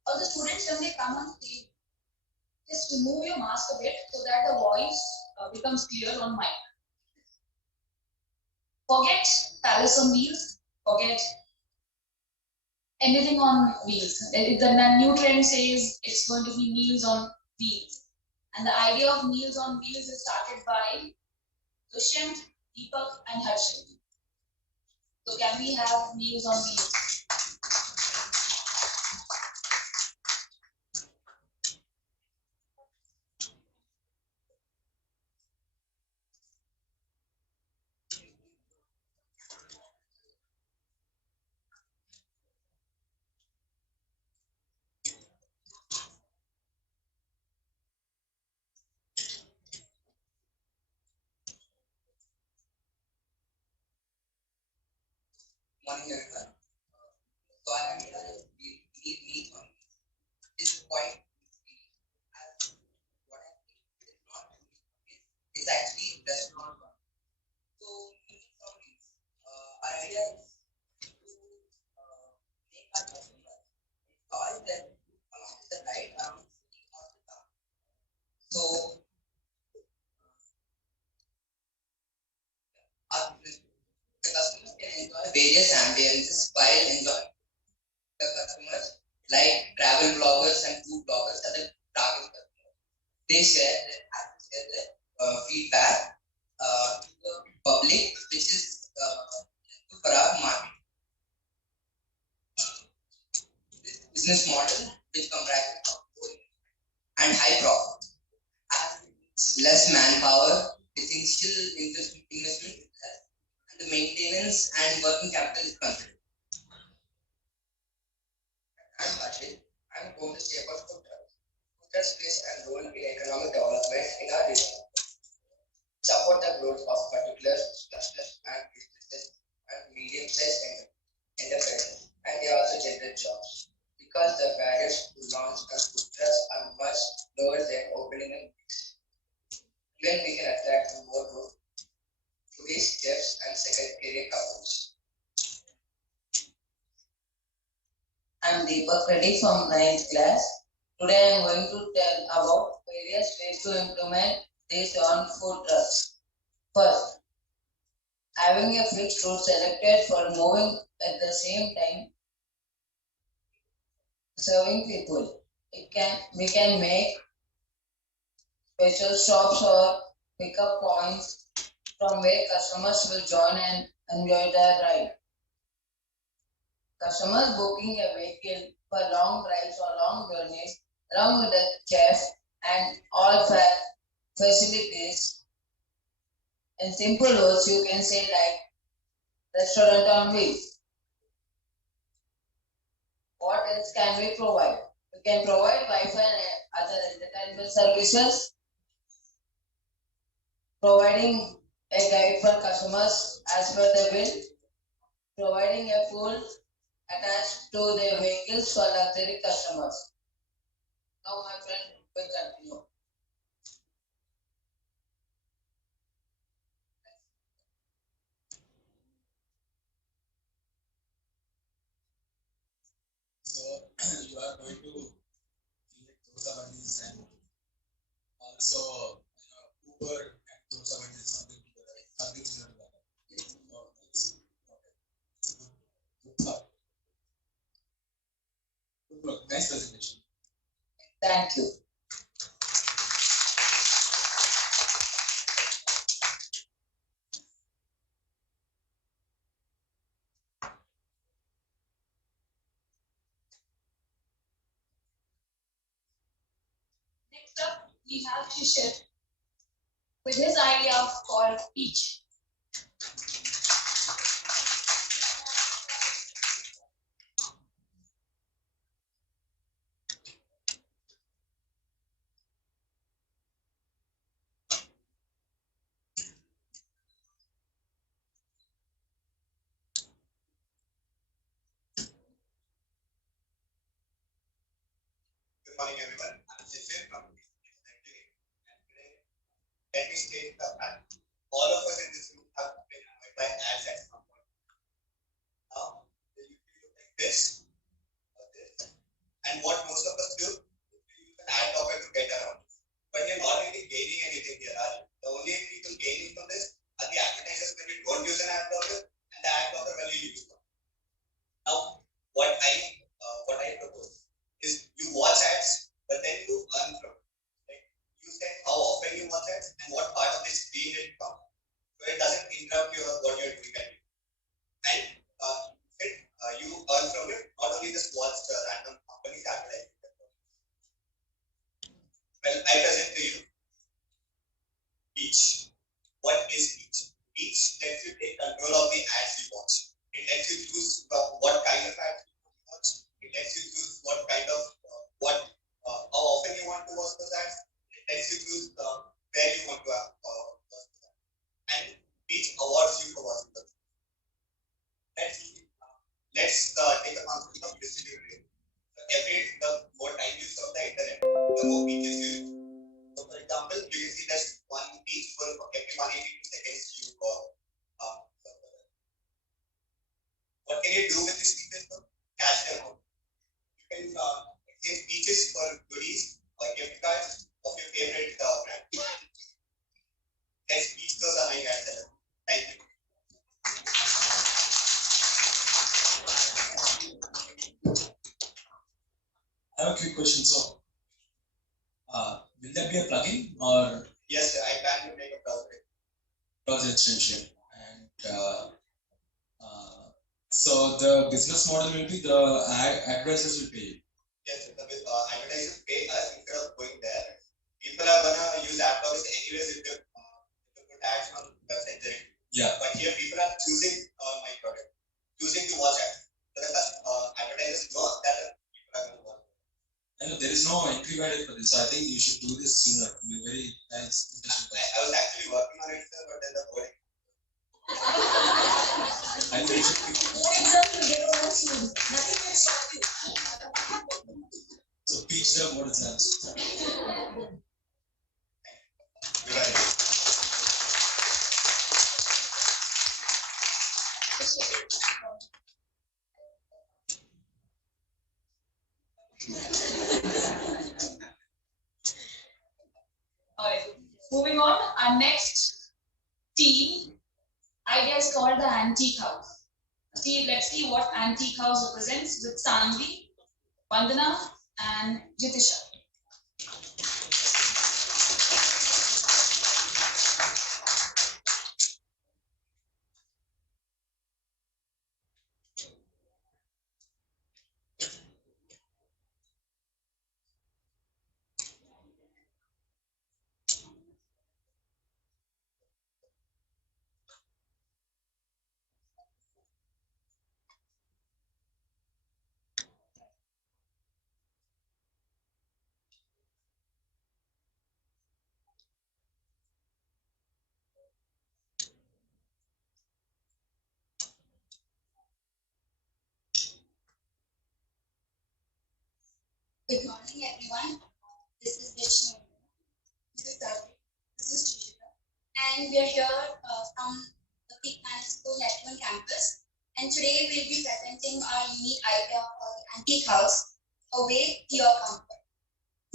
Also, students, when they come on stage, just remove your mask a bit so that the voice becomes clear on mic. Forget palace on wheels, forget anything on wheels. If the new trend says it's going to be meals on wheels. And the idea of meals on wheels is started by Dushyant, Deepak, and Harshit. So can we have meals on wheels? Morning everyone. So I am meat on this point. As what I think is not it's actually restaurant one. So meat on meat. Our idea is to make our customer enjoy them along with the ride around the city or the town. So the customers can enjoy various ambiences while enjoying. The customers, like travel bloggers and food bloggers, are the target customers. They share their feedback to the public, which is for our market. This business model, which comprises of and high profit, has less manpower, essential investment, and the maintenance and working capital is considered. I'm Ashit. I'm going to say about food trucks. Food trucks plays a role in economic development in our region. Support the growth of particular clusters and businesses and medium-sized enterprises, and they also generate jobs. Because the barriers to launch a food trucks are much lower than opening a business. Even we can attract more today's chefs and second career couples. I'm Deepak Reddy from 9th class. Today I am going to tell about various ways to implement this on food trucks. First, having a fixed route selected for moving at the same time, serving people. We can make special stops or pickup points from where customers will join and enjoy their ride. Customers booking a vehicle for long drives or long journeys, along with the chef and all facilities. In simple words, you can say like restaurant on wheels. What else can we provide? We can provide Wi-Fi and other entertainment services, providing a guide for customers as per the bill, providing a fuel attached to their vehicles for luxury customers. Now my friend will continue. So you are going to select those are the So Uber and those are something similar to that. Oh, nice. Okay. Good thought. Good work. Nice presentation. Thank you. Next up, we have Shishir with his idea of called Peach. Good morning, everyone. I'm Jishin from Futuristic. And today, let me state the fact. All of us in this room have been annoyed by ads at some point. Now, they usually look like this or this. And what most of us do is we use an ad blocker to get around. But you're not really gaining anything here, are you? The only people gaining from this are the advertisers when you don't use an ad blocker and the ad blocker when you use one. Now, what I propose is you watch ads, but then you earn from it. Like you said how often you watch ads and what part of the screen it comes. So it doesn't interrupt what you're doing. And you earn from it, not only just watch random companies advertising. Well, I present to you Peach. What is Peach? Peach lets you take control of the ads you watch. It lets you choose what kind of ads you watch. It lets you choose what kind of how often you want to watch those ads. It lets you choose where you want to watch those ads. And Peach awards you for watching those. Let's take a concept of distributed. The more time you surf the internet, the more peaches you use. So, for example, you can see there's one peach for every 182 seconds you what can you do with these peaches? Cash them out. You can exchange peaches for goodies or gift cards of your favorite brand. Let's peach those online ads. Thank you. I have a quick question. So, will that be a plugin or? Yes, sir. I plan to make a browser extension. And so the business model will be the advertisers will pay. Yes, the advertisers pay us instead of going there. People are gonna use ad blockers anyways if they put ads on the website directly. Yeah. But here people are choosing my product, choosing to watch ads. So the advertisers know that people are gonna watch. I know there is no entry barrier for this. So I think you should do this sooner. It will be very nice. I was actually working on it, sir, but then the boarding. I think so teach them what is answer. Alright, moving on, our next team idea is called the antique house. See, let's see what antique house represents with Sanvi, Vandana, and Jitisha. Good morning, everyone. This is Vishnu. This is Darvi. This is Jishika. And we are here from the Peak Management School at campus. And today we'll be presenting our unique idea for the antique house, a way to your comfort.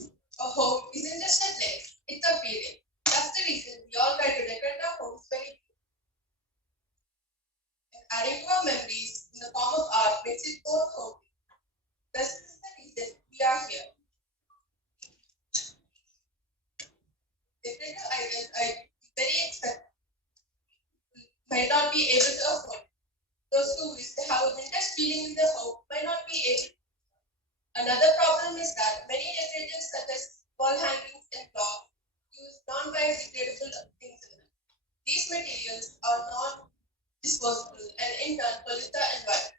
A home isn't just a place, It's a feeling. That's the reason we all try to decorate our homes very and adding to our memories in the form of art makes it more home. This is the reason we are here. Decorative items are very expensive, might not be able to afford. Those who wish to have a vintage feeling in their home might not be able. Another problem is that many decorators such as wall hangings and cloth use non-biodegradable things in them. These materials are non-disposable and in turn pollute the environment.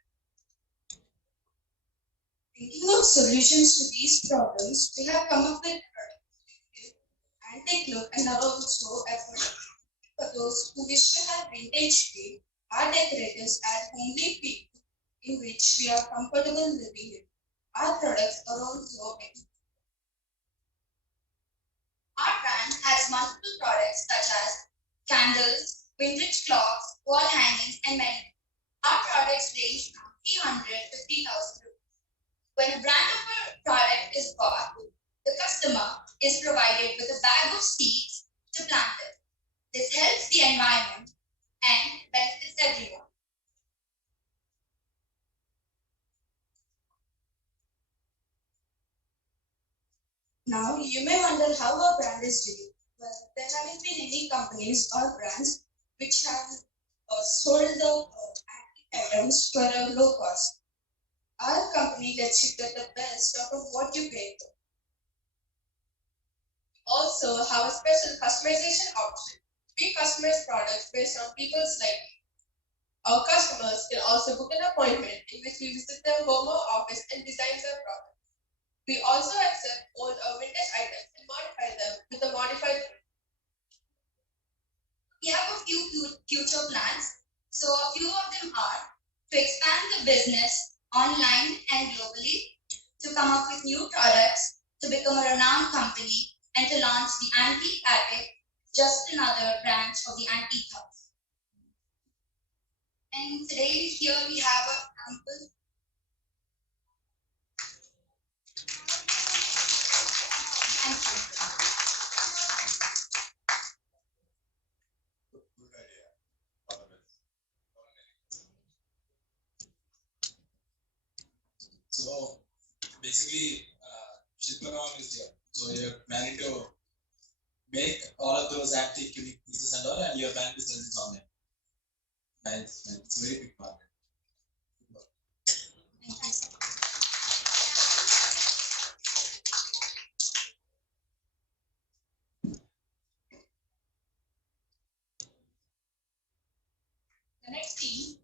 Thinking of solutions to these problems, we have come up with products antique look and are also affordable. For those who wish to have vintage feel, our decorators add homely feel in which we are comfortable living in. Our products are also Our brand has multiple products such as candles, vintage clocks, wall hangings, and many more. Our products range from 300 to 50,000 rupees. When a brand of a product is bought, the customer is provided with a bag of seeds to plant it. This helps the environment and benefits everyone. Now, you may wonder how our brand is doing. Well, there haven't been any companies or brands which have sold the antique items for a low cost. Our company lets you get the best out of what you pay for. Also have a special customization option. We customize products based on people's liking. Our customers can also book an appointment in which we visit their home or office and design their product. We also accept old or vintage items and modify them with a modified print. We have a few future plans. So a few of them are to expand the business online and globally, to come up with new products, to become a renowned company, and to launch the Antique Attic, just another branch of the Antique House. And today here we have a sample. Thank you. Good idea. All the best. So basically, Shilparam is here. So you're planning to make all of those antique unique pieces and all, and you're planning to sell this online. Nice, man. It's a very big market. The next team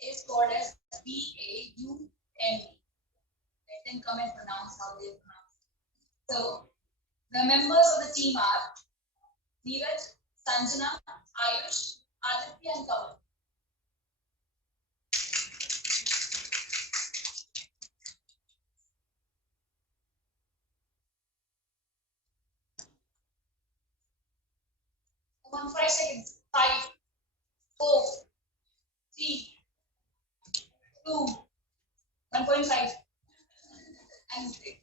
is called as BAUME. Let them come and pronounce how they pronounce. So the members of the team are Neeraj, Sanjana, Ayush, Aditya, and Kamal. Come on, 5 seconds. 5, 4, 3, 2, 1.5, and 3.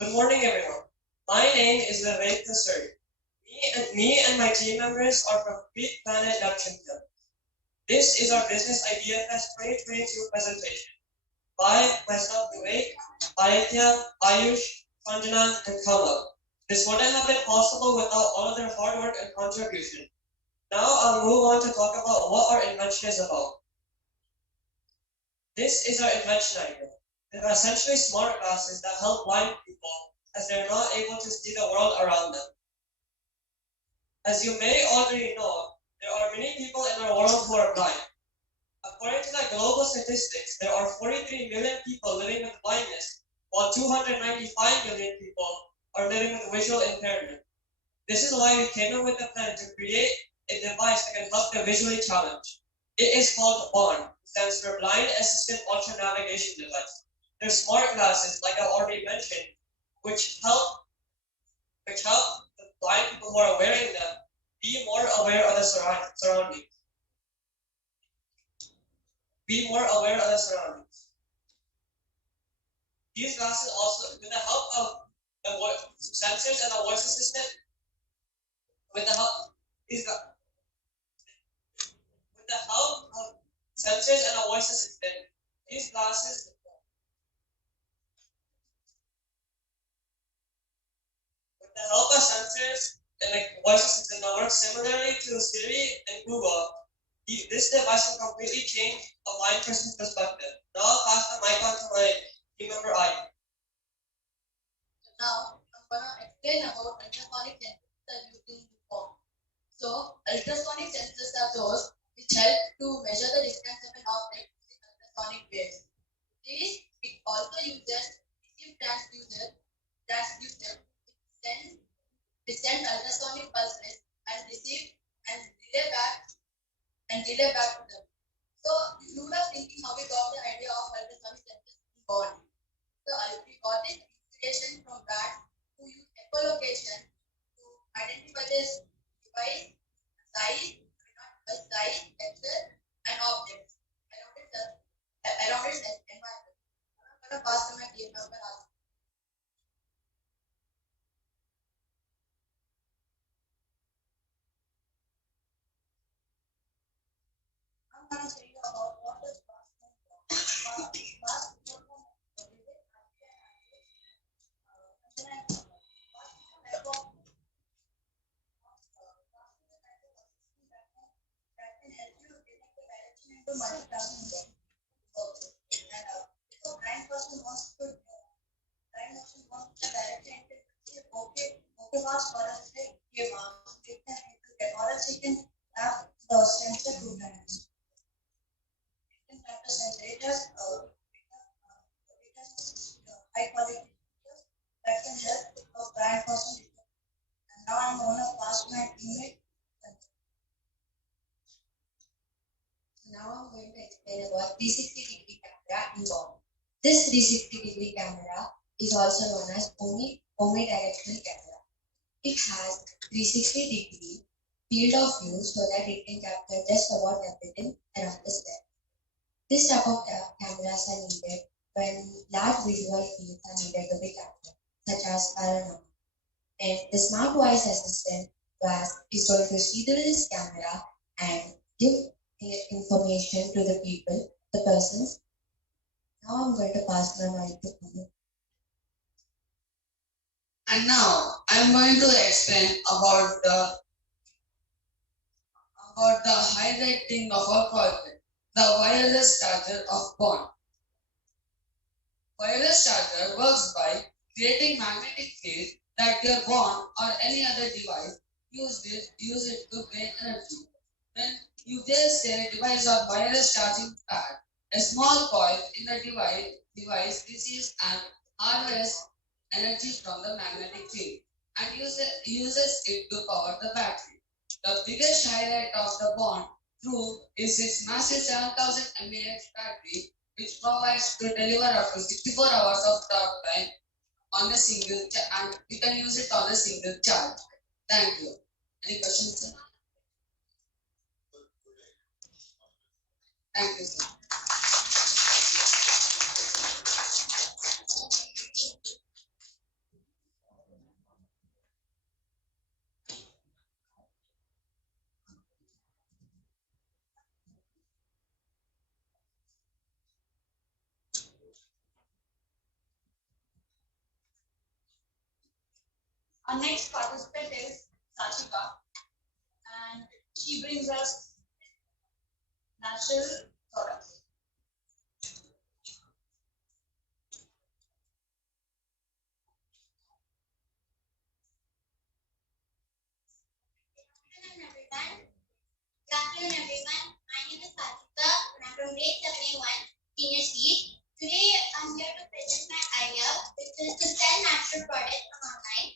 Good morning, everyone. My name is Vivek Kasuri. Me and my team members are from Greek Planet Neptune. This is our Business Idea Fest 2022 presentation by myself, Vivek, Aditya, Ayush, Sanjana, and Kamal. This wouldn't have been possible without all of their hard work and contribution. Now I'll move on to talk about what our invention is about. This is our invention idea. They're essentially smart glasses that help blind people as they're not able to see the world around them. As you may already know, there are many people in our world who are blind. According to the global statistics, there are 43 million people living with blindness, while 295 million people are living with visual impairment. This is why we came up with a plan to create a device that can help the visually challenged. It is called BON, stands for Blind Assistant Ultra Navigation Device. They're smart glasses, like I already mentioned, which help the blind people who are wearing them be more aware of the surroundings. Be more aware of the surroundings. These glasses also, with the help of the sensors and the voice assistant, with the help of sensors and a voice assistant, these glasses with the help of sensors and like voice assistant that works similarly to Siri and Google, this device will completely change a blind person's perspective. Now I'll pass the mic on to my team member I. Now I'm gonna explain about ultrasonic sensors that you can perform. So ultrasonic sensors are those which help to measure the distance of an object with ultrasonic waves. It also uses receive transducer which send ultrasonic pulses and receive and relay back to them. So you would have thinking how we got the idea of ultrasonic sensors in body. So we got this inspiration from that who use echolocation to identify this device, size, texture, and objects around its environment. I'm going to pass to my team member. I'm going to tell you about what is high quality that can help a blind person. And now I'm going to pass my teammate. Now I'm going to explain about 360-degree camera involved. This 360-degree camera is also known as omnidirectional camera. It has 360-degree field of view so that it can capture just about everything around the step. This type of cameras are needed when large visual fields are needed to be captured, such as panorama. And the smart voice assistant is going to see through this camera and give information to the people, the persons. Now I'm going to pass my mic to Panu. And now I'm going to explain about the highlight thing of our project, the wireless charger of bond. Wireless charger works by creating magnetic field that your bond or any other device use it to gain energy. When you place a device on wireless charging pad, a small coil in the device receives and harvests energy from the magnetic field and uses it to power the battery. The biggest highlight of the bond through is its massive 7000 mAh battery, which provides to deliver up to 64 hours of talk time on a single and we can use it on a single charge. Thank you. Any questions, sir? Thank you, sir. Our next participant is Sachika, and she brings us natural products. Good afternoon, everyone. My name is Kartika, and I'm from grade 7A1, Senior C. Today, I'm here to present my idea, which is to sell natural products online.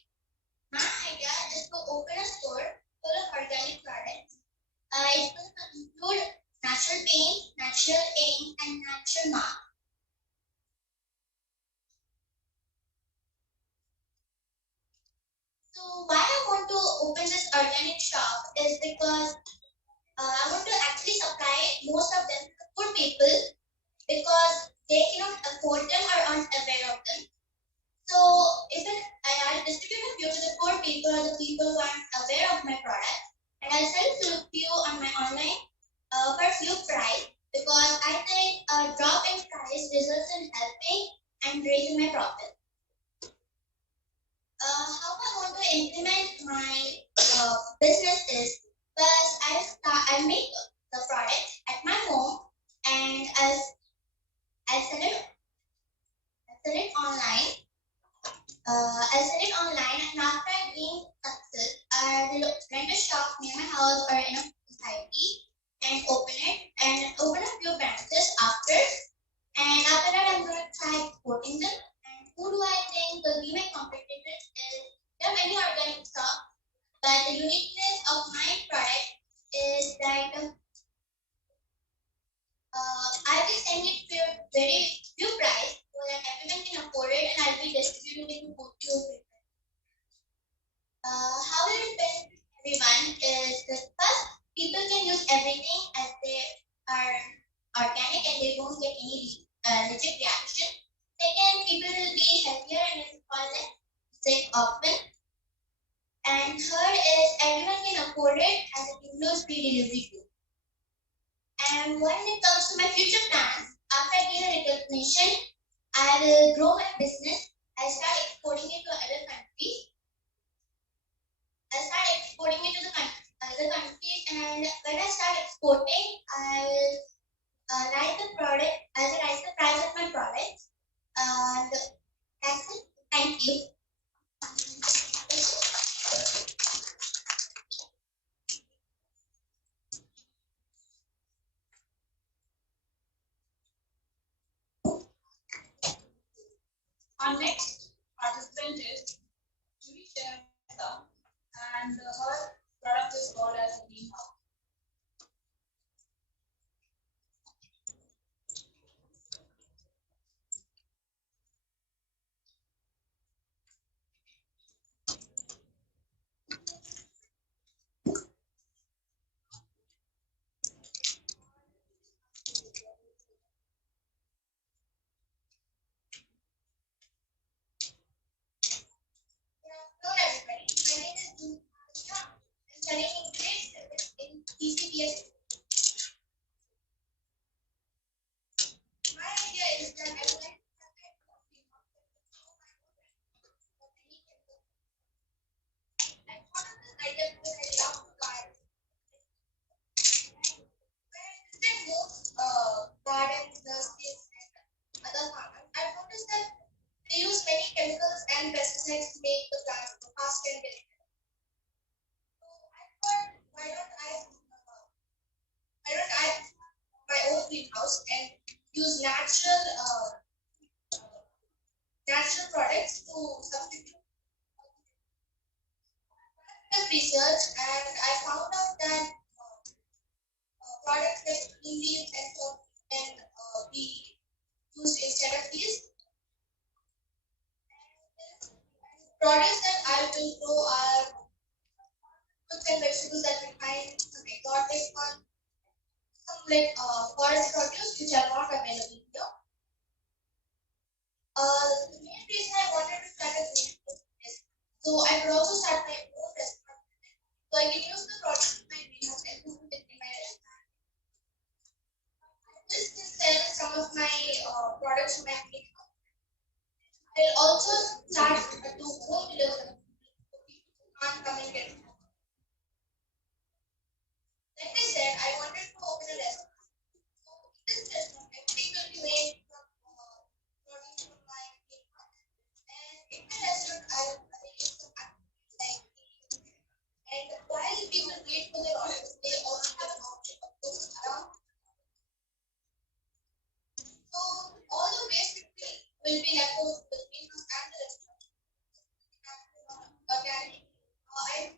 My idea is to open a store full of organic products. It's going to include natural paint, natural ink, and natural mark. So why I want to open this organic shop is because I want to actually supply most of them to poor people because they cannot afford them or aren't aware of them. So if I distribute a few to the poor people or the people who aren't aware of my product, and I'll sell a few on my online for a few price because I think a drop in price results in helping and raising my profit. How I want to implement my business is first I make the product at my home and I sell it online. I sell it online and after I gain success, I will rent a shop near my house or in a society and open it and open a few branches after. And after that, I'm going to try exporting them. And who do I think will be my competitors is there are many organic stuff, but the uniqueness of my product is that I will send it for very few price so that everyone can afford it and I'll be distributing it to people. How will it benefit everyone is that first, people can use everything as they are organic and they won't get any allergic reaction. Second, people will be healthier and it will call them sick often. And third is everyone can afford it as it includes free delivery too. And when it comes to my future plans, after I gain a recognition, I will grow my business. I start exporting it to other countries. I start exporting it to the other countries, and when I start exporting, I will write the product. I will write the price of my product, and that's it. Thank you. Our next participant is Julie Shehta, and her product is called as a greenhouse. Hello everybody, my name is Julie Shehta. I'm studying in grade 7 in TCBS. My idea is that I would like to submit a greenhouse I thought of this idea because I love gardening. When most gardens, nurseries, and other farmers, I've noticed that they use many chemicals and pesticides to make the plants grow faster and get better. So I thought, why don't I my own greenhouse and use natural products to substitute research, and I found out that products like green leaves and so can be used instead of these. Produce that I will grow are fruits and vegetables that we find some exotic ones, some like forest produce which are not available here. The main reason I wanted to start a greenhouse is so I could also start my own restaurant. So I can use the products in my greenhouse and cook it in my restaurant. This can sell some of my products to my greenhouse. I'll also start to home delivery. People can't come and get it. Like I said, I wanted to open a restaurant. So in this restaurant, everything will be made from produce from my greenhouse. And in my restaurant, I will arrange some activities like and while people wait for their orders, they also have an option of cooking around. So all the waste will be left over to the greenhouse and the restaurant. Organic, I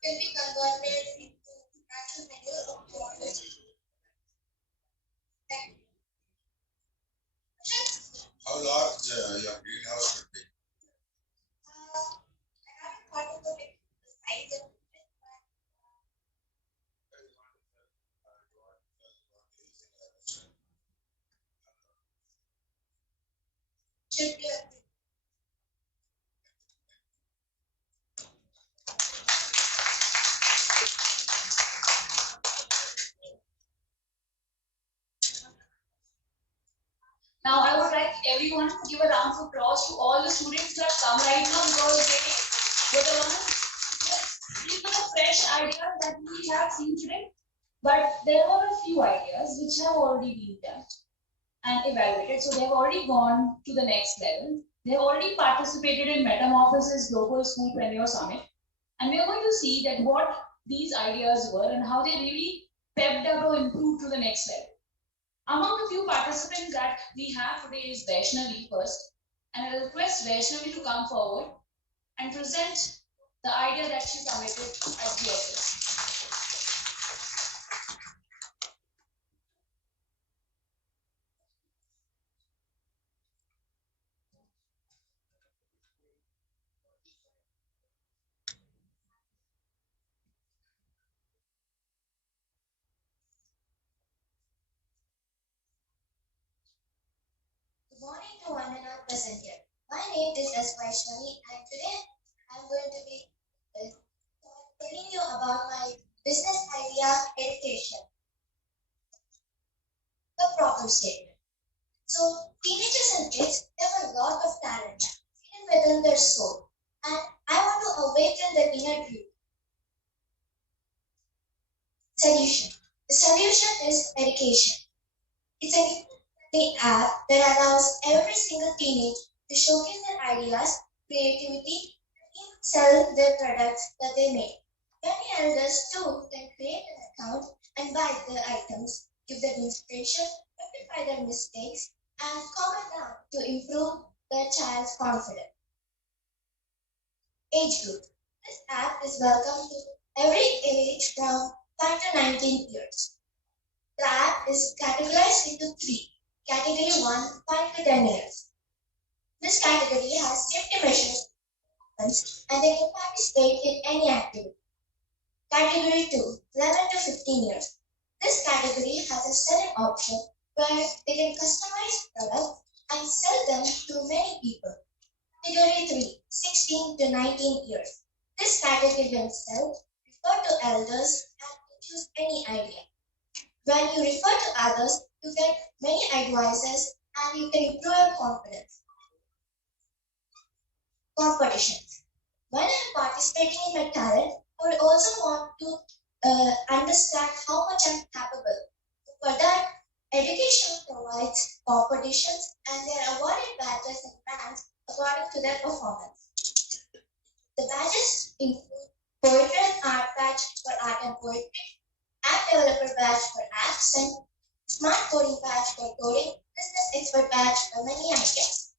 can be converted into natural manure of the orders. Thank you. How large your greenhouse should be? I haven't thought of should be a Now, I would like everyone to give a round of applause to all the students who have come right now because they were the ones. These were the fresh ideas that we have seen today, but there were a few ideas which have already been done and evaluated. So they have already gone to the next level. They have already participated in Metamorphosis Global Schoolpreneur Summit, and we are going to see that what these ideas were and how they really pepped up or improved to the next level. Among the few participants that we have today is Vaishnavi first, and I request Vaishnavi to come forward and present the idea that she submitted at the office. Good morning to one and all present here. My name is S. Vaishnavi and today I'm going to be telling you about my business idea education. The problem statement. So teenagers and kids have a lot of talent hidden within their soul and I want to awaken their inner truth. Solution. The solution is education. It's the app that allows every single teenager to showcase their ideas, creativity, and sell their products that they make. Many elders too can create an account and buy their items, give them inspiration, rectify their mistakes, and comment down to improve their child's confidence. Age group. This app is welcome to every age from 5 to 19 years. The app is categorized into three. Category 1, 5 to 10 years. This category has safety measures and they can participate in any activity. Category 2, 11 to 15 years. This category has a selling option where they can customize products and sell them to many people. Category 3, 16 to 19 years. This category themselves refer to elders and choose any idea. When you refer to others, you get many advices and you can improve your confidence. Competitions. When I'm participating in my talent, I would also want to understand how much I'm capable. For that, education provides competitions and they are awarded badges and grants according to their performance. The badges include Poetry and Art Badge for Art and Poetry, App Developer Badge for Apps, and Smart Coding Badge for Coding, Business Expert Badge for many ideas.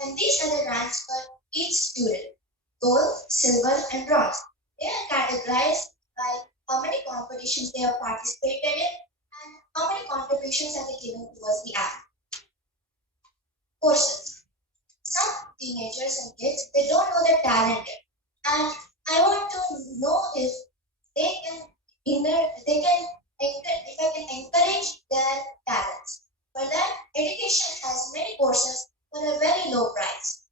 And these are the ranks for each student: gold, silver, and bronze. They are categorized by how many competitions they have participated in and how many contributions have they given towards the app. Courses. Some teenagers and kids, they don't know they're talented, and I want to know if they can if I can encourage their talents. For that, education has many courses for a very low price.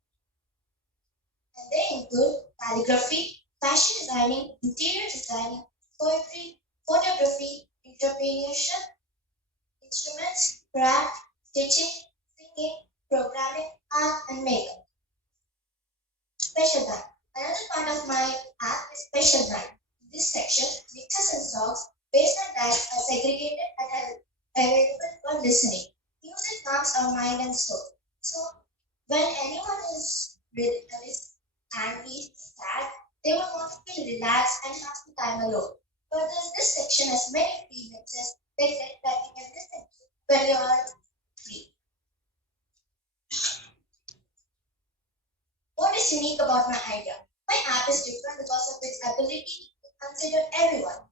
And they include calligraphy, fashion designing, interior designing, poetry, photography, entrepreneurship, instruments, craft, stitching, singing, programming, art, and makeup. Special Band. Another part of my app is Special Band. In this section, mixes and songs based on types are segregated and are available for listening. Music calms our mind and soul. So, when anyone is angry, sad, they will want to feel relaxed and have some time alone. But this section has many free mixes that you can listen to when you are free. What is unique about my idea? My app is different because of its ability to consider everyone.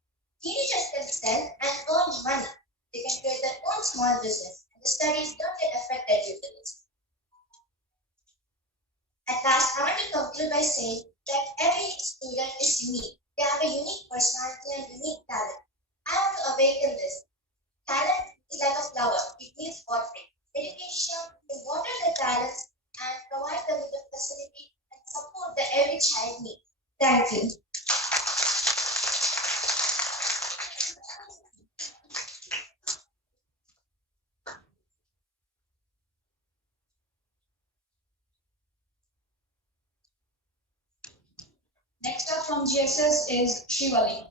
Teenagers can sell and earn money. They can create their own small business, and the studies don't get affected due to this. At last, I want to conclude by saying that every student is unique. They have a unique personality and unique talent. I want to awaken this. Talent is like a flower. It needs watering. Education will water the Thank you. Next up from GSS is Shivali.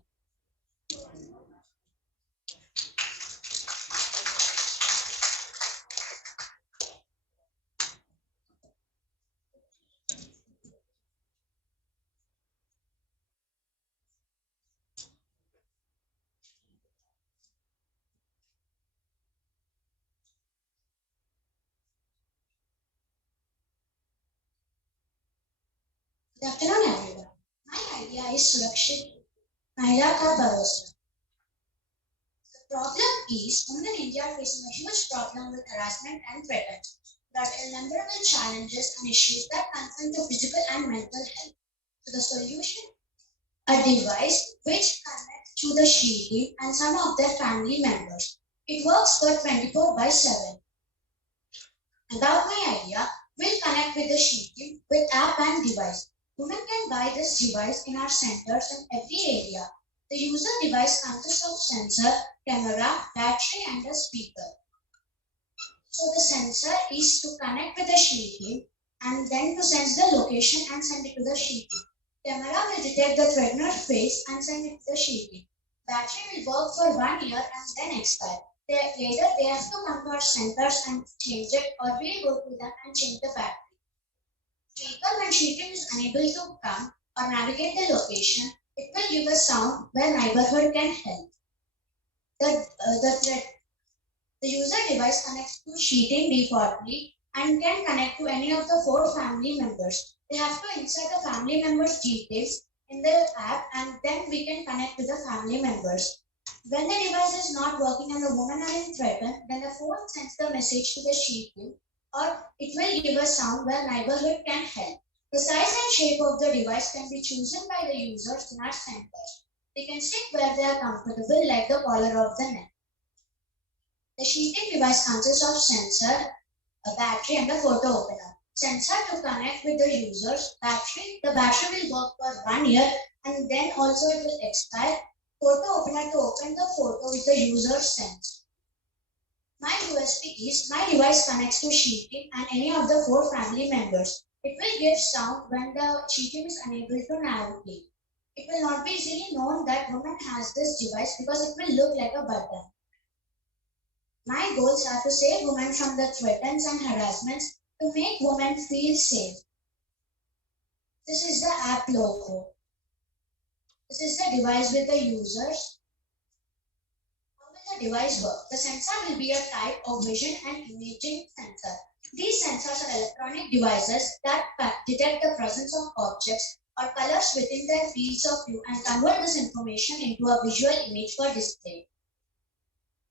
Good afternoon, everyone. My idea is Surakshit Mahila Ka Bharosa. The problem is, women in India are facing a huge problem with harassment and threats. There are innumerable challenges and issues that concern to physical and mental health. So the solution? A device which connects to the she team and some of their family members. It works for 24/7. About my idea, we'll connect with the she team with app and device. Women can buy this device in our centers in every area. The user device consists of sensor, camera, battery and a speaker. So the sensor is to connect with the she team and then to sense the location and send it to the she team. Camera will detect the threatener's face and send it to the she team. Battery will work for 1 year and then expire. Later they have to come to our centers and change it, or we'll go to them and change the battery. Speaker, when she team is unable to come or navigate the location, it will give a sound where neighborhood can help. The user device connects to she team defaultly and can connect to any of the 4 family members. They have to insert the family members' details in the app and then we can connect to the family members. When the device is not working and the women are in threatened, then the phone sends the message to the she team, or it will give a sound where neighborhood can help. The size and shape of the device can be chosen by the users in our centers. They can sit where they are comfortable, like the collar of the neck. The she team device consists of sensor, a battery and a photo opener. Sensor to connect with the users, battery, the battery will work for 1 year and then also it will expire. Photo opener to open the photo with the user sense. My USP is my device connects to she team and any of the 4 family members. It will give sound when the she team is unable to navigate. It will not be easily known that woman has this device because it will look like a button. My goals are to save women from the threats and harassments, to make women feel safe. This is the app logo. This is the device with the users. How will the device work? The sensor will be a type of vision and imaging sensor. These sensors are electronic devices that detect the presence of objects or colors within their fields of view and convert this information into a visual image for display.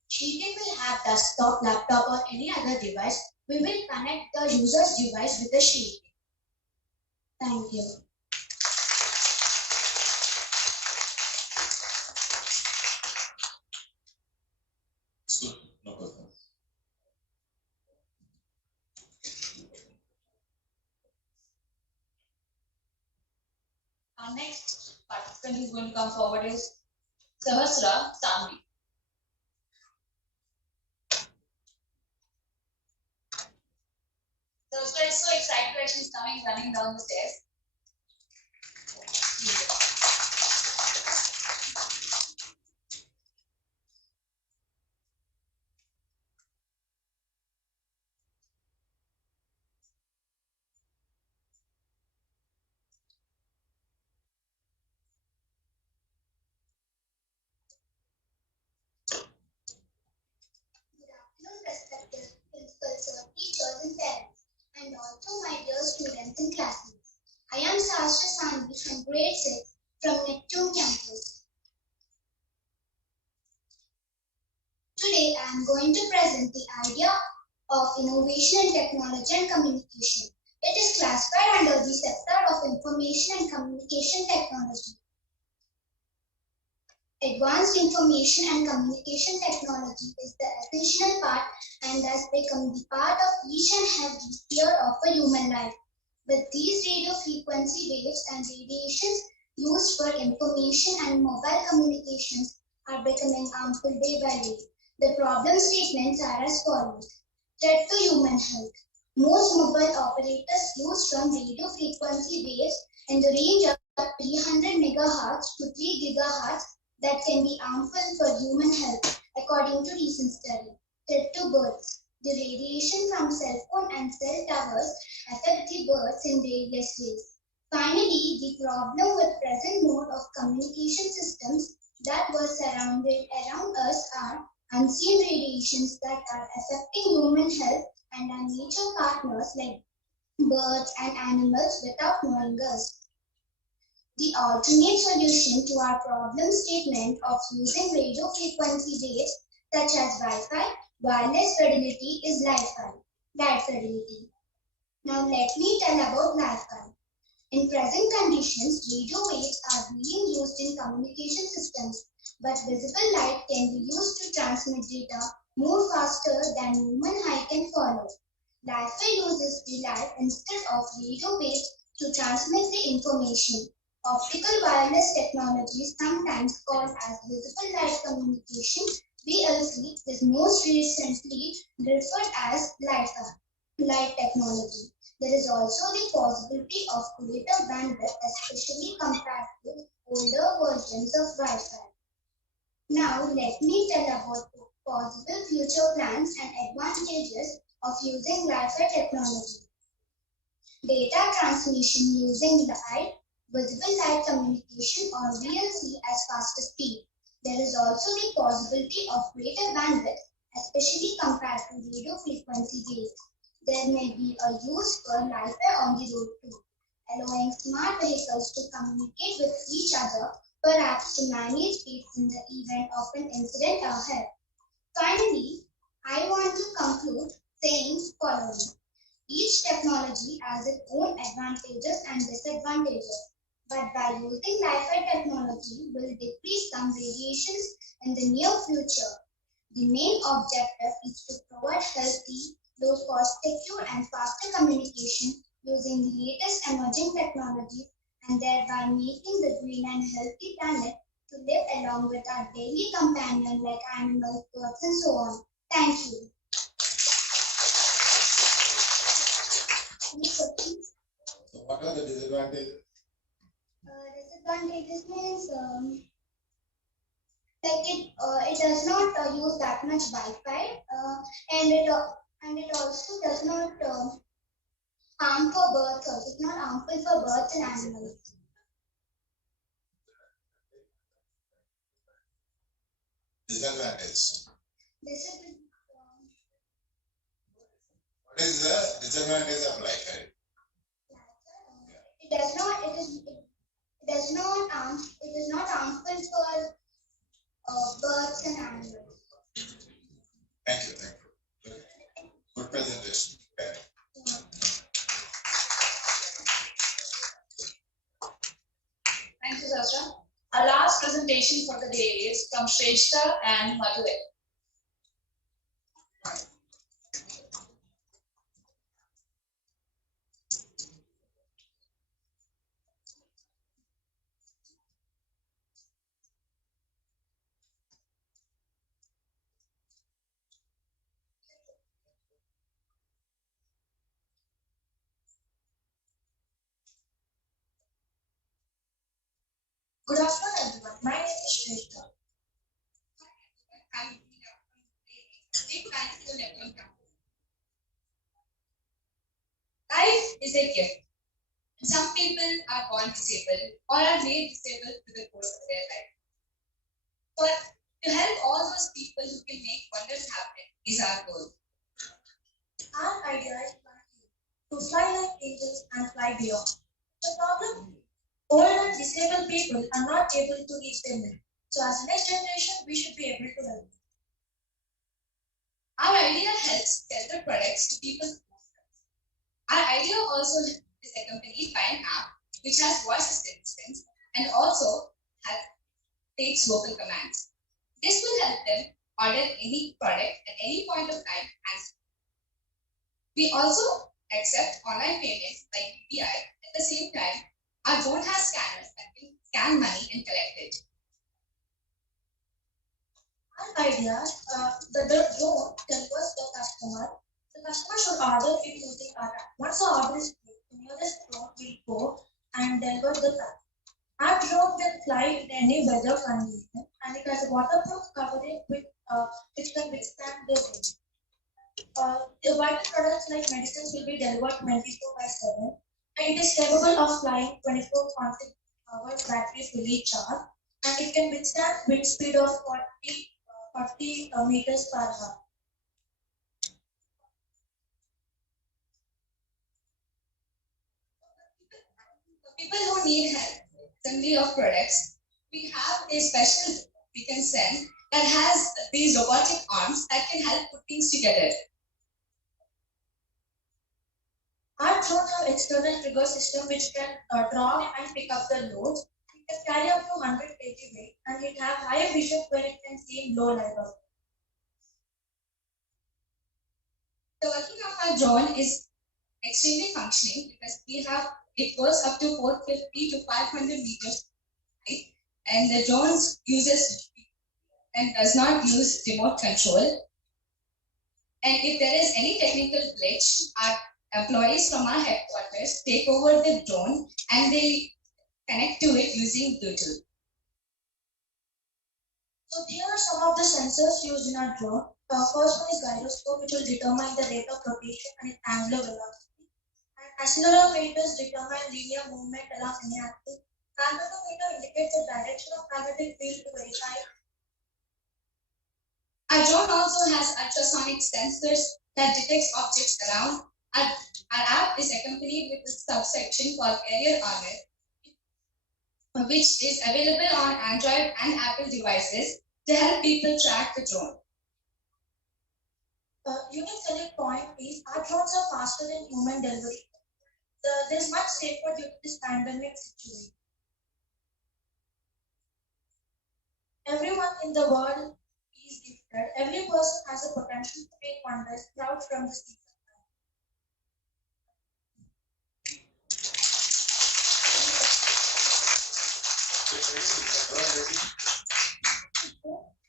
She team will have desktop, laptop or any other device. We will connect the user's device with the she team. Thank you. No problem. Our next participant who is going to come forward is Sahasra Sangvi. Sahasra is so excited that she's coming running down the stairs. Respected principal sir, teachers and parents, and also my dear students and classmates. I am Sasha Sangvi from grade 6 from Neptune campus. Today I am going to present the idea of innovation in technology and communication. It is classified under the sector of information and communication technology. Advanced information and communication technology is the essential part and has become the part of each and every sphere of a human life. With these radio frequency waves and radiations used for information and mobile communications are becoming harmful day by day. The problem statements are as follows. Threat to human health. Most mobile operators use from radio frequency waves in the range of 300 megahertz to 3 gigahertz that can be harmful for human health, according to recent study. Threat to birds. The radiation from cell phone and cell towers affect the birds in various ways. Finally, the problem with present mode of communication systems that were surrounded around us are unseen radiations that are affecting human health and our nature partners like birds and animals without knowing us. The alternate solution to our problem statement of using radio frequency waves such as Wi-Fi, wireless fidelity is light fidelity. Now let me tell about Wi-Fi. In present conditions, radio waves are being used in communication systems, but visible light can be used to transmit data more faster than human eye can follow. Wi-Fi uses the light instead of radio waves to transmit the information. Optical wireless technology, sometimes called as visible light communication, VLC, is most recently referred as light technology. There is also the possibility of greater bandwidth, especially compared to older versions of Wi-Fi. Now, let me tell about possible future plans and advantages of using Wi-Fi technology. Data transmission using light, visible light communication or VLC as faster speed. There is also the possibility of greater bandwidth, especially compared to radio frequency waves. There may be a use for Wi-Fi on the road too, allowing smart vehicles to communicate with each other, perhaps to manage speeds in the event of an incident or help. Finally, I want to conclude saying following. Each technology has its own advantages and disadvantages, but by using Wi-Fi technology will decrease some radiations in the near future. The main objective is to provide healthy, low-cost, secure and faster communication using the latest emerging technology and thereby making the green and healthy planet to live along with our daily companion like animals, birds and so on. Thank you. Any questions? So what are the disadvantages? Disadvantages means like it does not use that much Wi-Fi and it also does not harm for birds. Also, it's not harmful for birds and animals. Disadvantage. What is the disadvantage of Wi-Fi? It does not. It is not harmful for birds and animals. Thank you. Good presentation. Okay. Thank you, Sasha. Our last presentation for the day is from Shrestha and Madurai. Good afternoon, everyone. My name is Shrestha. Life is a gift. Some people are born disabled or are made disabled through the course of their life. But to help all those people who can make wonders happen is our goal. Our idea is to fly like angels and fly beyond. The problem? Old and disabled people are not able to reach their limit. So as the next generation, we should be able to help. Our idea helps sell the products to people. Our idea also is accompanied by an app which has voice assistance and also takes vocal commands. This will help them order any product at any point of time. And we also accept online payments like UPI. At the same time, our drone has scanners that can scan money and collect it. Our idea, the drone delivers the customer should order it using our app. Once the order is placed, the nearest drone will go and deliver the pack. Our drone can fly in any weather condition and it has a waterproof covering which can withstand the rain. The vital products like medicines will be delivered 24/7 and it is capable of flying 24 constant hours battery fully charged and it can withstand wind speed of 40 meters per hour. For people who need help, assembly of products, we have a special we can send that has these robotic arms that can help put things together. Our drone have external trigger system which can drop and pick up the loads. It can carry up to 100 kg weight and it have high vision where it can see in low light. The working of our drone is extremely functioning because it goes up to 450 to 500 meters height, and the drone uses and does not use remote control. And if there is any technical glitch, our employees from our headquarters take over the drone and they connect to it using Bluetooth. So here are some of the sensors used in our drone. First one is gyroscope, which will determine the rate of rotation and its angular velocity. And accelerometers determine linear movement along any axis. Magnetometer indicates the direction of magnetic field to verify. Our drone also has ultrasonic sensors that detects objects around. Our app is accompanied with a subsection called Carrier Armor, which is available on Android and Apple devices to help people track the drone. Unique selling point is our drones are faster than human delivery. This is much safer due to this pandemic situation. Everyone in the world is gifted. Every person has a potential to make wonders proud from the season.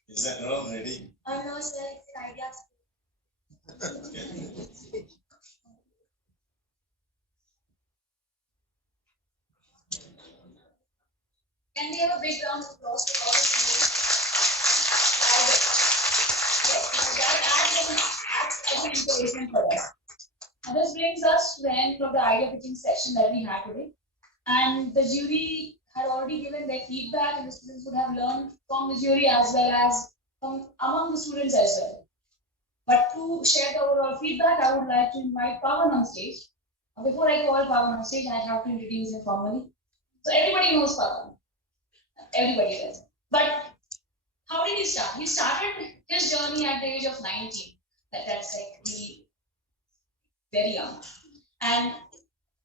Is that drone ready? No, sir, it's an idea. Can we have a big round of applause for all of you? That adds an encouragement for us. And this brings us to the end of the idea pitching session that we had today. And the jury had already given their feedback, and the students would have learned from the jury as well as from among the students as well. But to share the overall feedback, I would like to invite Pawan on stage. Before I call Pawan on stage, I have to introduce him formally. So everybody knows Pawan. Everybody does. But how did he start? He started his journey at the age of 19. That's like really very young. And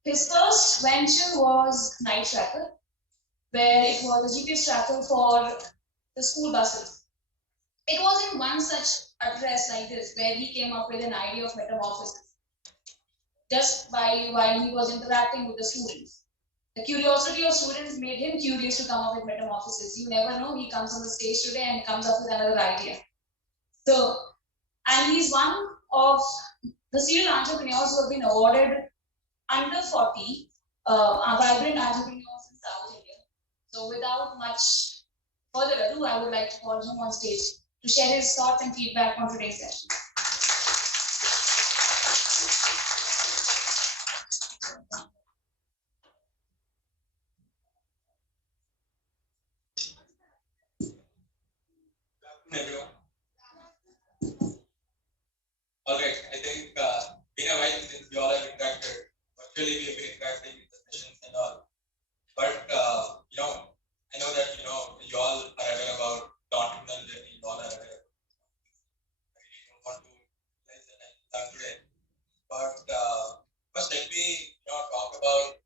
his first venture was Night Tracker, where it was a GPS tracker for the school buses. It wasn't one such address like this where he came up with an idea of metamorphosis just while he was interacting with the students. The curiosity of students made him curious to come up with metamorphosis. You never know, he comes on the stage today and comes up with another idea. So, and he's one of the serial entrepreneurs who have been awarded under 40 vibrant entrepreneurs in South India. So without much further ado, I would like to call him on stage to share his thoughts and feedback on today's session. Everyone. All right, I think been a while since we all have interacted. Virtually, we have been interacting with the sessions and all. But I know that you all are aware about the entrepreneurial journey. You all are aware. I really don't want to realize that I'm done today. But first, let me talk about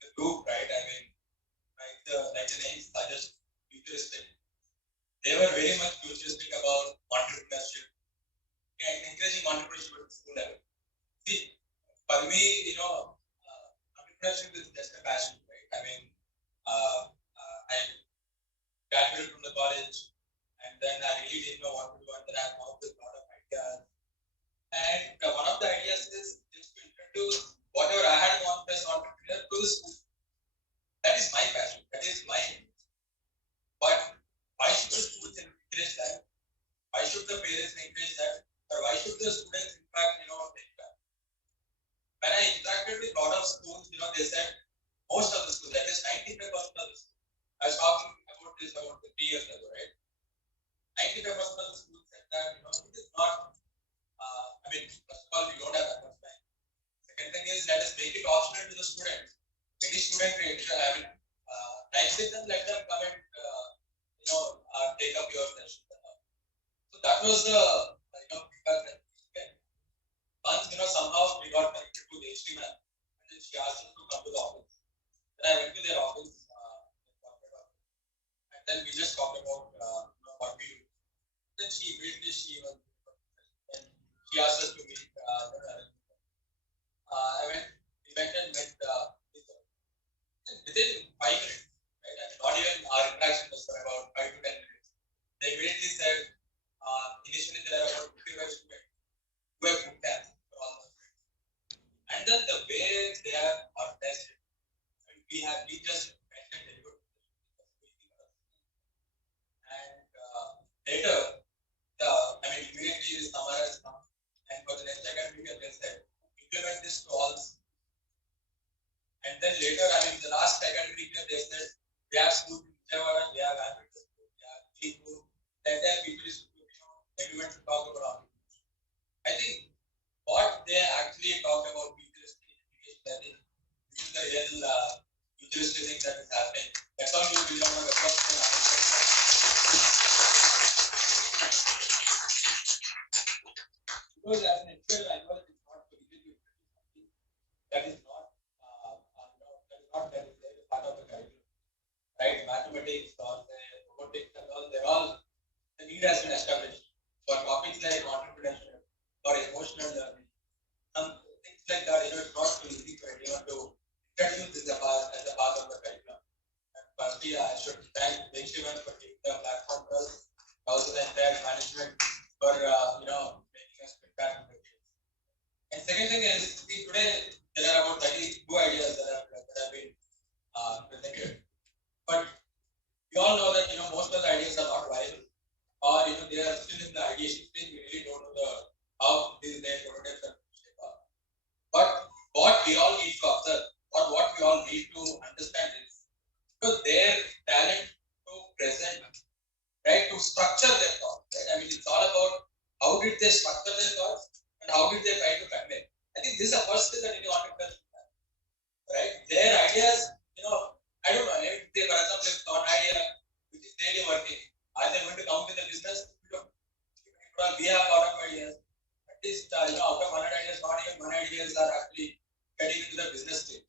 the group, right? I mean, like the name suggests, futuristic. They were very much futuristic about entrepreneurship and encouraging entrepreneurship at the school level. See, for me, entrepreneurship is just a passion, right? I mean, I graduated from the college, and then I really didn't know what to do, and then I came up with a lot of ideas. And one of the ideas is just to introduce whatever I had gone as entrepreneur to the school. That is my passion. That is my. But why should the schools encourage that? Why should the parents encourage that? Or why should the students, in fact, take that? When I interacted with a lot of schools, they said most of the schools, that is 95% of the schools. I was talking about this about 3 years ago, right? 95% of the schools said that it is not. First of all, we don't have that much time. Second thing is, let us make it optional to the students. Any student, likes it, then let them come and take up your session. So that was the feedback that we get. Once somehow we got connected to the HT man, and then she asked us to come to the office. Then I went to their office, and then we just talked about what we do. Then she immediately she asked us to meet. We went and met within 5 minutes, right? Not even our interaction was for about 5 to 10 minutes. They immediately said, initially there are about 55 students who have boot camps for all the students. And then the way they are organized, we just mentioned delivered. And later, immediately summarized, and for the next academic year, they said, implement this to all. And then later, the last academic year, they said, we have schools in Java, we have African school, we have Chico, that time Futuristic, everyone should talk about. I think what they actually talk about Futuristic education, that is, this is the real Futuristic thing that is happening. That's all you will learn on the first one. Because as an educator, I know that it's not so easy to something that is not part of the curriculum, right? Mathematics or robotics and all, the need has been established for topics like entrepreneurship or emotional learning. Some things like that, it's not so easy for anyone to introduce this as a part of the curriculum. And firstly, I should thank Shivan for taking the platform for us, also the entire management for making us prepare for the kids. And second thing is, today there are about 32 ideas that have been presented. But we all know that most of the ideas are not viable, or they are still in the ideation stage. We really don't know how these prototypes are shape up. But what we all need to observe, or what we all need to understand is their talent to present, right, to structure their thoughts. Right? It's all about how did they structure their thoughts and how did they try to convey. I think this is the first thing that any entrepreneur should have. Right? Their ideas, I don't know, if they, for example, if one idea which is really working, are they going to come with a business? We don't. We have a lot of ideas. At least, out of 100 ideas, not even 1 ideas are actually getting into the business stage.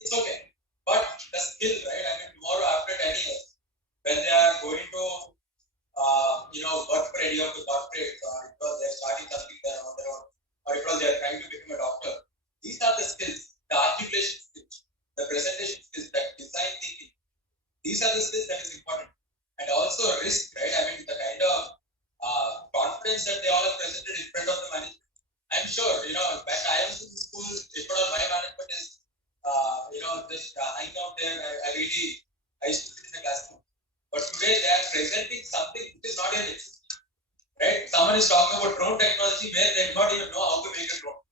It's okay. But the skill, right? Tomorrow after 10 years, when they are going to, work for any of the corporates, or because they're starting something on their own, or because they are trying to become a doctor, these are the skills, the articulation skills, the presentation skills, that design thinking. These are the skills that is important. And also risk, right? The kind of confidence that they all have presented in front of the management. I'm sure, when I was in school, in front of my management is, just hanging out there, I used to sit in the classroom. But today they are presenting something which is not even existing. Right? Someone is talking about drone technology where they do not even know how to make a drone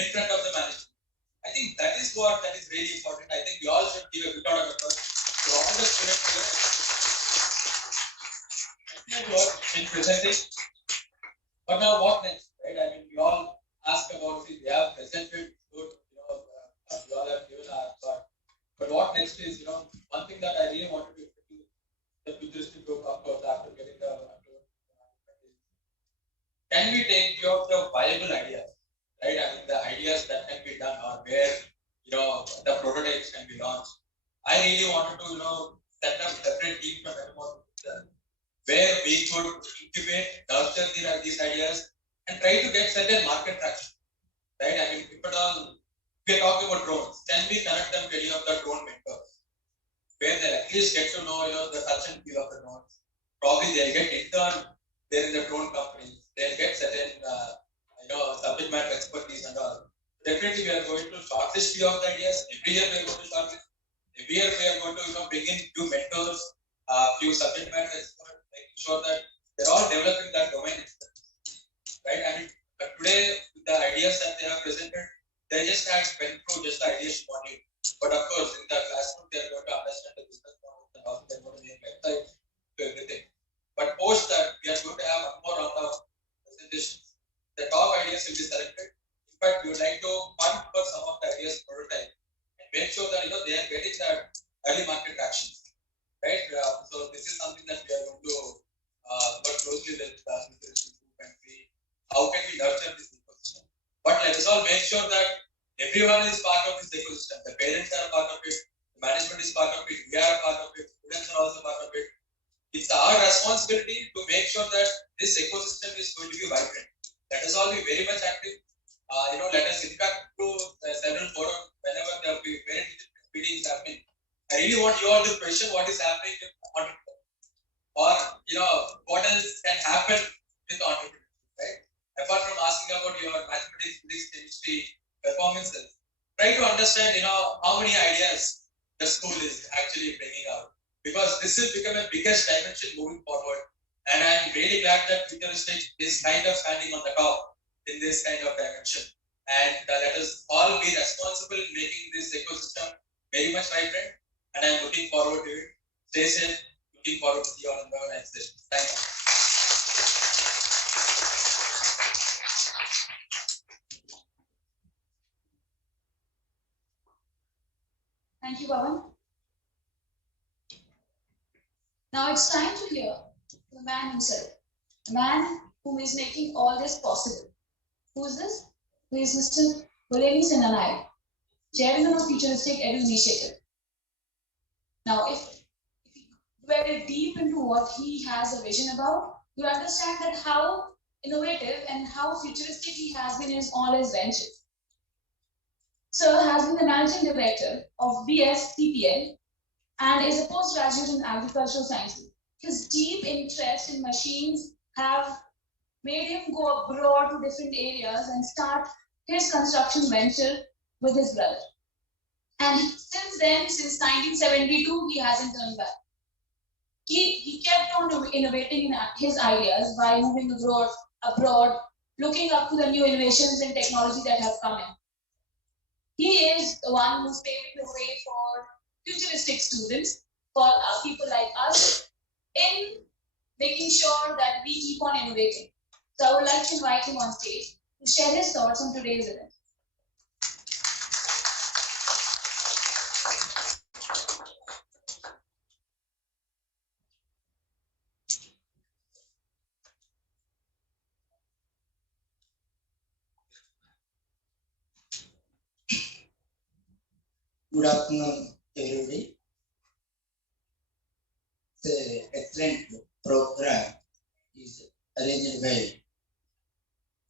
in front of the management. I think that is really important. I think we all should give a bit of a effort to all the students in presenting. But now what next? Right? We all ask about it. We have presented good, we all have given our thought. But what next is, one thing that I really wanted to introduce the Futuristic group, of course, after getting the can we take care of the viable ideas, right? The ideas that can be done, or where the prototypes can be launched. I really wanted to set up separate teams for Metamorphosis, where we could incubate, nurture these ideas, and try to get certain market traction, right? If at all we are talking about drones, can we connect them to any of the drone mentors? where they'll at least get to know, the touch and feel of the drones. Probably they'll get interned there in the drone company. They'll get certain, subject matter expertise and all. Definitely, we are going to shortlist few of the ideas. Every year we are going to shortlist. Every year we are going to bring in few mentors, few subject matter experts, making sure that they're all developing that domain itself. Right? I mean, today the ideas that they have presented, they just had went through just the ideas module. But of course, in the classroom, they are going to understand the business model and how they're going to make websites to everything. But post that, we are going to have one more round of presentations. The top ideas will be selected. In fact, we would like to fund for some of the ideas prototype and make sure that they are getting that early market traction. Right? So this is something that we are going to work closely with Futuristic and see how can we nurture this ecosystem. But let us all make sure that everyone is part of this ecosystem. The parents are part of it, the management is part of it, we are part of it, students are also part of it. It's our responsibility to make sure that this ecosystem is going to be vibrant. Let us all be very much active. Let us impact to several forums whenever there will be parent meetings happening. I really want you all to question what is happening with entrepreneurs, or what else can happen with entrepreneurs, right? Apart from asking about your mathematics, physics, chemistry performances, try to understand how many ideas the school is actually bringing out, because this will become a biggest dimension moving forward. And I'm really glad that Futuristic is kind of standing on the top in this kind of dimension. And let us all be responsible in making this ecosystem very much vibrant. And I'm looking forward to it. Stay safe. Looking forward to see you all in the next session. Thank you. Thank you, Pawan. Now it's time to hear from the man himself, the man who is making all this possible. Who is this? Who is Mr. Bulemi Senanai, Chairman of Futuristic Edu Initiative. Now, if you very deep into what he has a vision about, you understand that how innovative and how futuristic he has been in all his ventures. Sir has been the Managing Director of BSCPL and is a postgraduate in agricultural sciences. His deep interest in machines have made him go abroad to different areas and start his construction venture with his brother. And since then, since 1972, he hasn't turned back. He kept on innovating in his ideas by moving abroad, looking up to the new innovations and technology that have come in. He is the one who's paving the way for futuristic students, for people like us, in making sure that we keep on innovating. So I would like to invite him on stage to share his thoughts on today's event. Good afternoon, everybody. It's an excellent program is arranged by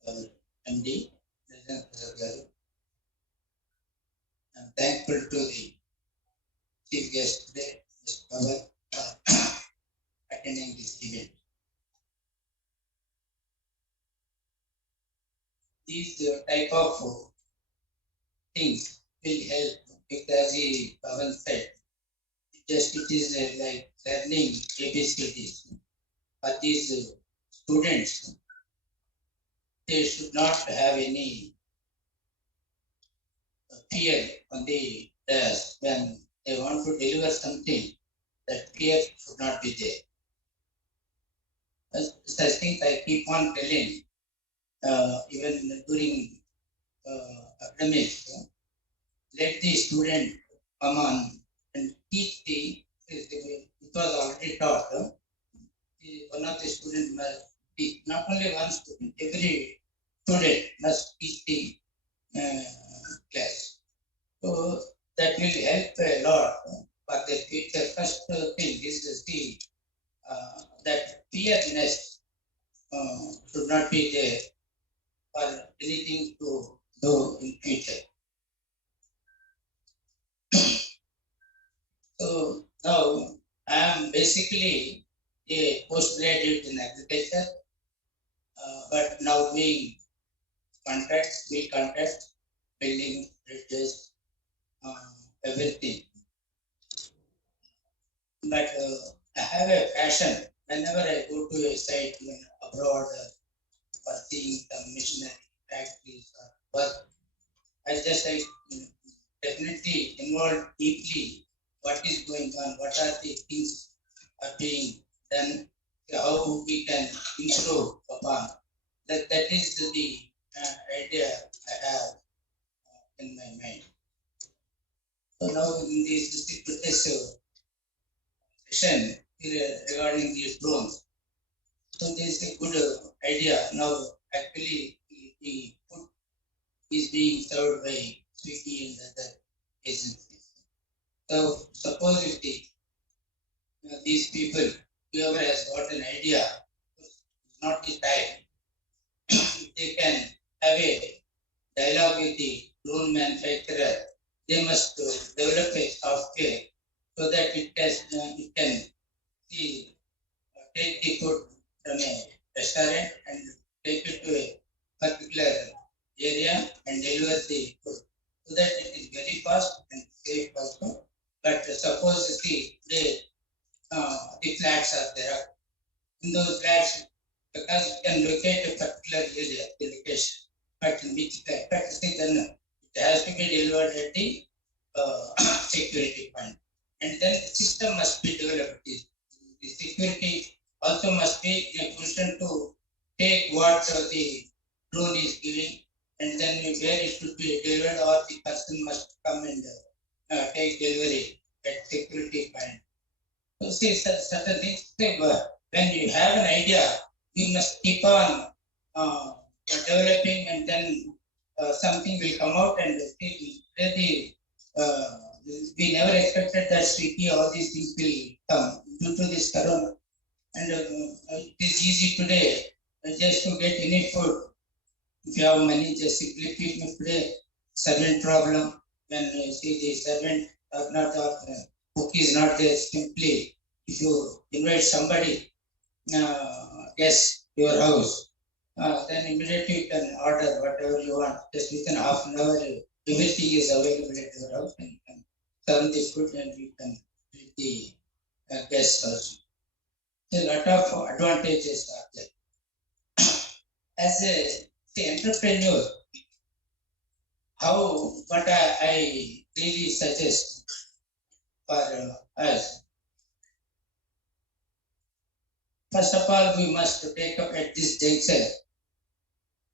our MD. I'm thankful to the chief guest today, Mr. Pawan, for attending this event. These type of things will help, because the Pawan said, it is like learning ABCDs. But these students, they should not have any fear on the test when they want to deliver something. That fear should not be there. Such things I keep on telling, even during academics. Let the student come on and teach it was already taught. One of the students must teach, not only one student, every student must teach the class. So that will help a lot for the future. First thing is the that fearness should not be there for anything to do in future. So basically a postgraduate in agriculture, but now doing contracts, will contracts, building bridges, everything. But I have a passion whenever I go to a site abroad for seeing some missionary factories or work. I definitely involved deeply what is going on, what are the things are being done, how we can improve upon. That is the idea I have in my mind. So now in this session regarding these drones, so this is a good idea. Now actually the food is being served by Swiggy and other agencies. So suppose if these people, whoever has got an idea, not the time, they can have a dialogue with the drone manufacturer. They must develop a software so that it can see, take the food from a restaurant and take it to a particular area and deliver the food, so that it is very fast and safe also. But suppose the flats are there. In those flats, because you can locate a particular area, the location, but in which flat, but then it has to be delivered at the security point. And then the system must be developed. The security also must be in a position to take what the drone is giving, and then where it should be delivered, or the person must come and take delivery at security point. So see, certain things, when you have an idea, you must keep on developing, and then something will come out, and really, we never expected that Swiggy, all these things will come due to this corona. And it is easy today just to get any food. If you have money, just simply keep me today. Servant problem, when you see the servant or not, or cook is not there, simply if you invite somebody, guest your house, then immediately you can order whatever you want. Just within half an hour, everything is available at your house, and you can serve the food and you can treat the guests also. A lot of advantages are there. As the entrepreneur, what I really suggest for us, first of all, we must take up at this juncture.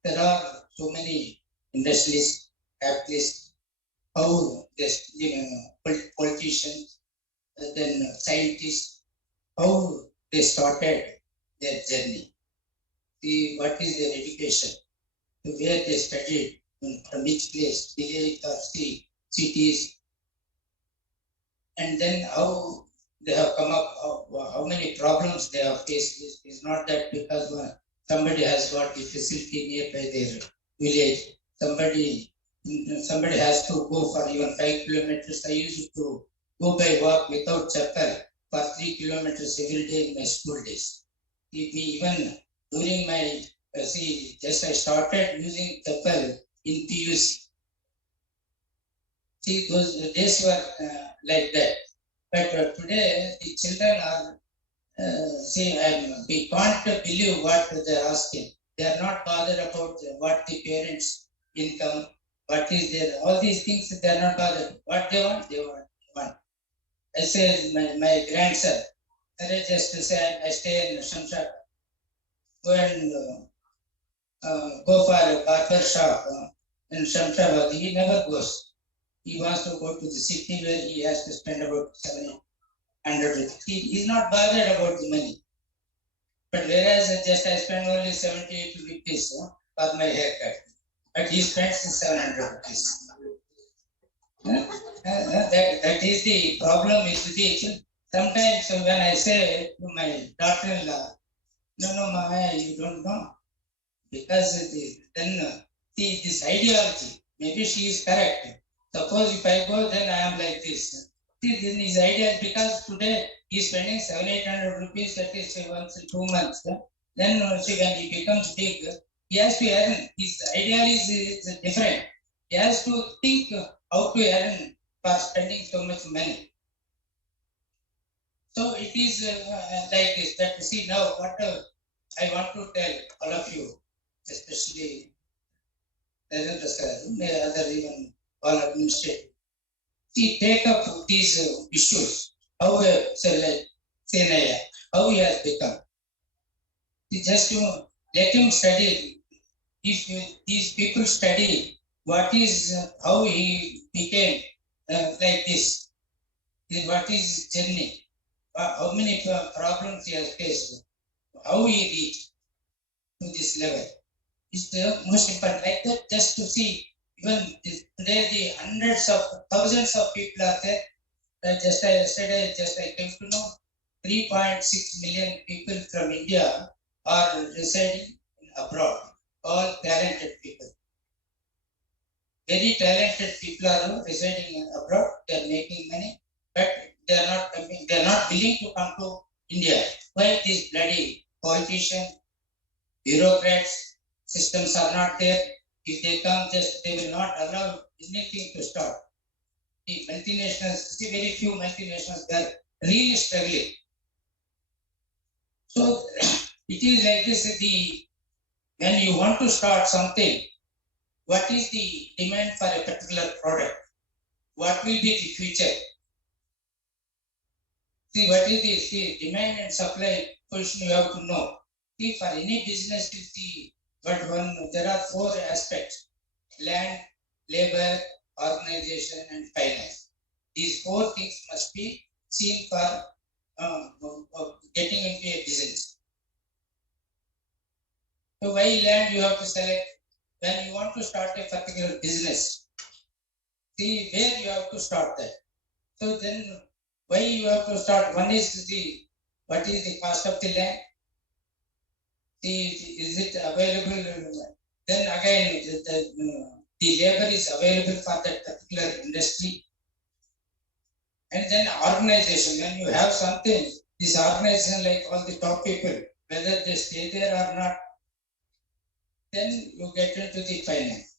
There are so many industries, capitalists, how this, politicians, then scientists, how they started their journey. See what is their education, where they studied, from which place, village or cities, and then how they have come up, how many problems they have faced. It's not that because somebody has got the facility nearby their village, somebody has to go for even 5 kilometers. I used to go by walk without chapel for 3 kilometers every day in my school days. Even during my, just I started using chapel in PUC. See, those days were like that. But today, the children are, we can't believe what they're asking. They are not bothered about what the parents' income, what is their, all these things, they are not bothered. What they want, they want. I say, my grandson, I just say, I stay in Shamshad, go and go for a barber shop in Shamshabad. He never goes. He wants to go to the city where he has to spend about 700 rupees. He's not bothered about the money. But whereas I spend only 78 rupees for my haircut, but he spends 700 rupees. That is the problem with the children. Sometimes when I say to my daughter-in-law, no, Mama, you don't know. Because then this ideology, maybe she is correct. Suppose if I go, then I am like this. See, then his idea is because today he's spending 700-800 rupees at least once in 2 months. Then see, when he becomes big, he has to earn. His idea is different. He has to think how to earn for spending so much money. So it is like this. That see now what I want to tell all of you, especially other even all administrators. See, take up these issues. How say like Senaya, how he has become. See, just let him study. If these people study what is how he became like this, what is his journey, how many problems he has faced, how he reached to this level. Is the most important. Like that, just to see even today the hundreds of thousands of people are there. Just yesterday, I came to know 3.6 million people from India are residing abroad. All talented people. Very talented people are residing abroad. They are making money, but they are not. They are not willing to come to India. Why? These bloody politicians, bureaucrats, systems are not there. If they come, they will not allow anything to start. The multinationals, very few multinationals, they are really struggling. So it is like this. When you want to start something, what is the demand for a particular product? What will be the future? See, what is the demand and supply position you have to know. See, for any business to see, there are 4 aspects: land, labor, organization, and finance. These 4 things must be seen for getting into a business. So why land you have to select? When you want to start a particular business, see where you have to start that. So then why you have to start? One is what is the cost of the land? Is it available? Then again, the labor is available for that particular industry. And then organization, when you have something, this organization, like all the top people, whether they stay there or not, then you get into the finance.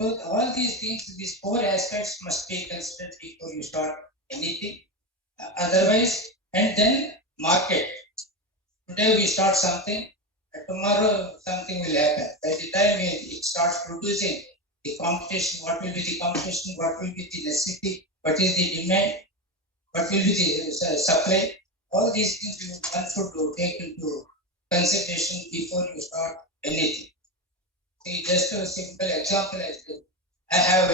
So all these things, these 4 aspects must be considered before you start anything. Otherwise, and then market. Today we start something, tomorrow something will happen. By the time it starts producing, the competition, what will be the competition, what will be the necessity, what is the demand, what will be the supply. All these things one should take into consideration before you start anything. See, just a simple example as this. I have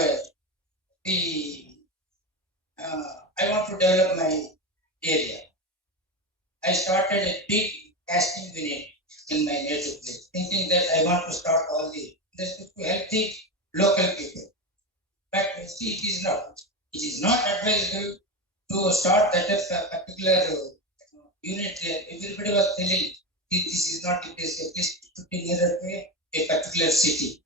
I want to develop my area. I started a big casting unit in my native place, thinking that I want to start all this to help the local people. But see, it is not advisable to start that particular unit there. Everybody was telling this is not the place, at least to be nearer to a particular city.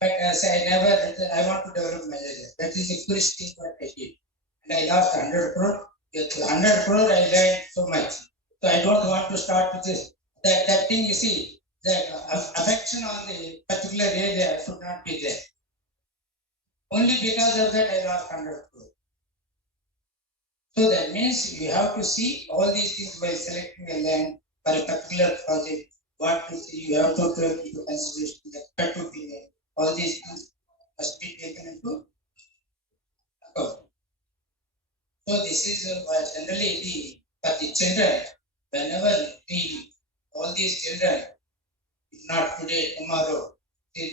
But as I want to develop my area. That is the first thing what I did. And I lost 100 crore. With 100 crore, I learned so much. So I don't want to start with this. That thing, you see, that affection on the particular area should not be there. Only because of that, I lost 100 crore. So that means you have to see all these things while selecting a land for a particular project. What you have to take into consideration, the cut opinion. All these things must be taken into account. So this is generally for the children. Whenever all these children, if not today, tomorrow,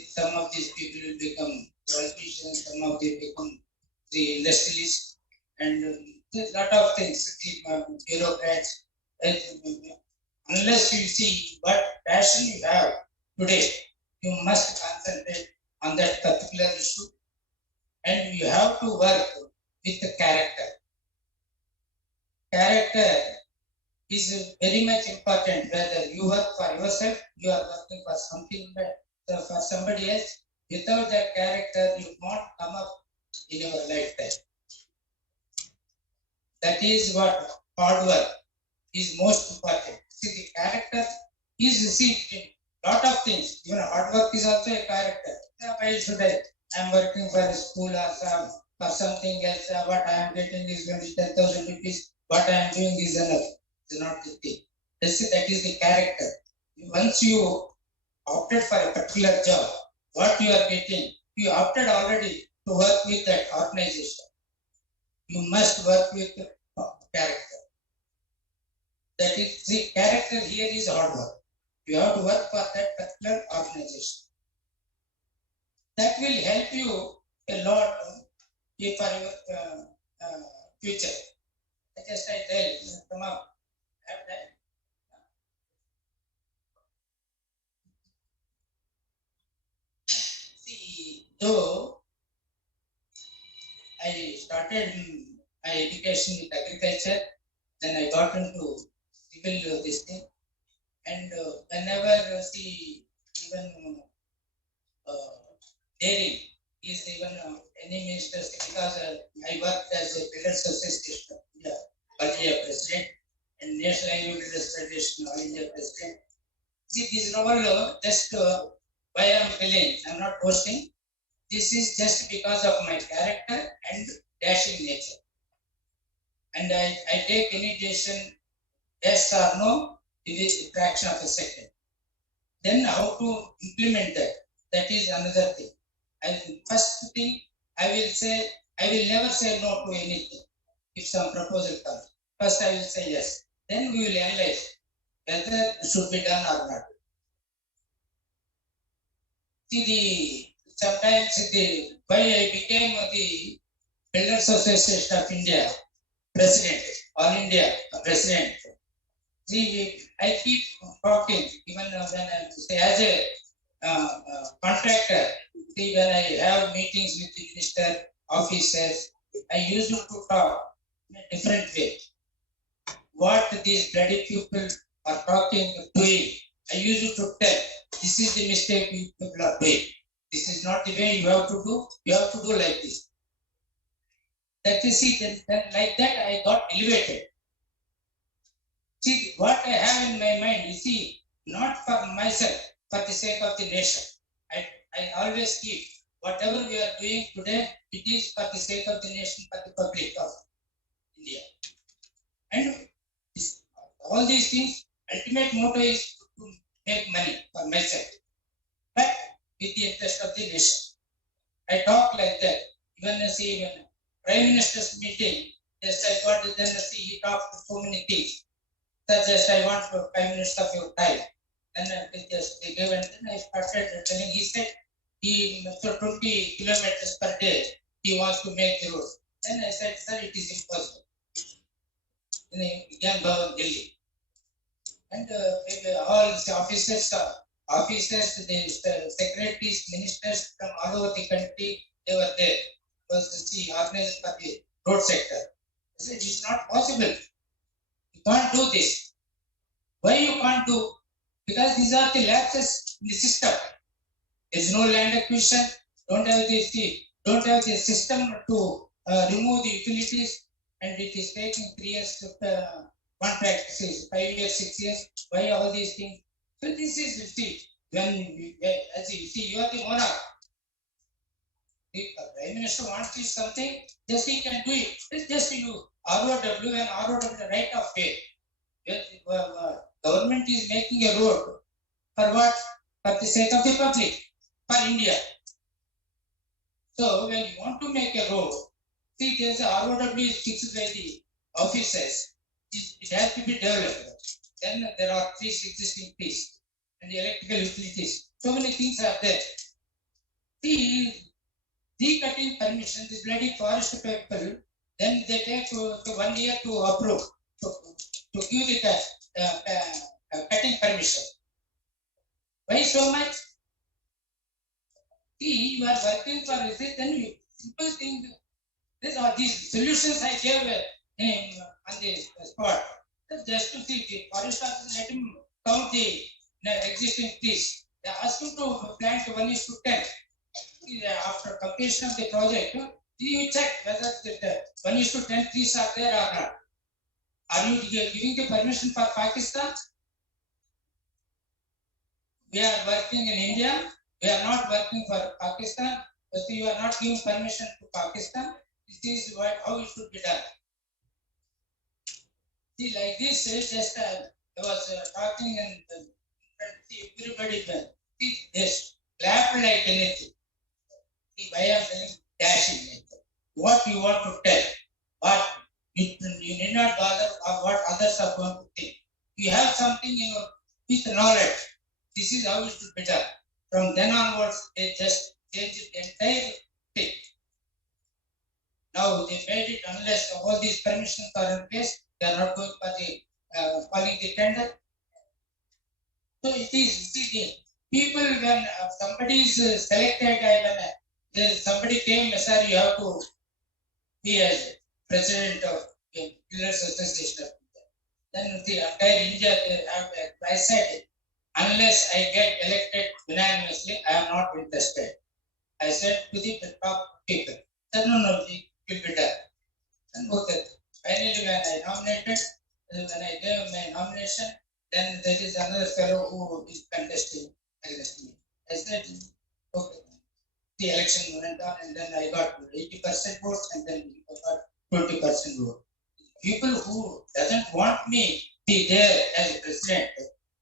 some of these people will become politicians, some of them become the industrialists, and there's a lot of things, bureaucrats. Unless you see what passion you have today, you must concentrate on that particular issue, and you have to work with the character. Character is very much important. Whether you work for yourself, you are working for something, for somebody else. Without that character, you won't come up in your lifetime. That is what hard work is most important. See, the character is, see, lot of things. Even hard work is also a character. Why should I am working for a school or some for something else? What I am getting is going to be 10,000 rupees. What I am doing is enough. It's not the thing. That is the character. Once you opted for a particular job, what you are getting, you opted already to work with that organization. You must work with character. That is, the character here is hard work. You have to work for that particular organization. That will help you a lot for your future. Just I tell you, come on, have that. See, though I started my education with agriculture, then I got into civil this thing, and whenever see even dairy is even any ministers, because I worked as a Builders Association of India, All India President, and National Agri Builders Federation, All India President. See, this is all just why I am telling, I am not boasting. This is just because of my character and dashing nature. And I take any decision, yes or no, it is a fraction of a second. Then how to implement that, that is another thing. First thing, I will never say no to anything if some proposal comes. First I will say yes. Then we will analyze whether it should be done or not. See, sometimes why I became the Builders Association of India President, All India President. See, I keep talking, even when I say as a contractor, see, when I have meetings with the minister, officers, I used to talk in a different way. What these bloody people are talking, doing, I used to tell, this is the mistake you people are doing. This is not the way you have to do. You have to do like this. That is it. Then like that, I got elevated. See, what I have in my mind, you see, not for myself, for the sake of the nation. I always keep whatever we are doing today, it is for the sake of the nation, for the public of India. And all these things, ultimate motto is to make money for myself, but with the interest of the nation. I talk like that. Even when Prime Minister's meeting, just I got to then see he talked so many things. That just I want to Prime Minister of your time. And they gave, and then I started telling. He said he 20 kilometers per day he wants to make the road. Then I said, sir, it is impossible. In Yan Bhavan, Delhi. And all the officers, the secretaries, ministers from all over the country, they were there. Was the organized for the road sector. I said, it's not possible. You can't do this. Why you can't do? Because these are the lapses in the system. There is no land acquisition. Don't have the system to remove the utilities, and it is taking 3 years to contract, 5 years, 6 years. Why all these things? So this is, as you see, you are the monarch. If the Prime Minister wants to do something, just he can do it. It's just you ROW and ROW right of way. Government is making a road for what? For the sake of the public, for India. So when you want to make a road, see, there's a ROW is fixed by the officers. It has to be developed. Then there are 3 existing trees and the electrical utilities. So many things are there. See, decutting permission, the bloody forest people, then they take 1 year to approve, to give the cutting permission. Why so much? See, you are working for research, then you simple thing. These solutions I gave on the spot. Just to see the forest officer, let him count the existing trees. They ask him to plant 1:10. After completion of the project, You check whether the 1:10 trees are there or not. Are you giving the permission for Pakistan? We are working in India. We are not working for Pakistan. But you are not giving permission to Pakistan. This is how it should be done. See, like this, just I was talking and everybody this clap like anything. See, why I am telling dashing like that. What you want to tell, what you need not bother of what others are going to think. You have something in your with knowledge. This is how it should be done. From then onwards, they just change it entire thing. Now they made it unless all these permissions are in place, they are not going for the calling the tender. So it is the people when somebody is selected, when somebody came, sir, you have to be as president of the Builders Association. Then the entire India, I said, unless I get elected unanimously, I am not interested. I said to the top people, no, it will be done. And okay. Finally, when I nominated, when I gave my nomination, then there is another fellow who is contesting against me. I said, okay. The election went on, and then I got 80% votes, and then I got 20% vote. People who doesn't want me be there as president,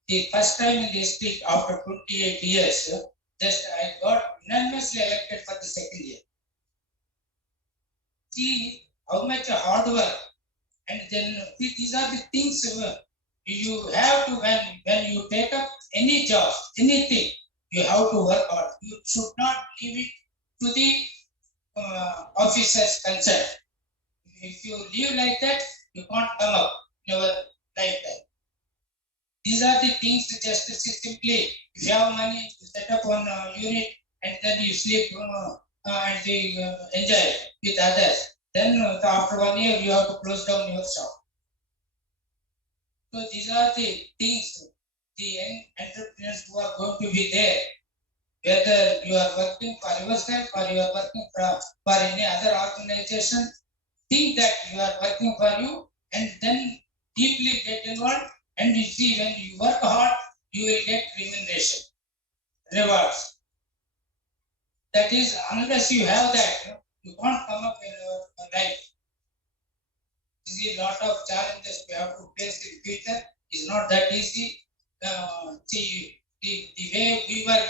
the first time in the history after 28 years, just I got unanimously elected for the second year. See how much hard work, and then these are the things you have to when you take up any job, anything, you have to work hard. You should not leave it to the officers concerned. If you leave like that, you can't come up in your lifetime. These are the things just simply, if you have money, you set up one unit and then you sleep and enjoy with others. Then after 1 year, you have to close down your shop. So these are the things, the young entrepreneurs who are going to be there, whether you are working for yourself or you are working for any other organization, think that you are working for you and then deeply get involved, and you see when you work hard, you will get remuneration, rewards. That is, unless you have that, you can't come up in your life. This is a lot of challenges we have to face in future. It's not that easy. See, the way we work,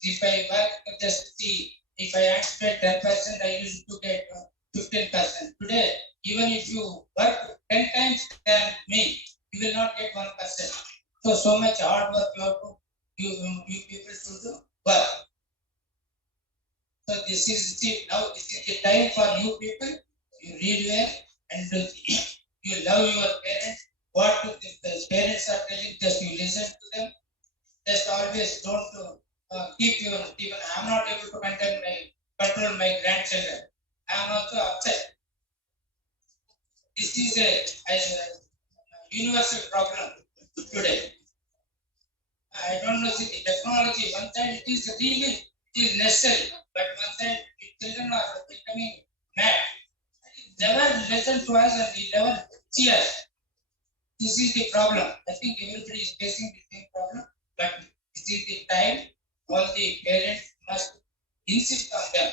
if I work just see, if I anticipate 10%, I used to get 15%. Today, even if you work 10 times than me, you will not get 1%. So much hard work you have to, you people should do work. So this is now this is the time for you people. You read well and you love your parents. What the parents are telling, just you listen to them. Just always don't keep your even. I'm not able to control my grandchildren. I'm also upset. This is a universal problem today. I don't know the technology. One side it is really necessary, but one side children are becoming mad. Never listen to us and they never see us. This is the problem. I think everybody is facing the same problem, but this is the time all the parents must insist on them.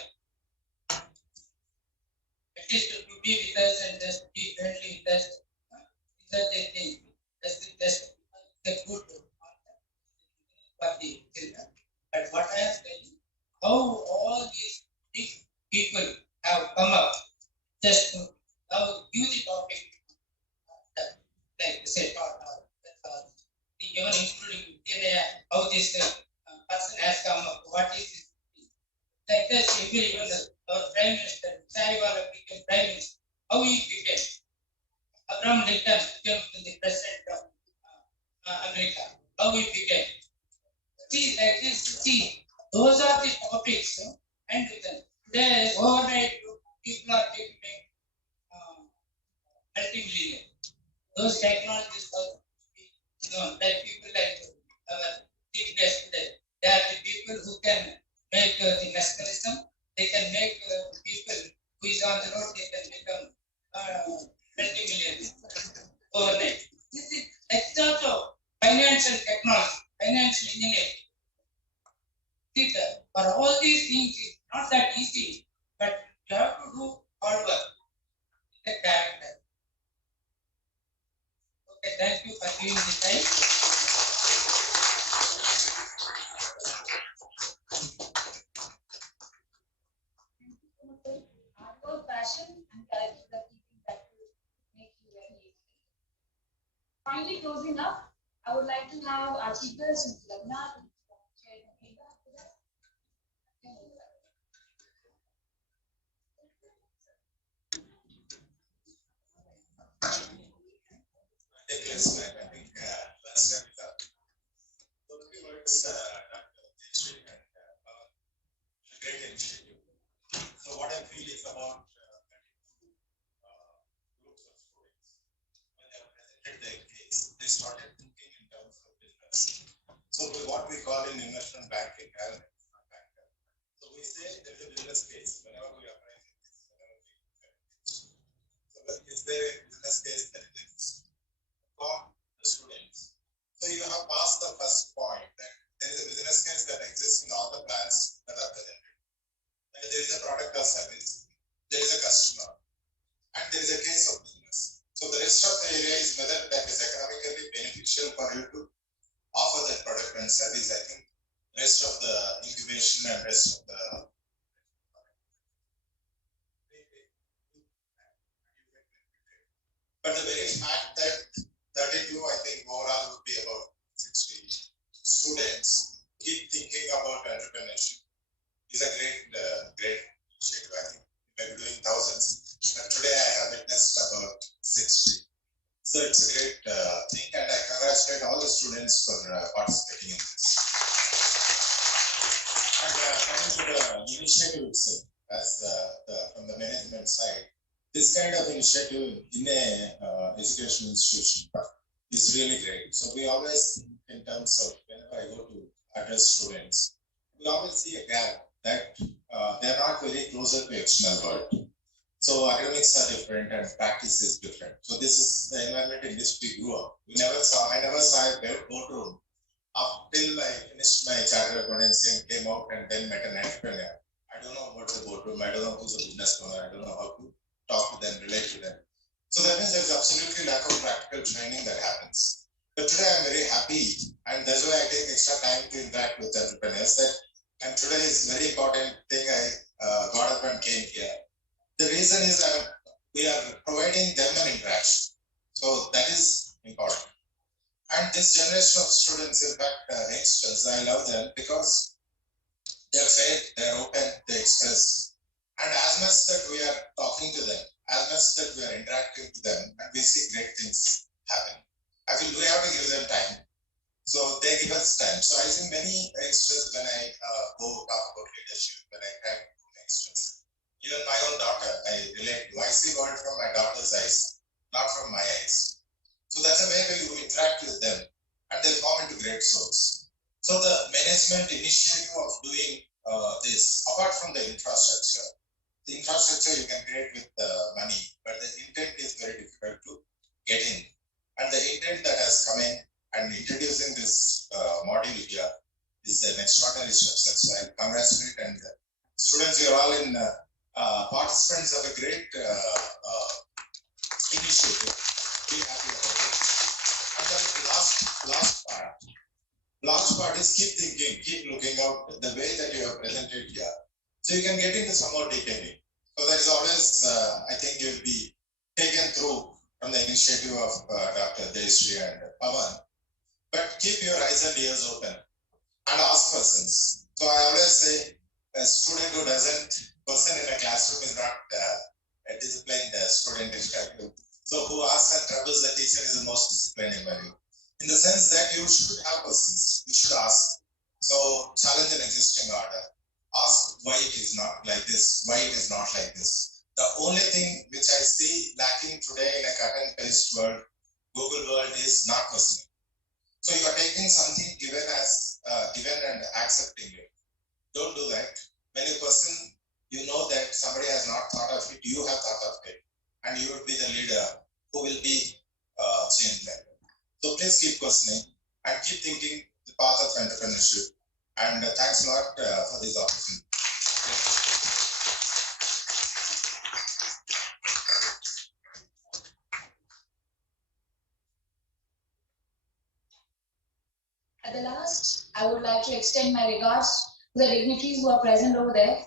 At least to be with us and just be friendly with us. These are the things. That's the good for the children. But what I am saying, how all these big people have come up just to now give the topic, like say, even including how this person has come up, what is this? Like this, even our Prime Minister, Saiwala became Prime Minister, how he became? Abraham Lincoln became the President of America, how he became? See, like this, see, those are the topics, and today, overnight, people are becoming multi-millionaire. Those technologies are, like people like our chief guest today, they are the people who can make the mesmerism, they can make people who is is on the road, they can become multi-million overnight. This is also financial technology, financial engineering. For all these things, it's not that easy, but you have to do hard work. The character. Okay, thank you for giving the time. Hard work, passion, and character are keeping that will make you very. Finally, closing up, I would like to have our speakers, Ms. Lagna, to share the feedback with us. I think last time we talked. So many words, Dr. Jayashree and a great initiative. So what I feel is about groups of students. When they have presented their case, they started thinking in terms of business. So what we call in investment banking, so we say there is a business case whenever we apply this. So is there a business case that exists for the students? So you have passed the first point that there is a business case that exists in all the plans that are presented. And there is a product or service, there is a customer, and there is a case of business. So the rest of the area is whether that is economically beneficial for you to offer that product and service. I think rest of the incubation and rest of the but the very fact that 32, I think overall would be about 60 students keep thinking about entrepreneurship is a great initiative. I think we may be doing thousands, but today I have witnessed about 60. So it's a great thing, and I congratulate all the students for participating in this. And coming to the initiative itself, as from the management side, this kind of initiative in a educational institution is really great. So we always, in terms of whenever I go to address students, we always see a gap that they are not very closer to external world. So academics are different and practice is different. So this is the environment in which we grew up. I never saw a boardroom up till I finished my chartered accountancy and came out and then met an entrepreneur. I don't know what's the boardroom. I don't know who's a business owner. I don't know how to talk to them, relate to them. So that means there's absolutely lack of practical training that happens. But today I'm very happy, and that's why I take extra time to interact with entrepreneurs. And today is very important thing. I got up and came here. The reason is that we are providing them an interaction. So that is important. And this generation of students, in fact, youngsters, I love them because they're fair, they're open, they express. And as much that we are talking to them, as much that we are interacting with them, and we see great things happen. I feel we have to give them time. So they give us time. So I think many youngsters, when I go talk about leadership, when I talk to youngsters, even my own daughter, I relate to. I see world from my daughter's eyes, not from my eyes. So that's a way we interact with them, and they form into great souls. So the management initiative of doing this, apart from the infrastructure you can create with money, but the intent is very difficult to get in. And the intent that has come in and introducing this module here is an extraordinary success. So I congratulate, and students, you are all in participants of a great initiative. Be happy about it. And the last part is keep thinking, keep looking out the way that you have presented here. So you can get into some more detailing. So there is always, I think you will be taken through from the initiative of Dr. Jayashree and Pawan. But keep your eyes and ears open and ask questions. So I always say a student who doesn't person in a classroom is not a disciplined student. So who asks and troubles the teacher is the most disciplined in my view. In the sense that you should have questions, you should ask. So challenge an existing order. Ask why it is not like this, why it is not like this. The only thing which I see lacking today in a cut-and-paste world, Google world, is not questioning. So you are taking something given as given and accepting it. Don't do that. When you question, you know that somebody has not thought of it, you have thought of it, and you would be the leader who will be change that. So please keep questioning and keep thinking the path of entrepreneurship. And thanks a lot for this opportunity. At the last, I would like to extend my regards to the dignitaries who are present over there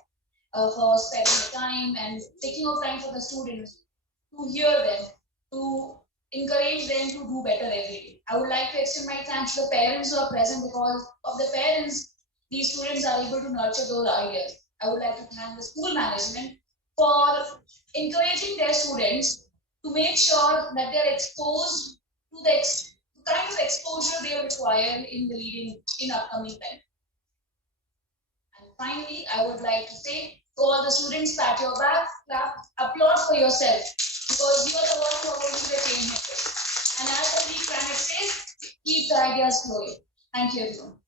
for spending the time and taking out time for the students to hear them, to encourage them to do better every day. I would like to extend my thanks to the parents who are present, because of the parents, these students are able to nurture those ideas. I would like to thank the school management for encouraging their students to make sure that they are exposed to the kind of exposure they require in the upcoming time. And finally, I would like to say to all the students, pat your back, clap, applaud for yourself, because you are the ones who are going to be the change makers. And as the Greek planet says, keep the ideas flowing. Thank you, everyone.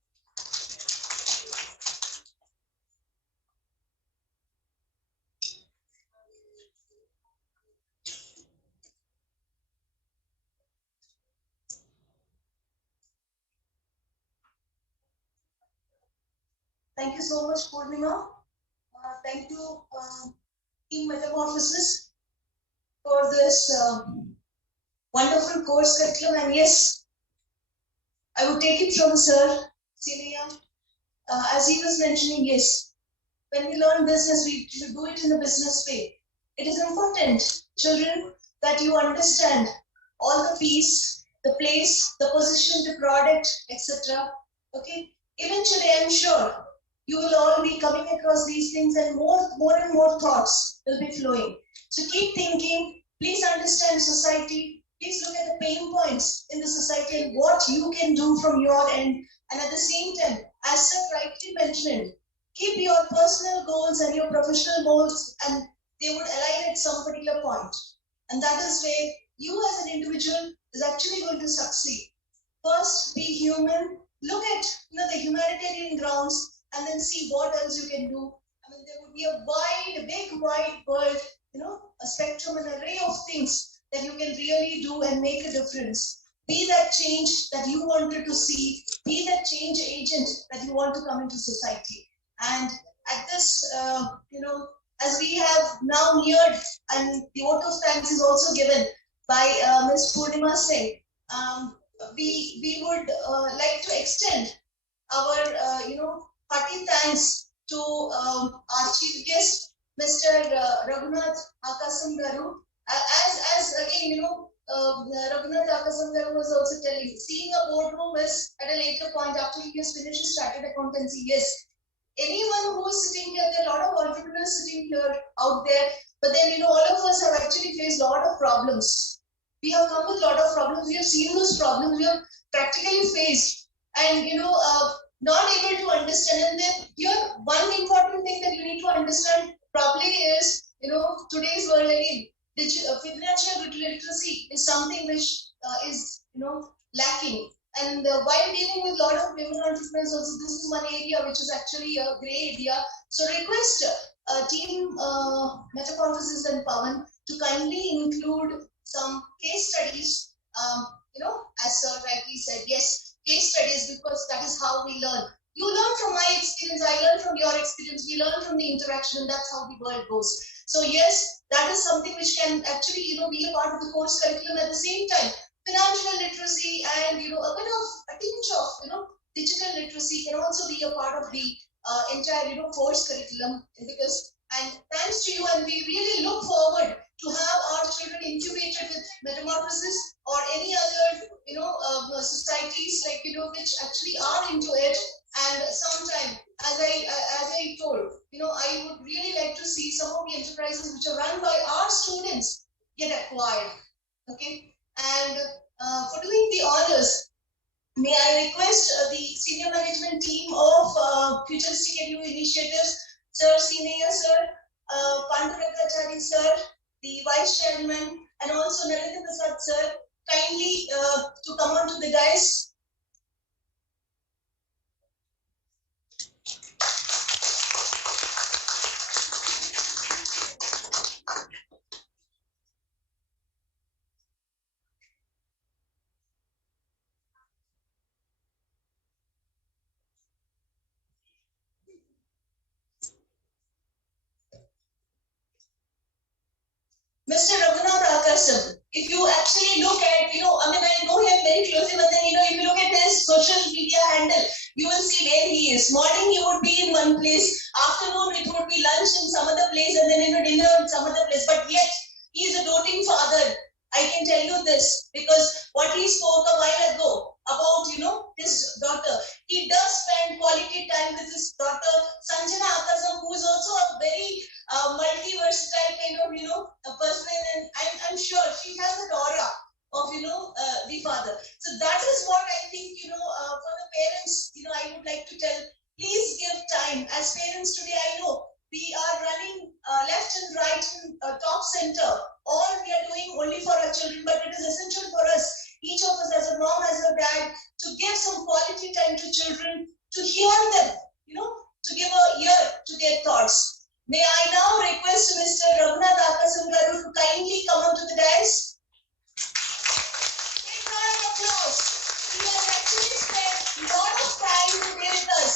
Thank you so much, Purnima. Thank you, Team Metamorphosis, for this wonderful course curriculum. And yes, I would take it from Sir Sineya. As he was mentioning, yes, when we learn business, we should do it in a business way. It is important, children, that you understand all the piece, the place, the position, the product, etc. Okay. Eventually, I'm sure you will all be coming across these things, and more and more thoughts will be flowing. So keep thinking. Please understand society. Please look at the pain points in the society and what you can do from your end. And at the same time, as Sir rightly mentioned, keep your personal goals and your professional goals, and they would align at some particular point. And that is where you as an individual is actually going to succeed. First, be human. Look at the humanitarian grounds, and then see what else you can do. I mean, there would be a big wide world, a spectrum, an array of things that you can really do and make a difference. Be that change that you wanted to see. Be that change agent that you want to come into society. And at this, as we have now neared, and the vote of thanks is also given by Ms. Purnima Singh, we would like to extend our, hearty thanks to our chief guest, Mr. Raghunath Akasam Garu. As again, Raghunath Akasam Garu was also telling, seeing a boardroom is at a later point after he has finished his chartered accountancy. Yes, anyone who is sitting here, there are a lot of entrepreneurs sitting here out there, but then all of us have actually faced a lot of problems. We have come with a lot of problems. We have seen those problems. We have practically faced, and not able to understand. And then here, one important thing that you need to understand probably is, today's world again, financial literacy is something which is, lacking. And while dealing with a lot of women entrepreneurs, also this is one area which is actually a gray area. So request Team Metamorphosis and Pawan to kindly include some case studies. As Sir rightly said, yes, case studies, because that is how we learn. You learn from my experience, I learn from your experience, we learn from the interaction, and that's how the world goes. So yes, that is something which can actually, be a part of the course curriculum. At the same time, financial literacy and, a bit of a tinge of, digital literacy can also be a part of the entire, course curriculum, because, and thanks to you, and we really look forward to have our children incubated with Metamorphosis or any other, societies like, which actually are into it. And sometime, as I told, I would really like to see some of the enterprises which are run by our students get acquired. Okay, and for doing the honors, may I request the senior management team of Futuristic Edu Initiatives, Sir Sineya Sir, Pandurangachari Sir, the Vice Chairman, and also Narendra Prasad Sir, kindly to come on to the dais. you will see where he is. Morning he would be in one place, afternoon it would be lunch in some other place, and then dinner in some other place. But yet he is a doting father. I can tell you this because what he spoke a while ago about his daughter. He does spend quality time with his daughter Sanjana Akasam, who is also a very multi-versatile kind of a person, and I'm sure she has an aura of the father. So that is what I think for the parents I would like to tell. Please give time. As parents today, I know we are running left and right and top center. All we are doing only for our children, but it is essential for us, each of us as a mom, as a dad, to give some quality time to children, to hear them, to give an ear to their thoughts. May I now request Mr. Raghunath Akasam Garu to kindly come onto the dais. Big round of applause. He has actually spent a lot of time to be with us.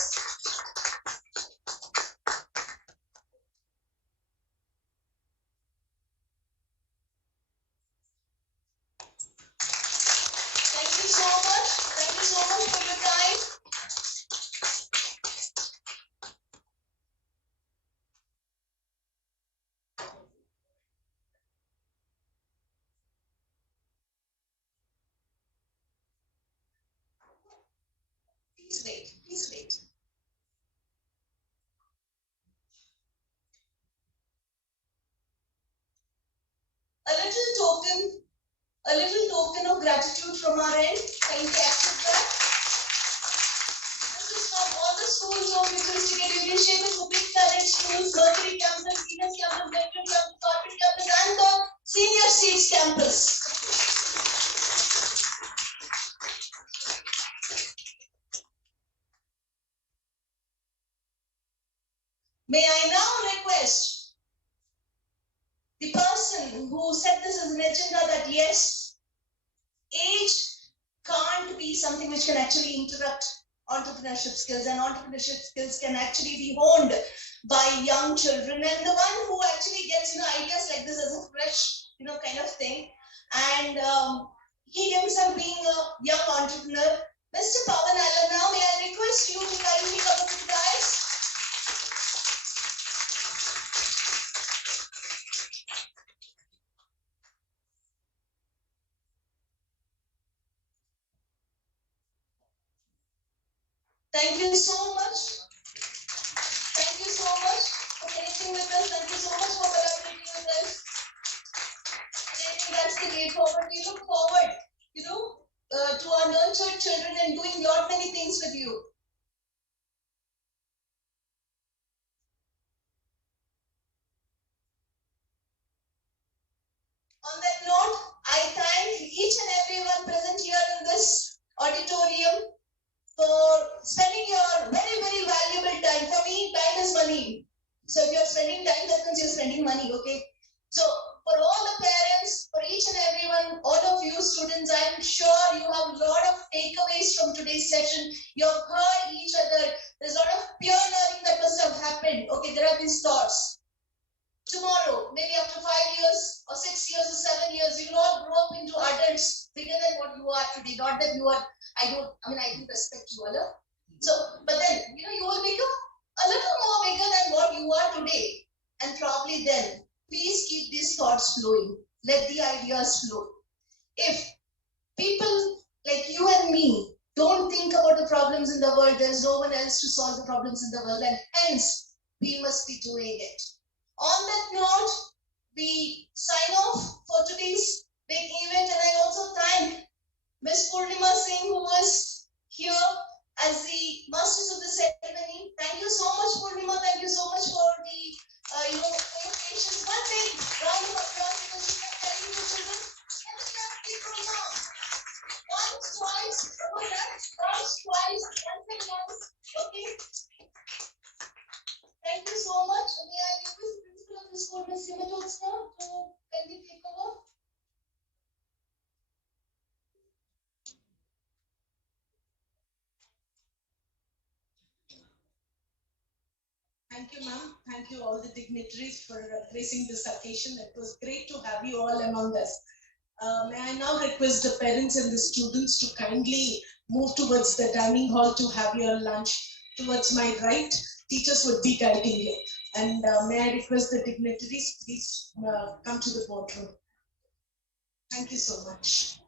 Thank you so much. Thank you so much for your time. Please wait. Please wait. A little token of gratitude from our end. Kindly accept that. This is from all the schools of Futuristic Edu initiative for big talent schools, Mercury campus, Venus campus, Vector campus, Corporate campus, and the Senior Seeds campus. May I now request the person who set this as an agenda that yes, age can't be something which can actually interrupt entrepreneurship skills, and entrepreneurship skills can actually be honed by young children, and the one who actually gets ideas like this as a fresh kind of thing, and he himself being a young entrepreneur, Mr. Pawan Allen. Now may I request you to kindly come up to the dais. Thank you so much. Thank you so much for connecting with us. Thank you so much for collaborating with us. And I think that's the way forward. We look forward, to our nurtured children and doing lot many things with you. On that note, I thank each and everyone present here in this auditorium for spending your very, very valuable time. For me, time is money. So if you're spending time, that means you're spending money, okay? So for all the parents, for each and everyone, all of you students, I'm sure you have a lot of takeaways from today's session. You've heard each other. There's a lot of peer learning that must have happened. Okay, there are these thoughts. Tomorrow, maybe after 5 years or 6 years or 7 years, you will all grow up into adults bigger than what you are today. Not that you are, I do respect you all. So, but then, you will become a little more bigger than what you are today. And probably then, please keep these thoughts flowing. Let the ideas flow. If people like you and me don't think about the problems in the world, there's no one else to solve the problems in the world, and hence, we must be doing it. On that note, we sign off for today's big event, and I also thank Ms. Purnima Singh, who was here as the masters of the ceremony. Thank you so much, Purnima. Thank you so much for the for your patience. One big round of applause because she kept telling the children, let us not keep from now. Once, twice, once, twice, and once. Okay. Thank you so much. May I request the principal of the school, Ms. Simatotsna, to kindly take over? Thank you, ma'am. Thank you all the dignitaries for gracing this occasion. It was great to have you all among us. May I now request the parents and the students to kindly move towards the dining hall to have your lunch. Towards my right, teachers would be guiding you. And may I request the dignitaries, please come to the boardroom. Thank you so much.